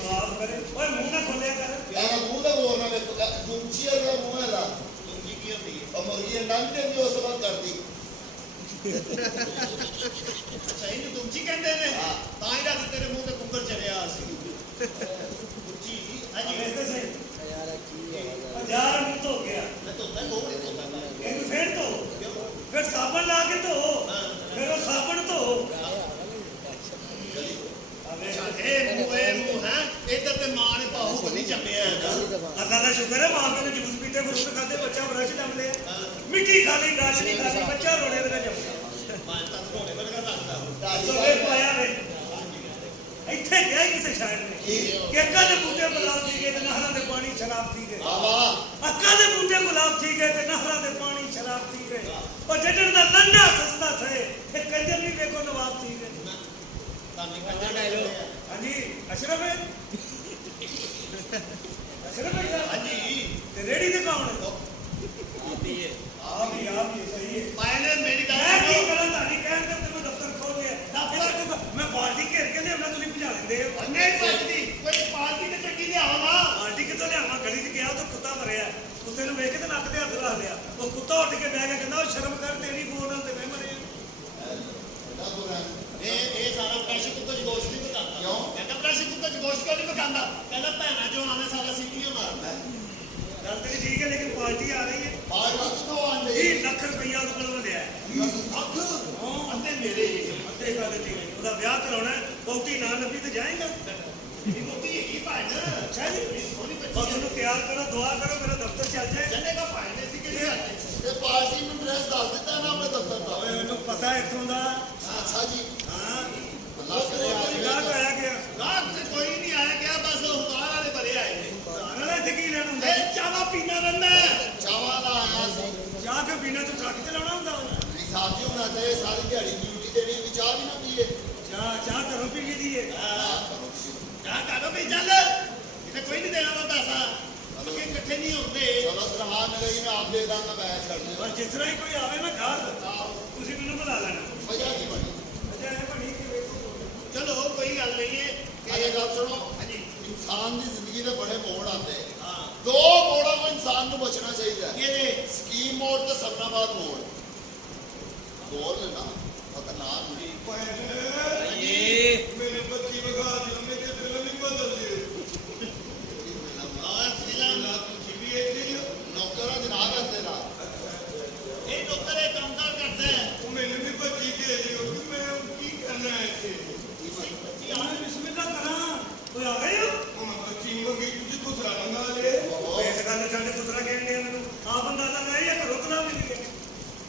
ਮਾਫ ਕਰੇ ਓਏ ਮੂੰਹ ਨਾ ਖੋਲਿਆ ਕਰ ਯਾਰ ਮੂੰਹ ਦਾ ਬੋਲਣਾ ਵੇਖੋ ਦੁੰਚੀ ਵਾਲਾ ਮੂੰਹ ਹੈ ਦਾ ਤੁੰਜੀ ਕੀ ਹੁੰਦੀ ਹੈ ਉਹ ਮੁਰਗੀ ਅੰਡਾ ਨਹੀਂ ਦਿੰਦੀ ਉਸ ਤੋਂ ਬਾਅਦ ਕਰਦੀ ਅੱਛਾ ਇਹਨੂੰ ਤੁੰਜੀ ਕਹਿੰਦੇ ਨੇ ਤਾਂ ਹੀ ਰਾਤ ਤੇਰੇ ਮੂੰਹ ਤੇ ਕੁੱਕਰ ਚੜਿਆ ਸੀ ਤੁੰਜੀ ਹਾਂਜੀ ਵੈਸੇ ਸਹੀ ਯਾਰ ਕੀ ਹੈ ਯਾਰ ਮੂੰਹ ਧੋ ਗਿਆ ਮੈਂ ਧੋਤਾ ਦੋ ਇਹਨੂੰ ਫੇਰ ਧੋ ਫਿਰ ਸਾਬਣ ਲਾ ਕੇ ਧੋ ਫਿਰ ਉਹ ਸਾਬਣ ਧੋ ਇਹ ਮੂੰਹ ਹੈ ਇੱਧਰ ਤੇ ਮਾਂ ਨੇ ਬਾਹੂ ਬੰਨੀ ਚੱਲਿਆ ਅੱਲਾ ਦਾ ਸ਼ੁਕਰ ਹੈ ਮਾਂ ਨੇ ਜੂਸ ਪੀਤੇ ਫਰੂਟ ਖਾਦੇ ਬੱਚਾ ਬਰਸ਼ ਜੰਮ ਲਿਆ ਮਿੱਟੀ ਖਾਲੀ ਗਾਸ਼ ਨਹੀਂ ਖਾਦੀ ਬੱਚਾ ਰੋਣੇ ਦਾ ਜੰਮ ਗਿਆ ਤੋਲੇ ਪਾਇਆ ਵੇ ਇੱਥੇ ਗਿਆ ਹੀ ਕਿਸੇ ਸ਼ਾਇਰ ਨੇ ਕਿ ਅੱਕਾਂ ਦੇ ਬੂਟੇ ਗੁਲਾਬ ਸੀਗੇ ਤੇ ਨਹਿਰਾਂ ਦੇ ਪਾਣੀ ਸ਼ਰਾਬ ਸੀਗੇ ਵਾਹ ਅੱਕਾਂ ਦੇ ਬੂਟੇ ਗੁਲਾਬ ਸੀਗੇ ਤੇ ਨਹਿਰਾਂ ਦੇ ਪਾਣੀ ਸ਼ਰਾਬ ਸੀਗੇ ਉਹ ਜੱਟਣ ਦਾ ਲੰਡਾ ਸਸਤਾ ਥੇ ਤੇ ਕੰਜਰ ਵੀ ਵੇਖੋ ਨਵਾਬ ਸੀਗੇ ਹਾਂਜੀ ਅਸ਼ਰਫ ਹੈ ਅਸ਼ਰਫ ਹੈ ਹਾਂਜੀ ਤੇ ਰੇੜੀ ਤੇ ਕੌਣ ਹੈ ਆਪ ਹੀ ਸਹੀ ਹੈ मैंने मेरी ਮੈਂ गल ਕੀ सुनो ਕਰਾਂ ਤੁਹਾਡੀ ਕਹਿਣ ਤੇ ਤੈਨੂੰ ਦਫ਼ਤਰ ਖੋਲ ਲਿਆ ਮੈਂ ਬਾਲਟੀ ਘੇਰ ਕੇ ਲਿਆਉਣਾ ਤੁਸੀਂ ਭਜਾ ਲੈਂਦੇ ਹੋ नहीं बजती कोई पार्टी ने चक्की ले आओ ना ਬਾਲਟੀ ਕਿੱਥੋਂ ਲਿਆਵਾਂ ਗਲੀ 'ਚ ਗਿਆ ਤਾਂ ਕੁੱਤਾ ਮਰਿਆ ਕੁੱਤੇ ਨੂੰ ਵੇਖ ਕੇ ਤੇ ਨੱਕ ਤੇ ਹੱਥ ਲਾ ਲਿਆ ਉਹ ਕੁੱਤਾ ਉੱਠ ਕੇ ਬਹਿ ਗਿਆ ਕਹਿੰਦਾ ਉਹ ਸ਼ਰਮ ਕਰ ਤੇਰੀ ਬੋਲ ਨਾਲ ਤੇ ਮੈਂ ਮਰਿਆ ਇਹ ਸਾਰਾ ਪ੍ਰੈਸ਼ਰ ਕੁੱਤਾ ਜਗੋਸ਼ ਨਹੀਂ ਪਕਾਉਂਦਾ ਕਿਉਂ? ਕਹਿੰਦਾ ਪ੍ਰੈਸ਼ਰ ਕੁੱਤਾ ਜਗੋਸ਼ ਕਿਉਂ ਨਹੀਂ ਪਕਾਉਂਦਾ ਕਹਿੰਦਾ ਭੈਣਾ ਜੋ ਆਵੇਂ ਸਾਰਾ ਸੀਟੀਆਂ ਮਾਰਦਾ ਗੱਲ ਤੇਰੀ ਠੀਕ ਹੈ ਲੇਕਿਨ ਪਾਰਟੀ ਆ ਰਹੀ ਹੈ ਪਾਰਟੀ ਕਿੱਥੋਂ ਆਂਦੇ 20 ਲੱਖ ਰੁਪਈਆ ਉਹਦੇ ਕੋਲੋਂ ਲਿਆ ਅੰਦੇ ਮੇਰੇ ਅੱਧੇ ਗੱਲ ਤੇ ਉਹਦਾ ਵਿਆਹ ਕਰਾਉਣਾ ਹੈ, ਬਹੁਤੀ ਨਾ ਲੱਭੀ ਤੇ ਜਾਏਗਾ ਇਹ ਮੋਤੀ ਹੈਗੀ ਭੈਣ ਅੱਛਾ ਜੀ ਇਹ ਸੋਹਣੀ ਬਸ ਬੱਚੀ ਉਹਨੂੰ ਤਿਆਰ ਕਰੋ ਦੁਆ ਕਰੋ ਮੇਰਾ ਦਫ਼ਤਰ ਚੱਲ ਜਾਏ ਚੱਲੇਗਾ ਭੈਣ ਦੇ ਸੀ ਕਿਹੜੇ ਹੱਥ ਤੇ ਪਾਰਟੀ ਨੂੰ ਡਰੈਸ ਦੱਸ ਦਿੱਤਾ ਨਾ ਆਪਣੇ ਦਫ਼ਤਰ ਦਾ ਓਏ ਮੈਨੂੰ ਪਤਾ ਇੱਥੋਂ ਦਾ ਅੱਛਾ ਜੀ ਹਾਂ ਅੱਲਾਹ ਕਰੇ ਆ ਵਿਆਹ ਆਇਆ ਗਿਆ ਰਾਤ ਤੇ ਕੋਈ ਨਹੀਂ ਆਇਆ ਗਿਆ ਬਸ ਹੁਕਾਰ ਵਾਲੇ ਬਰੇ ਆਏ ਨੇ ਨਾਲੇ ਇੱਥੇ ਕੀ ਲੈਣ ਹੁੰਦਾ ਇਹ ਚਾਵਾ ਪੀਣਾ ਰਹਿੰਦਾ ਚਾਵਾ ਦਾ ਆਇਆ ਸੀ ਚਾਹ ਕੇ ਪੀਣਾ ਤੂੰ ਟਰੱਕ ਚਲਾਉਣਾ ਹੁੰਦਾ ਵਾ। ਨਹੀਂ ਸਾਹਿਬ ਜੀ ਉਹਨਾਂ ਤੇ ਸਾਰੀ ਦਿਹਾੜੀ ਡਿਊਟੀ ਦੇਣੀ ਵੀ ਚਾਹ ਵੀ ਨਾ ਪੀਏ ਚਾਹ ਘਰੋਂ ਪੀ ਲਈ ਦੀ ਏ ਜਾ ਕਾਦੋ ਵੀ ਚੱਲ ਇੱਥੇ ਕੋਈ ਨਹੀਂ ਦੇਣਾ ਵਾ ਪੈਸਾ ਕਿ ਇਕੱਠੇ ਨਹੀਂ ਹੁੰਦੇ ਚਲੋ ਸਰਹਾਨ ਮਿਲੇਗੀ ਮੈਂ ਆਪ ਦੇ ਦਾਂਗਾ ਮੈਂ ਛੱਡ ਦੇ ਪਰ ਜਿਸ ਤਰ੍ਹਾਂ ਹੀ ਕੋਈ ਆਵੇ ਨਾ ਘਰ ਤੁਸੀਂ ਮੈਨੂੰ ਬੁਲਾ ਲੈਣਾ ਵਜ੍ਹਾ ਕੀ ਬਣੀ ਅਜਾ ਇਹ ਬਣੀ ਕਿ ਵੇਖੋ ਚਲੋ ਕੋਈ ਗੱਲ ਨਹੀਂ ਹੈ ਇਹ ਗੱਲ ਸੁਣੋ ਹਾਂਜੀ ਇਨਸਾਨ ਦੀ ਜ਼ਿੰਦਗੀ ਦੇ ਬੜੇ ਮੋੜ ਆਉਂਦੇ ਹਾਂ ਦੋ ਮੋੜਾਂ ਤੋਂ ਇਨਸਾਨ ਨੂੰ ਬਚਣਾ ਚਾਹੀਦਾ ਹੈ ਇਹਦੇ ਸਕੀਮ ਮੋੜ ਤੇ ਸਬਨਾਬਾਦ ਮੋੜ ਬੋਲ ਨਾ ਖਤਰਨਾਕ ਨਹੀਂ ਮੇਰੇ ਬੱਚੀ ਵਗਾ ਦਿਓ ਮੇਰੇ ਫਿਲਮ ਹੀ ਬਦਲ ਦਿਓ ਆਹ ਫਿਲਮ ਨਾ ਤੁਸੀਂ ਵੀ ਇੱਥੇ ਹੀ ਹੋ ਨੌਕਰਾਂ ਜਨਾਬ ਹੈ ਤੇਰਾ ਇਹ ਡਾਕਟਰ ਇਹ ਕੰਮਕਾਰ ਕਰਦਾ ਹੈ ਉਹ ਮੈਨੂੰ ਵੀ ਬੱਚੀ ਦੇ ਦਿਓ ਕਿ ਮੈਂ ਕੀ ਕਰਨਾ ਹੈ ਇੱਥੇ ਯਾਰ ਬਿਸਮਿਲ੍ਲਾ ਕਰਾਂ ਕੋਈ ਆ ਗਏ ਹੋ ਹੁਣ ਬੱਚੀ ਮੰਗੀ ਤੁਸੀਂ ਗੁਸਰਾ ਲੰਗਾ ਲੇ ਇਸ ਗੱਲ ਨੂੰ ਸਾਡੇ ਪੁੱਤਰਾ ਕਹਿੰਦੇ ਆ ਮੈਨੂੰ ਆਪ ਅੰਦਾਜ਼ਾ ਲਾਇਆ ਜਾਂ ਘਰੋਂ ਤਲਾ ਮਿਲ ਗਿਆ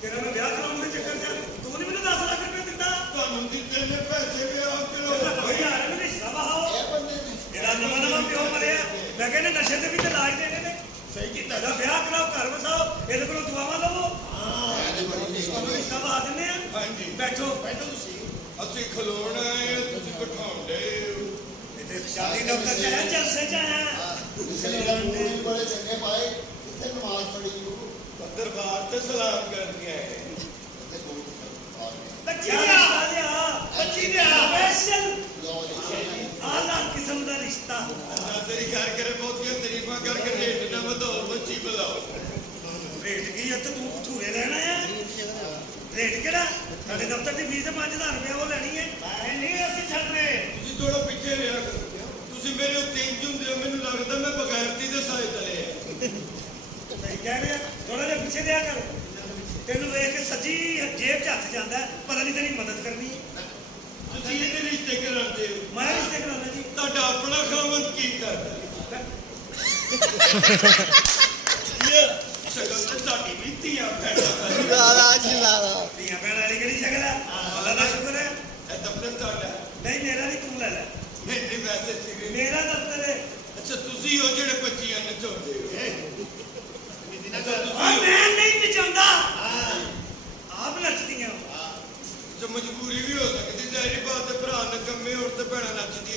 ਤੇਰਾ ਮੈਂ ਵਿਆਹ ਕਰਾਉਣ ਦੇ ਚੱਕਰ 'ਚ ਤੂੰ ਨਹੀਂ ਮੈਨੂੰ 10 ਲੱਖ ਰੁਪਏ ਦਿੱਤਾ ਤੁਹਾਨੂੰ ਦਿੱਤੇ ਨੇ ਪੈਸੇ ਵਿਆਹ ਇਹਦਾ ਕਰੋ ਕੋਈ ਯਾਰ ਮੈਨੂੰ ਰਿਸ਼ਤਾ ਬਹਾਓ ਇਹ ਬੰਦੇ ਦੀ ਇਹਦਾ ਨਵਾਂ ਪਿਓ ਮਰਿਆ ਮੈਂ ਕਹਿੰਦਾ ਨਸ਼ੇ ਤੇ ਵੀ ਤੇ ਇਲਾਜ ਦੇਣੇ ਨੇ ਸਹੀ ਕੀਤਾ ਇਹਦਾ ਵਿਆਹ ਕਰਾਓ ਘਰ ਵਸਾਓ ਇਹਦੇ ਕੋਲੋਂ ਦੁਆਵਾਂ ਲਵੋ ਇਹਦੇ ਬੜੀ ਤੁਹਾਨੂੰ ਰਿਸ਼ਤਾ ਬਹਾ ਦਿੰਦੇ ਆ ਹਾਂਜੀ ਬੈਠੋ ਬੈਠੋ ਤੁਸੀਂ ਅਸੀਂ ਖਲੋਣਾ ਹੈ ਤੁਸੀਂ ਬਿਠਾਉਂਦੇ ਹੋ ਇੱਥੇ ਸ਼ਾਦੀ ਦਫ਼ਤਰ 'ਚ ਆਇਆ ਜਲਸੇ 'ਚ ਆਇਆ ਮੁਸਲਮਾਨ ਵੀ ਬੜੇ ਚੰਗੇ ਪਾਏ ਕਿੱਥੇ ਨਮਾਜ਼ ਪੜ੍ਹੀ ਉਹ ਦਰਬਾਰ ਤੇ ਸਲਾਮ ਕਰਕੇ ਆਏ ਤੇ ਕੋਲ ਆ ਗਏ ਬੱਚੀ ਕਿਆ ਲਿਆ ਰਿਸ਼ਤਾ ਲਿਆ ਬੱਚੀ ਲਿਆ ਸਪੈਸ਼ਲ ਲਓ ਜੀ ਆਲਾ ਕਿਸਮ ਦਾ ਰਿਸ਼ਤਾ ਅੱਲਾ ਤੇਰੀ ਘਰ ਕਰੇ ਬਹੁਤੀਆਂ ਤਾਰੀਫਾਂ ਕਰਕੇ ਢੇਡ ਨਾ ਵਧਾਓ ਬੱਚੀ ਬੁਲਾਓ ਰੇਟ ਕੀ ਆ ਤੇ ਤੂੰ ਭਠੂਰੇ ਲੈਣਾ ਆ ਰੇਟ ਕਿਹੜਾ ਸਾਡੇ ਦਫ਼ਤਰ ਦੀ ਫੀਸ 5000 ਰੁਪਏ ਉਹ ਲੈਣੀ ਹੈ ਨਹੀਂ ਅਸੀਂ ਛੱਡ ਰਹੇ ਤੁਸੀਂ ਥੋੜਾ ਪਿੱਛੇ ਰਿਹਾ ਕਰੋ ਤੁਸੀਂ ਮੇਰੇ ਉੱਤੇ ਇੰਜ ਹੁੰਦੇ ਹੋ ਮੈਨੂੰ ਲੱਗਦਾ ਮੈਂ ਬਗੈਰਤੀ ਦੇ ਸਾਏ ਤਲੇ ਆ ਸਹੀ ਕਹਿ ਰਿਹਾ ਥੋੜਾ ਜਿਹਾ ਪਿੱਛੇ ਦਿਆ ਕਰ ਤੈਨੂੰ ਵੇਖ ਕੇ ਸੱਜੀ ਜੇਬ 'ਚ ਹੱਥ ਜਾਂਦਾ ਹੈ, ਪਤਾ ਨਹੀਂ ਤੇਰੀ ਮਦਦ ਕਰਨੀ ਹੈ ਤੁਸੀਂ ਇਹਦੇ ਰਿਸ਼ਤੇ ਕਰਾਉਂਦੇ ਹੋ ਮੈਂ ਰਿਸ਼ਤੇ ਕਰਾਉਣਾ ਜੀ ਤੁਹਾਡਾ ਆਪਣਾ ਖਾਵੰਦ ਕੀ ਕਰਦਾ ਇਹ ਸ਼ਕਲ ਤੇ ਤੁਹਾਡੀ ਵੀ ਧੀਆ ਭੈਣਾਂ ਲਾਲਾ ਜੀ ਲਾਲਾ ਧੀਆਂ ਭੈਣਾਂ ਵਾਲੀ ਕਿਹੜੀ ਸ਼ਕਲ ਹੈ ਅੱਲਾ ਦਾ ਸ਼ੁਕਰ ਹੈ ਇਹ ਦਫ਼ਤਰ ਤੁਹਾਡਾ ਨਹੀਂ ਮੇਰਾ ਨਹੀਂ ਤੂੰ ਲੈ ਲੈ ਨਹੀਂ ਵੈਸੇ ਸੀਗੇ ਮੇਰਾ ਦਫ਼ਤਰ ਹੈ ਅੱਛਾ ਤੁਸੀਂ ਹੋ ਜਿਹੜੇ ਬੱਚੀਆਂ ਨਚਾਉਂਦੇ ਹੋ ਆ ਮੈਂ ਨਹੀਂ ਨਚਾਉਂਦਾ ਆਪ ਨੱਚਦੀਆਂ ਜੋ ਮਜਬੂਰੀ ਵੀ ਹੋ ਸਕਦੀ ਜ਼ਾਹਿਰੀ ਬਾਤ ਹੈ ਭਰਾ ਨਕੰਮੇ ਹੋਣ ਤੇ ਭੈਣਾਂ ਨੱਚਦੀ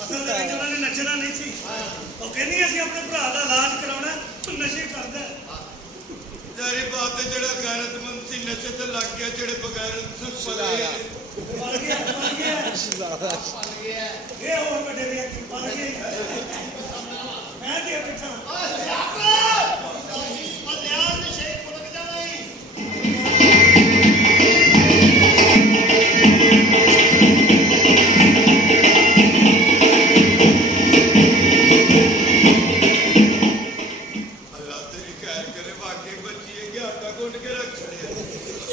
ਅਸਲ ਦੇ ਵਿੱਚ ਉਹਨਾਂ ਨੇ ਨੱਚਣਾ ਨਹੀਂ ਸੀ ਉਹ ਕਹਿੰਦੀ ਅਸੀਂ ਆਪਣੇ ਭਰਾ ਦਾ ਇਲਾਜ ਕਰਾਉਣਾ ਤੂੰ ਨਸ਼ੇ ਕਰਦਾ ਜ਼ਾਹਿਰੀ ਬਾਤ ਹੈ ਜਿਹੜਾ ਗੈਰਤਮੰਦ ਸੀ ਨਸ਼ੇ ਤੇ ਲੱਗ ਗਿਆ ਜਿਹੜੇ ਬਗੈਰ ਪਲੇ ਮਰ ਗਿਆ ਇਹ ਹੋਰ ਵੱਡੇ ਵਿਅਕਤੀ ਮਰ ਗਏ ਮੈਂ ਤੇ ਬੈਠਾ ਧਿਆਨ ਦੇ ਸ਼ੇਖ ਪੁਲਕ ਜਾਣਾ ਹੀ ਅੱਲਾ ਤੇਰੀ ਖੈਰ ਕਰੇ ਵਾਕਈ ਬੱਚੀ ਹੈ ਕਿ ਆਟਾ ਗੁੰਨ ਕੇ ਰੱਖ ਛੜਿਆ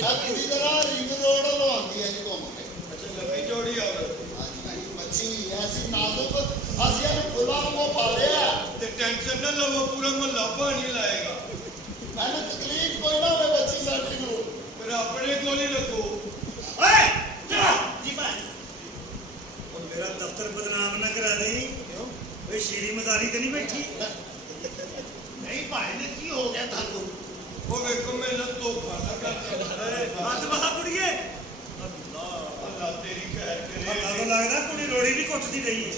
ਆ ਕੁੜੀ ਜਰਾ ਰਿੰਗ ਰੋਡ ਵੱਲੋਂ ਆਉਂਦੀ ਹੈ ਜੀ ਘੁੰਮ ਕੇ ਅੱਛਾ ਲੰਮੀ ਜੋੜੀ ਔਰਤ ਹਾਂਜੀ ਬੱਚੀ ਐਸੀ ਨਾਜ਼ੁਕ ਅਸੀਂ ਇਹਨੂੰ ਖੁੱਲਾ ਮੂੰਹ ਪਾਲਿਆ ਤੇ ਟੈਨਸ਼ਨ ਨਾ ਲਵੋ ਪੂਰਾ ਮਹੱਲਾ ਪਾਣੀ ਲਾਏਗਾ ਮੈਨੂੰ ਤਕਲੀਫ ਕੋਈ ਨਾ ਹੋਵੇ ਬੱਚੀ ਸਾਡੀ ਨੂੰ ਫਿਰ ਆਪਣੇ ਕੋਲ ਕੋਲ ਹੀ ਰੱਖੋ। ਓਏ ਜਾ ਜੀ ਭਾਈ ਉਹ ਮੇਰਾ ਦਫ਼ਤਰ ਬਦਨਾਮ ਨਾ ਕਰਾ ਦੇ ਓਏ ਸ਼ੀਰੀ ਮਜ਼ਾਰੀ ਤੇ ਨਹੀਂ ਬੈਠੀ ਨਹੀਂ ਭਾਈ ਨੇ ਕੀ ਹੋ ਗਿਆ ਤੁਹਾਨੂੰ? ਉਹ ਵੇਖੋ ਮੈਨੂੰ ਧੋਖਾ ਨਾ ਕਰ। ਹੱਥ ਬਾਹ ਕੁੜੀਏ ਅੱਲਾ ਤੇਰੀ ਖੈਰ ਹੱਥਾਂ ਤੋਂ ਕਰੇ। ਲੱਗਦਾ ਕੁੜੀ ਰੋੜੀ ਵੀ ਕੁੱਟਦੀ ਰਹੀ ਹੈ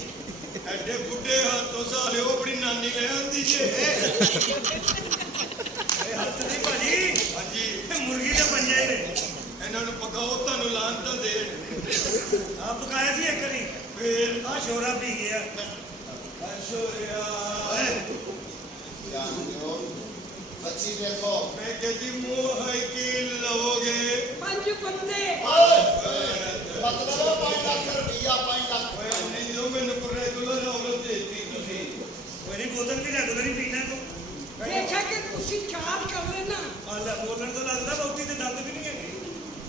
ਐਡੇ ਬੁੱਢੇ ਹੱਥੋਂ ਸਾਲਿਓ ਆਪਣੀ ਨਾਨੀ ਲੈ ਆਂਦੀ ਜੇ। ਇਹ ਹੱਥ ਨਹੀਂ ਭਾਜੀ ਹਾਂਜੀ ਇਹ ਮੁਰਗੀ ਦੇ ਪੰਜੇ ਨੇ ਇਹਨਾਂ ਨੂੰ ਪਕਾਓ ਤੁਹਾਨੂੰ ਲਾਂਤਾਂ ਦੇਣ। ਆ ਪਕਾਇਆ ਸੀ ਇੱਕ ਵਾਰੀ ਫੇਰ ਆ ਸ਼ੋਰਾ ਪੀ ਗਿਆ ਅਸ਼ੋਰਿਆ ਬੱਚੀ ਦੇਖੋ ਮੈਂ ਕਹਿੰਦੀ ਮੂੰਹ ਹੈ ਕਿ ਲਵੋਗੇ। 5 ਬੰਦੇ ਮਤਲਬ 5 ਲੱਖ ਰੁਪਈਆ 5 ਲੱਖ ਓਏ ਨਹੀਂ ਜੋ ਮੈਨੂੰ ਰੈਗੂਲਰ ਔਰਤ ਦੇਤੀ ਤੁਸੀਂ। ਕੋਈ ਨਹੀਂ ਬੋਤਲ ਵੀ ਰੈਗੂਲਰ ਹੀ ਪੀਣਾ ਤੂੰ ਦੇਖਿਆ ਕਿ ਤੁਸੀਂ 4 ਕਰ ਲੈਣਾ ਆ ਲੈ ਬੋਲਣ ਤੋਂ ਲੱਗਦਾ ਬਹੁਤੀ ਤੇ ਦੰਦ ਵੀ ਨਹੀਂ ਹੈਗੇ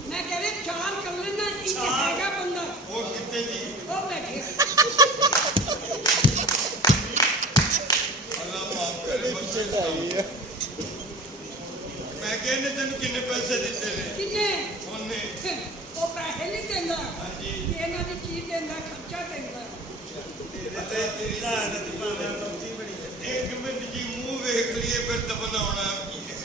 ਮੈਂ ਕਹ ਰਿਹਾ 4 ਕਰ ਲੈਣਾ ਇੱਕ ਚਾਰ। ਹੈਗਾ ਬੰਦਾ ਉਹ ਕਿੱਥੇ ਜੀ? ਉਹ ਬੈਠੇ ਅੱਲਾ ਮਾਫ ਕਰੇ ਬੱਚੇ ਦਾ। ਮੈਂ ਕਹਿੰਦੇ ਤੈਨੂੰ ਕਿੰਨੇ ਪੈਸੇ ਦਿੱਤੇ ਨੇ? ਕਿੰਨੇ ਉਹਨੇ ਉਹ ਪੈਸੇ ਨਹੀਂ ਦਿੰਦਾ ਹਾਂਜੀ। ਇਹਨਾਂ ਦੀ ਚੀਜ਼ ਦਿੰਦਾ ਖਰਚਾ ਦਿੰਦਾ ਅਤੇ ਤੇਰੀ ਲਾਨਤ ਪਾਣਾ ਬਹੁਤੀ ਬੜੀ ਹੈ ਇੱਕ ਮਿੰਟ ਜੀ ਮੂੰਹ ਵੇਖ ਲਈਏ ਫਿਰ ਤਾਂ ਬਣਾਉਣਾ ਕੀ ਹੈ।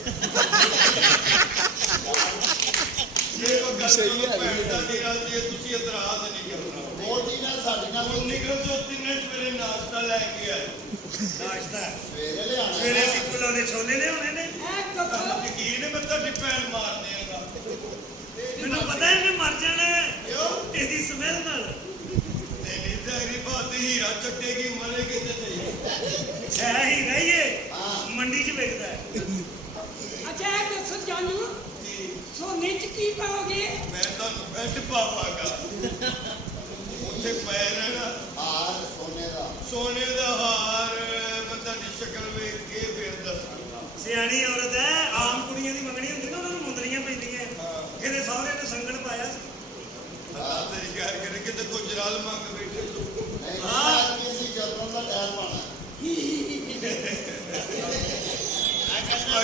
ਜੇ ਕੋਈ ਗੱਲ ਕਰੋ ਭੈਣ ਦਾ ਦੀ ਰਾਤ ਦੀ ਤੁਸੀਂ ਇਤਰਾਜ਼ ਨਹੀਂ ਕਰਨਾ। ਬੋਲਦੀ ਨਾਲ ਸਾਡੀ ਨਾਲ ਹੁਣ ਨਿਕਲ ਜੋ ਤਿੰਨੇ ਸਵੇਰੇ ਨਾਸ਼ਤਾ ਲੈ ਕੇ ਆਏ। ਨਾਸ਼ਤਾ ਸਵੇਰੇ ਲਿਆਣਾ ਸਵੇਰੇ ਅਸੀਂ ਕੁਲਾਂ ਦੇ ਛੋਲੇ ਲਿਆਉਣੇ ਨੇ ਇਹ ਦੱਸੋ ਯਕੀਨ ਹੈ ਮੈਂ ਤੁਹਾਡੀ ਭੈਣ ਮਾਰ ਦਿਆਂਗਾ। ਮੈਨੂੰ ਪਤਾ ਇਹਨੇ ਮਰ ਜਾਣਾ ਹੈ। ਕਿਉਂ? ਇਹਦੀ ਸਮੈਲ ਨਾਲ ਤੇਰੀ ਜ਼ਾਹਿਰੀ ਬਾਤ ਹੀਰਾ ਚੱਟੇਗੀ ਮਰੇਗੀ ਤੇ ਸਹੀ। ਹੈ ਹੀ ਰਹੀਏ ਹਾਂ। ਮੰਡੀ 'ਚ ਵਿਕਦਾ ਹੈ ਅੱਛਾ ਇਹ ਦੱਸੋ ਜਾਨੂ ਜੀ, ਸੋਨੇ ਚ ਕੀ ਪਾਓਗੇ ਮੈਂ ਤੁਹਾਨੂੰ ਬੈੱਡ ਪਾਵਾਂਗਾ। ਉੱਥੇ ਪੈ ਰਹਿਣਾ ਹਾਰ ਸੋਨੇ ਦਾ ਸੋਨੇ ਦਾ ਹਾਰ। ਮੈਂ ਤੁਹਾਡੀ ਸ਼ਕਲ ਵੇਖ ਕੇ ਫਿਰ ਦੱਸਾਂਗਾ। ਸਿਆਣੀ ਔਰਤ ਹੈ ਆਮ ਕੁੜੀਆਂ ਦੀ ਮੰਗਣੀ ਹੁੰਦੀ ਨਾ ਉਹਨਾਂ ਨੂੰ ਮੁੰਦਰੀਆਂ ਪੈਂਦੀਆਂ ਇਹਦੇ ਸਹੁਰੇ ਨੇ ਸੰਗਣ ਪਾਇਆ ਸੀ ਅੱਲਾ ਤੇਰੀ ਖੈਰ ਕਰੇ ਕਿਤੇ ਗੁਜਰਾਲ ਮੰਗ ਬੈਠੇ ਤੂੰ। ਨਹੀਂ ਆਦਮੀ ਸੀ ਜਦੋਂ ਦਾ ਟਾਇਰ ਪਾਣਾ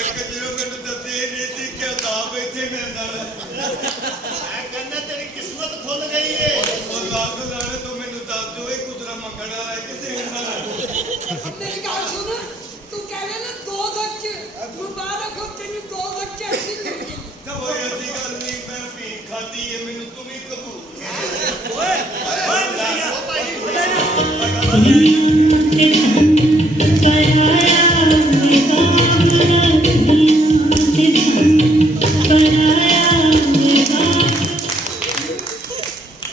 ਇੱਕ ਜਦੋਂ ਮੈਨੂੰ ਦੱਸੇ ਨਹੀਂ ਸੀ ਕਿ ਅਜ਼ਾਬ ਇੱਥੇ ਮਿਲਦਾ ਹੈ। ਮੈਂ ਕਹਿੰਦਾ ਤੇਰੀ ਕਿਸਮਤ ਖੁੱਲ ਗਈ ਏ ਉਹ ਲੱਖ ਲਾਣੇ ਤੋਂ ਮੈਨੂੰ ਦੱਸ ਦਿਓ ਇਹ ਕੁਦਰਾ ਮੰਗਣ ਵਾਲਾ ਹੈ ਕਿ ਦੇਣ ਵਾਲਾ ਹੈ। ਮੇਰੀ ਗੱਲ ਸੁਣ ਤੂੰ ਕਹਿ ਰਿਹਾ ਨਾ 2 ਲੱਖ ਮੁਬਾਰਕ ਹੋ ਤੈਨੂੰ 2 ਲੱਖ ਐਸੀ ਮਿਲ ਗਈ ਕੋਈ ਐਸੀ ਗੱਲ ਨਹੀਂ ਮੈਂ ਭੀਖ ਖਾਦੀ ਹੈ ਮੈਨੂੰ ਤੂੰ ਵੀ ਕਬੂਲ। ਓਏ ਓਏ ਮੁੰਡਿਆ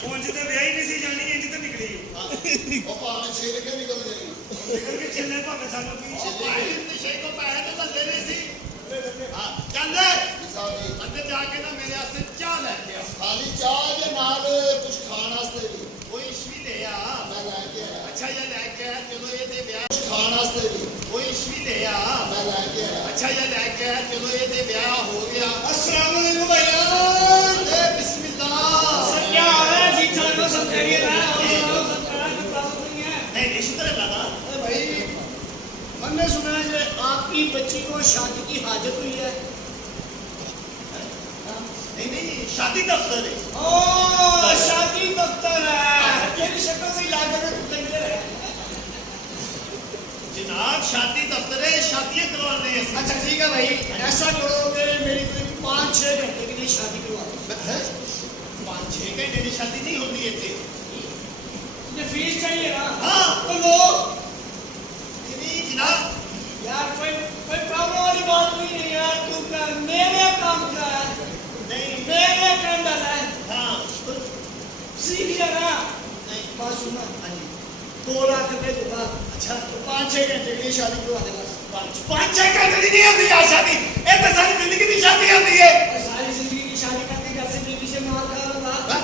ਉਂਝ ਤੇ ਵਿਆਹੀ ਨਹੀਂ ਸੀ ਜਾਣੀ ਇੰਜ ਤੇ ਨਿਕਲੀ ਉਹ ਭਾਵੇਂ ਛਿੱਲ ਕੇ ਨਿਕਲ ਜਾਏਗੀ ਨਿਕਲ ਕੇ ਛਿੱਲੇ ਭਾਵੇਂ ਸਾਨੂੰ ਕੀ ਨਸ਼ੇ ਕੋ ਪੈਸੇ ਤੇ ਥੱਲੇ ਨਹੀਂ ਸੀ ਕਹਿੰਦੇ ਸਾਹਿਬ ਜੀ ਅੰਦਰ ਜਾ ਕੇ ਨਾ ਮੇਰੇ ਵਾਸਤੇ ਚਾਹ ਲੈ ਕੇ ਆ ਖਾਲੀ ਚਾਹ ਦੇ ਨਾਲ ਕੁਝ ਖਾਣ ਵਾਸਤੇ ਵੀ ਕੋਈ ਇਸ਼ਵੀ ਲੈ ਆ ਮੈਂ ਲੈ ਕੇ ਆਇਆ ਅੱਛਾ ਇਹ ਲੈ ਕੇ ਆ ਚਲੋ ਇਹਦੇ ਵਿਆਹ ਕੁਝ ਖਾਣ ਵਾਸਤੇ ਵੀ ਕੋਈ ਇਸ਼ਵੀ ਲੈ ਆ ਮੈਂ ਲੈ ਕੇ ਆਇਆ ਅੱਛਾ ਇਹ ਲੈ ਕੇ ਆ ਚਲੋ ਇਹਦੇ ਵਿਆਹ ਹੋ ਗਿਆ अस्सलाम वालेकुम भैया। ए बिस्मिल्लाह क्या हो रहा है जी चलो सब करिए ना नहीं निश्चित लगा भाई हमने सुना है कि आपकी बच्ची को शादी की हाजत हुई है नहीं नहीं शादी दफ्तर है ओ शादी दफ्तर है तेरी शक्ल से लागे में कुत्ते है जनाब शादी दफ्तर है शादियां करवाने हैं अच्छा ठीक है भाई ऐसा करो कि मेरी कोई 5-6 घंटे के लिए शादी करवा दो 5-6 घंटे की शादी नहीं होती है इतने मुझे फीस चाहिए ना हाँ तो लो नहीं जनाब यार कोई प्रॉब्लम वाली बात नहीं है यार तू कर मेरे काम का है नहीं मेरे काम डाला है हाँ सीख लिया ना नहीं बात सुना हाँ जी 2 लाख रुपए दूंगा अच्छा तो 5-6 घंटे के लिए शादी करवा देगा 5-6 घंटे की नहीं होती यार शादी ये तो सारी जिंदगी की शादी होती है और सारी जिंदगी की शादी करके घर से बीवी से मार खा रहा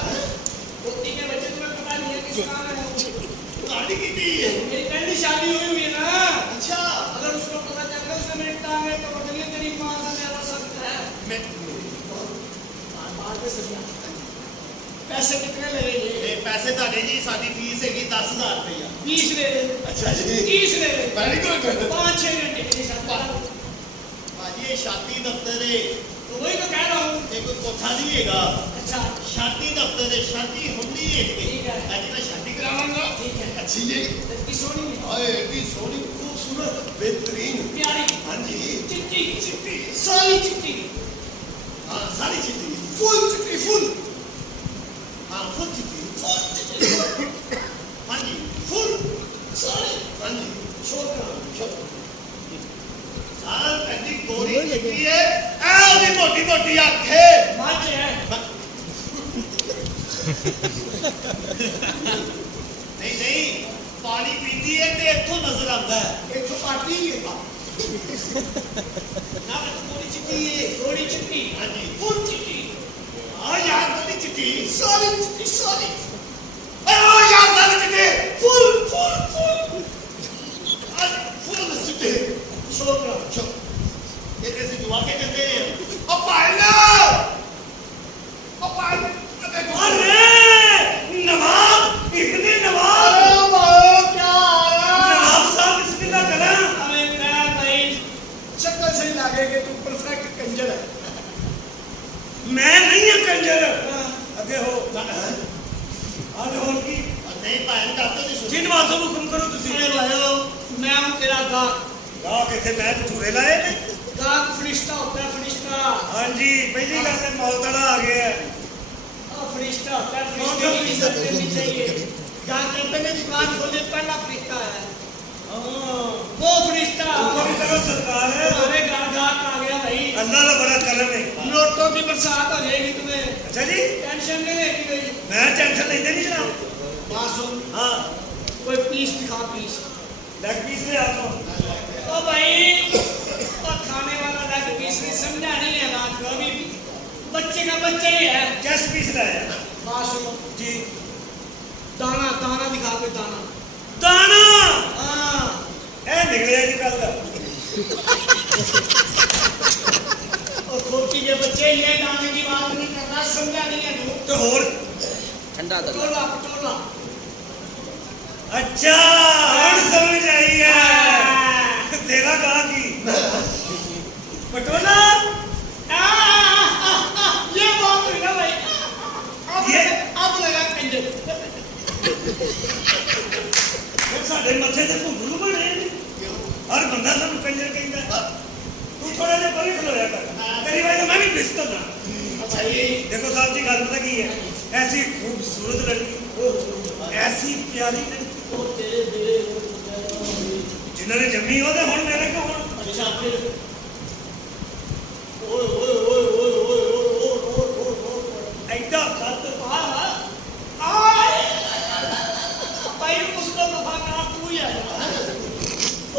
पोती के बच्चे तुम्हें पता नहीं है किस काम है शादी की थी है मेरी पहली शादी हुई है ना अच्छा अगर उसको पता चल गया उसने मेरी टांगे तो बदलिए तेरी माँ से मेरा सब है मैं बात पे सही पैसे कितने लगेंगे ये पैसे ਤੁਹਾਡੇ ਜੀ ਸਾਡੀ ਫੀਸ ਹੈਗੀ 10000 ਰੁਪਇਆ 20 ले ले ਅੱਛਾ ਜੀ 30 ले ले वेरी गुड 5-6 घंटे के लिए शादी करा दो। भाजी ये शादी दफ्तर है तो वही तो कह रहा हूँ ये कोई कोठा नहीं ਹੈਗਾ अच्छा ਸ਼ਾਦੀ ਦਫ਼ਤਰ ਦੇ ਸ਼ਾਦੀ ਹੁੰਦੀ ਹੈ ठीक है ਅੱਜ ਮੈਂ ਸ਼ਾਦੀ ਕਰਾਵਾਂਗਾ ठीक है ਅੱਛੀ ਜੀ लड़की सोनी है ਹਾਏ ਏਡੀ ਸੋਹਣੀ ਖੂਬਸੂਰਤ ਬਿਹਤਰੀਨ प्यारी ਹਾਂਜੀ चिट्टी ਚਿੱਟੀ सारी चिट्टी ਹਾਂ ਸਾਰੀ ਚਿੱਟੀ ਫੁੱਲ ਚਿੱਟੀ ਫੁੱਲ ਹਾਂ ਫੁੱਲ ਚਿੱਟੀ ਹਾਂਜੀ ਫੁੱਲ ਸਾਰੀ ਹਾਂਜੀ छोकरा ਸਾਰਾ ਐਡੀ ਗੋਰੀ ਚਿੱਟੀ ਹੈ ਐ ਉਹਦੀ ਮੋਟੀ ਮੋਟੀ ਅੱਖ ਹੈ मज है ਨਹੀਂ ਨਹੀਂ ਪਾਣੀ ਪੀਂਦੀ ਹੈ ਤੇ ਇੱਥੋਂ ਨਜ਼ਰ ਆਉਂਦਾ ਹੈ ਇੱਥੋਂ ਪਾਟੀ ਹੈ ਨਾ ਗੋਰੀ ਚਿੱਟੀ ਹੈ थोड़ी चिट्टी ਹਾਂਜੀ फुल चिट्टी ਆ ਯਾਰ ਗੋਰੀ ਚਿੱਟੀ सारी चिट्टी सारी ਆ ਯਾਰ ਸਾਰੀ ਚਿੱਟੀ फुल फुल फुल ਆ ਫੁੱਲ ਚਿੱਟੀ छोकरा ਇਹ ਕਿਸੇ ਜਵਾ ਕੇ ਕਹਿੰਦੇ ਆ ਪਾਇਨਾ ਪਾਇਨਾ अरे नवाब इतने नवाब नवाब साहब इसकी ना करा अरे क्या भाई शक्ल से ही लगे कि तू परफेक्ट कंजर है मैं नहीं हूं कंजर अगे हो आज हो की ਨਹੀਂ ਭਾਈ ਡਾਕਟਰ ਦੀ ਸੁਣੀ जिन बातों को हुक्म करो तुसी अरे भाइयों मैं हूँ तेरा गाहक गा किथे मैं झूरे लाए ने गाहक फरिश्ता होता है फरिश्ता हां जी पहली गल ते मौतड़ा आ गया है फरिश्ता होता है फरिश्ते की इज्जत करनी चाहिए गाहक कहते हैं दुकान खोले पहला फरिश्ता है वो फरिश्ता हुक्म करो सरकार हमारे घर गाहक आ गया भाई अल्लाह का बड़ा करम है नोटों की बरसात हो जाएगी तुम्हें अच्छा जी टेंशन नहीं लेगी भाई मैं टेंशन लेते नहीं जनाब बात सुन हां कोई पीस दिखा पीस लेग पीस ले आता हूं ओ भाई और खाने वाला लेग पीस नहीं समझा नहीं है बात को अभी बच्चे का बच्चा ही है चेस्ट पीस लाया बात सुनो जी दाना दाना दिखा कोई दाना दाना हाँ ए निकले जी कल दा और खोटी के बच्चे ये दाने की बात नहीं कर रहा समझा नहीं है तू तो और ਠੰਡਾ ਦਰ पटोला पटोला अच्छा अब समझ आई है तेरा कहा की पटोला ये बात हुई ना भाई अब लगा कंजर फिर साडे मथे ते घुंगरू बने ने हर बंदा सानू कंजर कहंदा तू थोड़ा जिहा परे खलोया कर तेरी वजह तो मैं भी बिस्तर ना भाई देखो साहब जी गल पता की है ऐसी खूबसूरत लड़की ऐसी प्यारी लड़की जिन्होंने जम्मी हो तो हुण मेरे को हुण अच्छा फिर ऐडा कद भाई उसको दफा करा तू ही है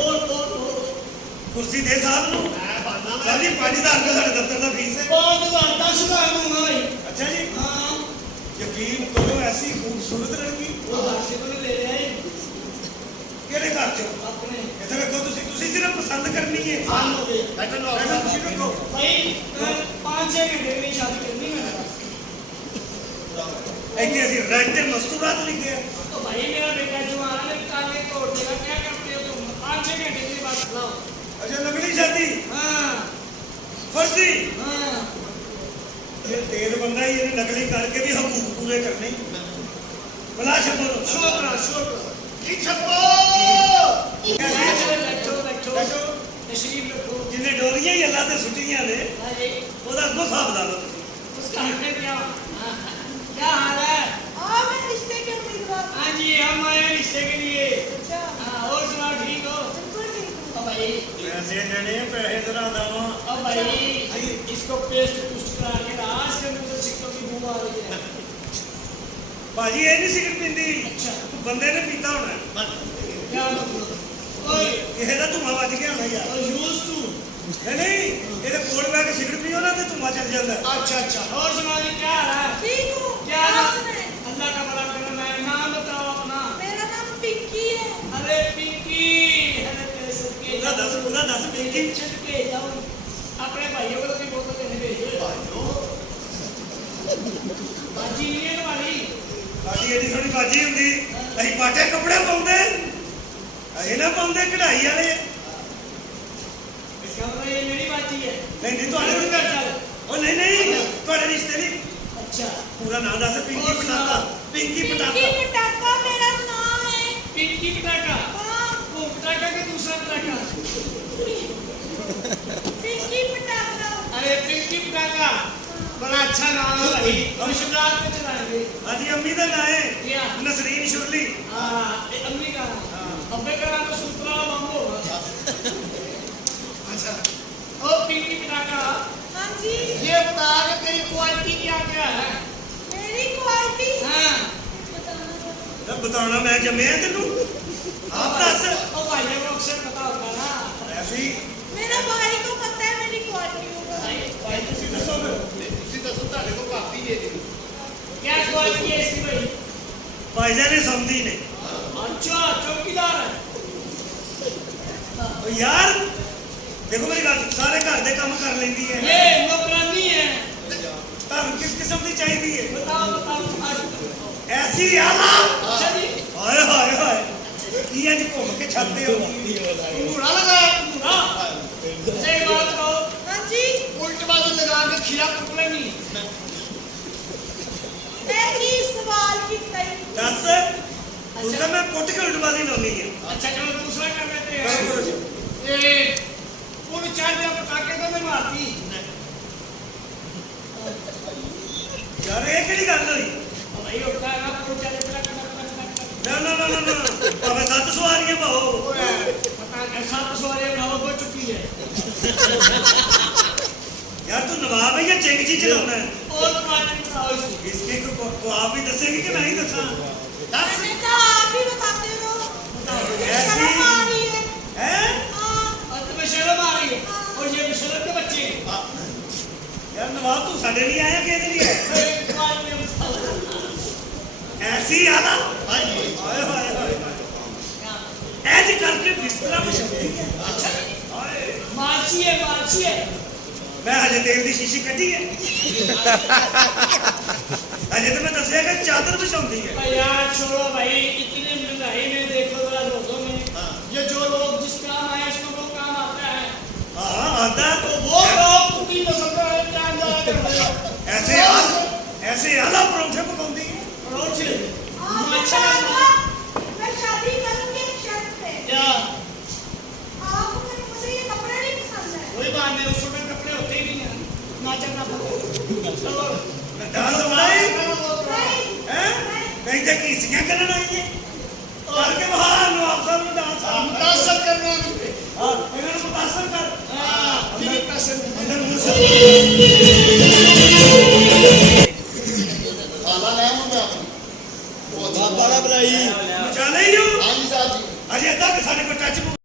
और कुर्सी दे साहब नु साहब जी 5000 रुपए साडे दफ्तर दा फीस है 10,000 दूंगा भाई अच्छा जी हाँ यकीन करो ऐसी खूबसूरत लड़की वो बासी को ले रहे हैं केड़े घर चो अपने इथे देखो तुसी सिर्फ पसंद करनी है हाल हो गए ਬੈਠੋ ਲੋ ऐसा तुसी देखो भाई 5-6 घंटे में शादी करनी है ऐसे ऐसी रेड मस्तूरात लिखे हैं तो भाई मेरा बेटा जो आ रहा है काले तोड़ देगा क्या करते हो तुम 5-6 घंटे की बात सुनाओ अच्छा लगनी शादी हाँ फर्जी हाँ ये तेज बंदा ही इन्हें नकली करके भी हकूक पूरे करने बला शब्दों शोकरा शोकरा ਕੀ ਛੱਪੋ बैठो बैठो बैठो। तशरीफ रखो जिन्हें डोरियां ही अल्लाह ते सुटियां ने हाँ जी ओदा अगो साहब ला लो तुसी उसका हक क्या क्या हाल है हाँ मैं रिश्ते के उम्मीदवार हाँ जी हम आए हैं रिश्ते के लिए अच्छा हाँ और सुनाओ ठीक हो बिल्कुल ठीक हूँ अब भाई पैसे देने पैसे जरा दावा अब भाई इसको पेस्ट पुस्ट करा के आज के अंदर तो सिक्कों की बू आ रही है भाजी ये नहीं सिगरेट पींदी अच्छा तू बंदे ने पीता होना क्या मतलब ओए ये ना धुआं बज गया होना यार यूज टू नहीं ये तो कोल बैग सिगरेट पियो ना तो धुआं चल जाता है अच्छा अच्छा और सुनाओ जी क्या हाल है ठीक हूँ क्या आप सुनाएं? अल्लाह का बड़ा करम है नाम बताओ अपना मेरा नाम पिंकी है अरे पिंकी अरे पैसे के पूरा दस पिंकी चल के जाओ अपने भाइयों को भी बोतल देने भेजो बाजी नहीं है तुम्हारी ਸਾਡੀ ਏਡੀ ਥੋੜੀ ਬਾਜੀ ਹੁੰਦੀ ਅਸੀਂ ਪਾਟੇ ਕੱਪੜੇ ਪਾਉਂਦੇ ਅਸੀਂ ਨਾ ਪਾਉਂਦੇ ਕਢਾਈ ਵਾਲੇ इसका मतलब ये मेरी बाजी है ਨਹੀਂ ਨਹੀਂ ਤੁਹਾਡੇ कर चल ਉਹ ਨਹੀਂ ਨਹੀਂ ਤੁਹਾਡੇ ਰਿਸ਼ਤੇ ਨਹੀਂ पूरा नाम दस पिंकी और सुना। पटाखा पिंकी पिंकी पटाखा पटाखा मेरा नाम है पिंकी पटाखा हाँ वो पटाखा के दूसरा पटाखा पिंकी पटाखा अरे पिंकी पटाखा बड़ा अच्छा नाम है भाई हम शिवरात पे चलाएंगे हाँ जी अम्मी का नाम है क्या? नसरीन शुरली हाँ ये अम्मी का अब्बे का नाम तो सूत्रा मामू होगा अच्छा ओ पिंकी पटाखा हाँ जी ये बता कि तेरी क्वालिटी क्या क्या है मेरी क्वालिटी हाँ अब बताना मैं जमे तेनू आप दस ओ भाई ये लोग से पता होता ना ऐसी मेरा भाई को पता है मेरी क्वालिटी होगा भाई तुसी दसो ਤੁਹਾਡੇ ਕੋਲ ਕਾਪੀ ਦੇ ਦੇ क्या क्वालिटी है इसकी भाई भाईजान ने समझी ने अच्छा चौकीदार है ओ यार देखो मेरी गल सारे घर दे काम कर लेंदी है ये नौकरानी है ਤੁਹਾਨੂੰ किस किस्म की चाहिए बताओ बताओ आज ऐसी आला चलिए हाय हाय हाय की इंज घूम के छाते हो घूरा लगा घूरा सही बात कहो हाँ जी उल्ट बाजू लगा के खीरा टुकड़े नहीं तेरी सवाल की सही दस तू तो मैं पुट के उल्टबाजी लाउनी है अच्छा चलो दूसरा कर लेते हैं ये पूरी चार दिन पटाखे तो नहीं मारती यार ये केड़ी गल होई भाई उठता है ना पूरी चार दिन पटाखे ना ना ना ना ना भावे सत सवारियां पाओ पटाखे सात सवारी उठाओ हो चुकी है यार तू नवाब है या चिंग जी चलाना है और क्वालिटी बताओ इसकी इसके को आप ही दसेगी कि मैं ही दसा दस मैंने कहा आप ही बताते हो मुझे शर्म आ रही है हैं हाँ और तुम्हें शर्म आ रही है और ये बेशरम के बच्चे यार नवाब तू साडे लिए आया के लिए मेरे क्वालिटी बताओ ऐसी आला हाय हाय हाय हाय ऐज करके बिस्तरा बिछाती है अच्छा हाय मार्ची है मैं हजे तेल की शीशी कटी है हजे तो मैं दसिया कि चादर बिछाती है यार छोड़ो भाई इतनी महंगाई में देखो जरा रोजों में ये जो लोग जिस काम आए उसको वो काम आता है हाँ आता है तो वो लोग कुकी पसंद है टाइम ज्यादा करते हो ऐसे आला परोठे पकाਉਂਦੀ है परोठे आपने अच्छा कहा था, मैं शादी करूंगी एक शर्त पे क्या आपको मुझे ये कपड़े नहीं पसंद है कोई बात नहीं उसमें कपड़े होते ही नहीं है नाचना पड़ता चलो डांस बनाई नहीं हैं कहीं तक किसियां करन आई है और के बाहर नवाब साहब ने डांस मुतासर करना है हां इन्होंने मुतासर कर हाँ फिर पैसे अंदर मुंह से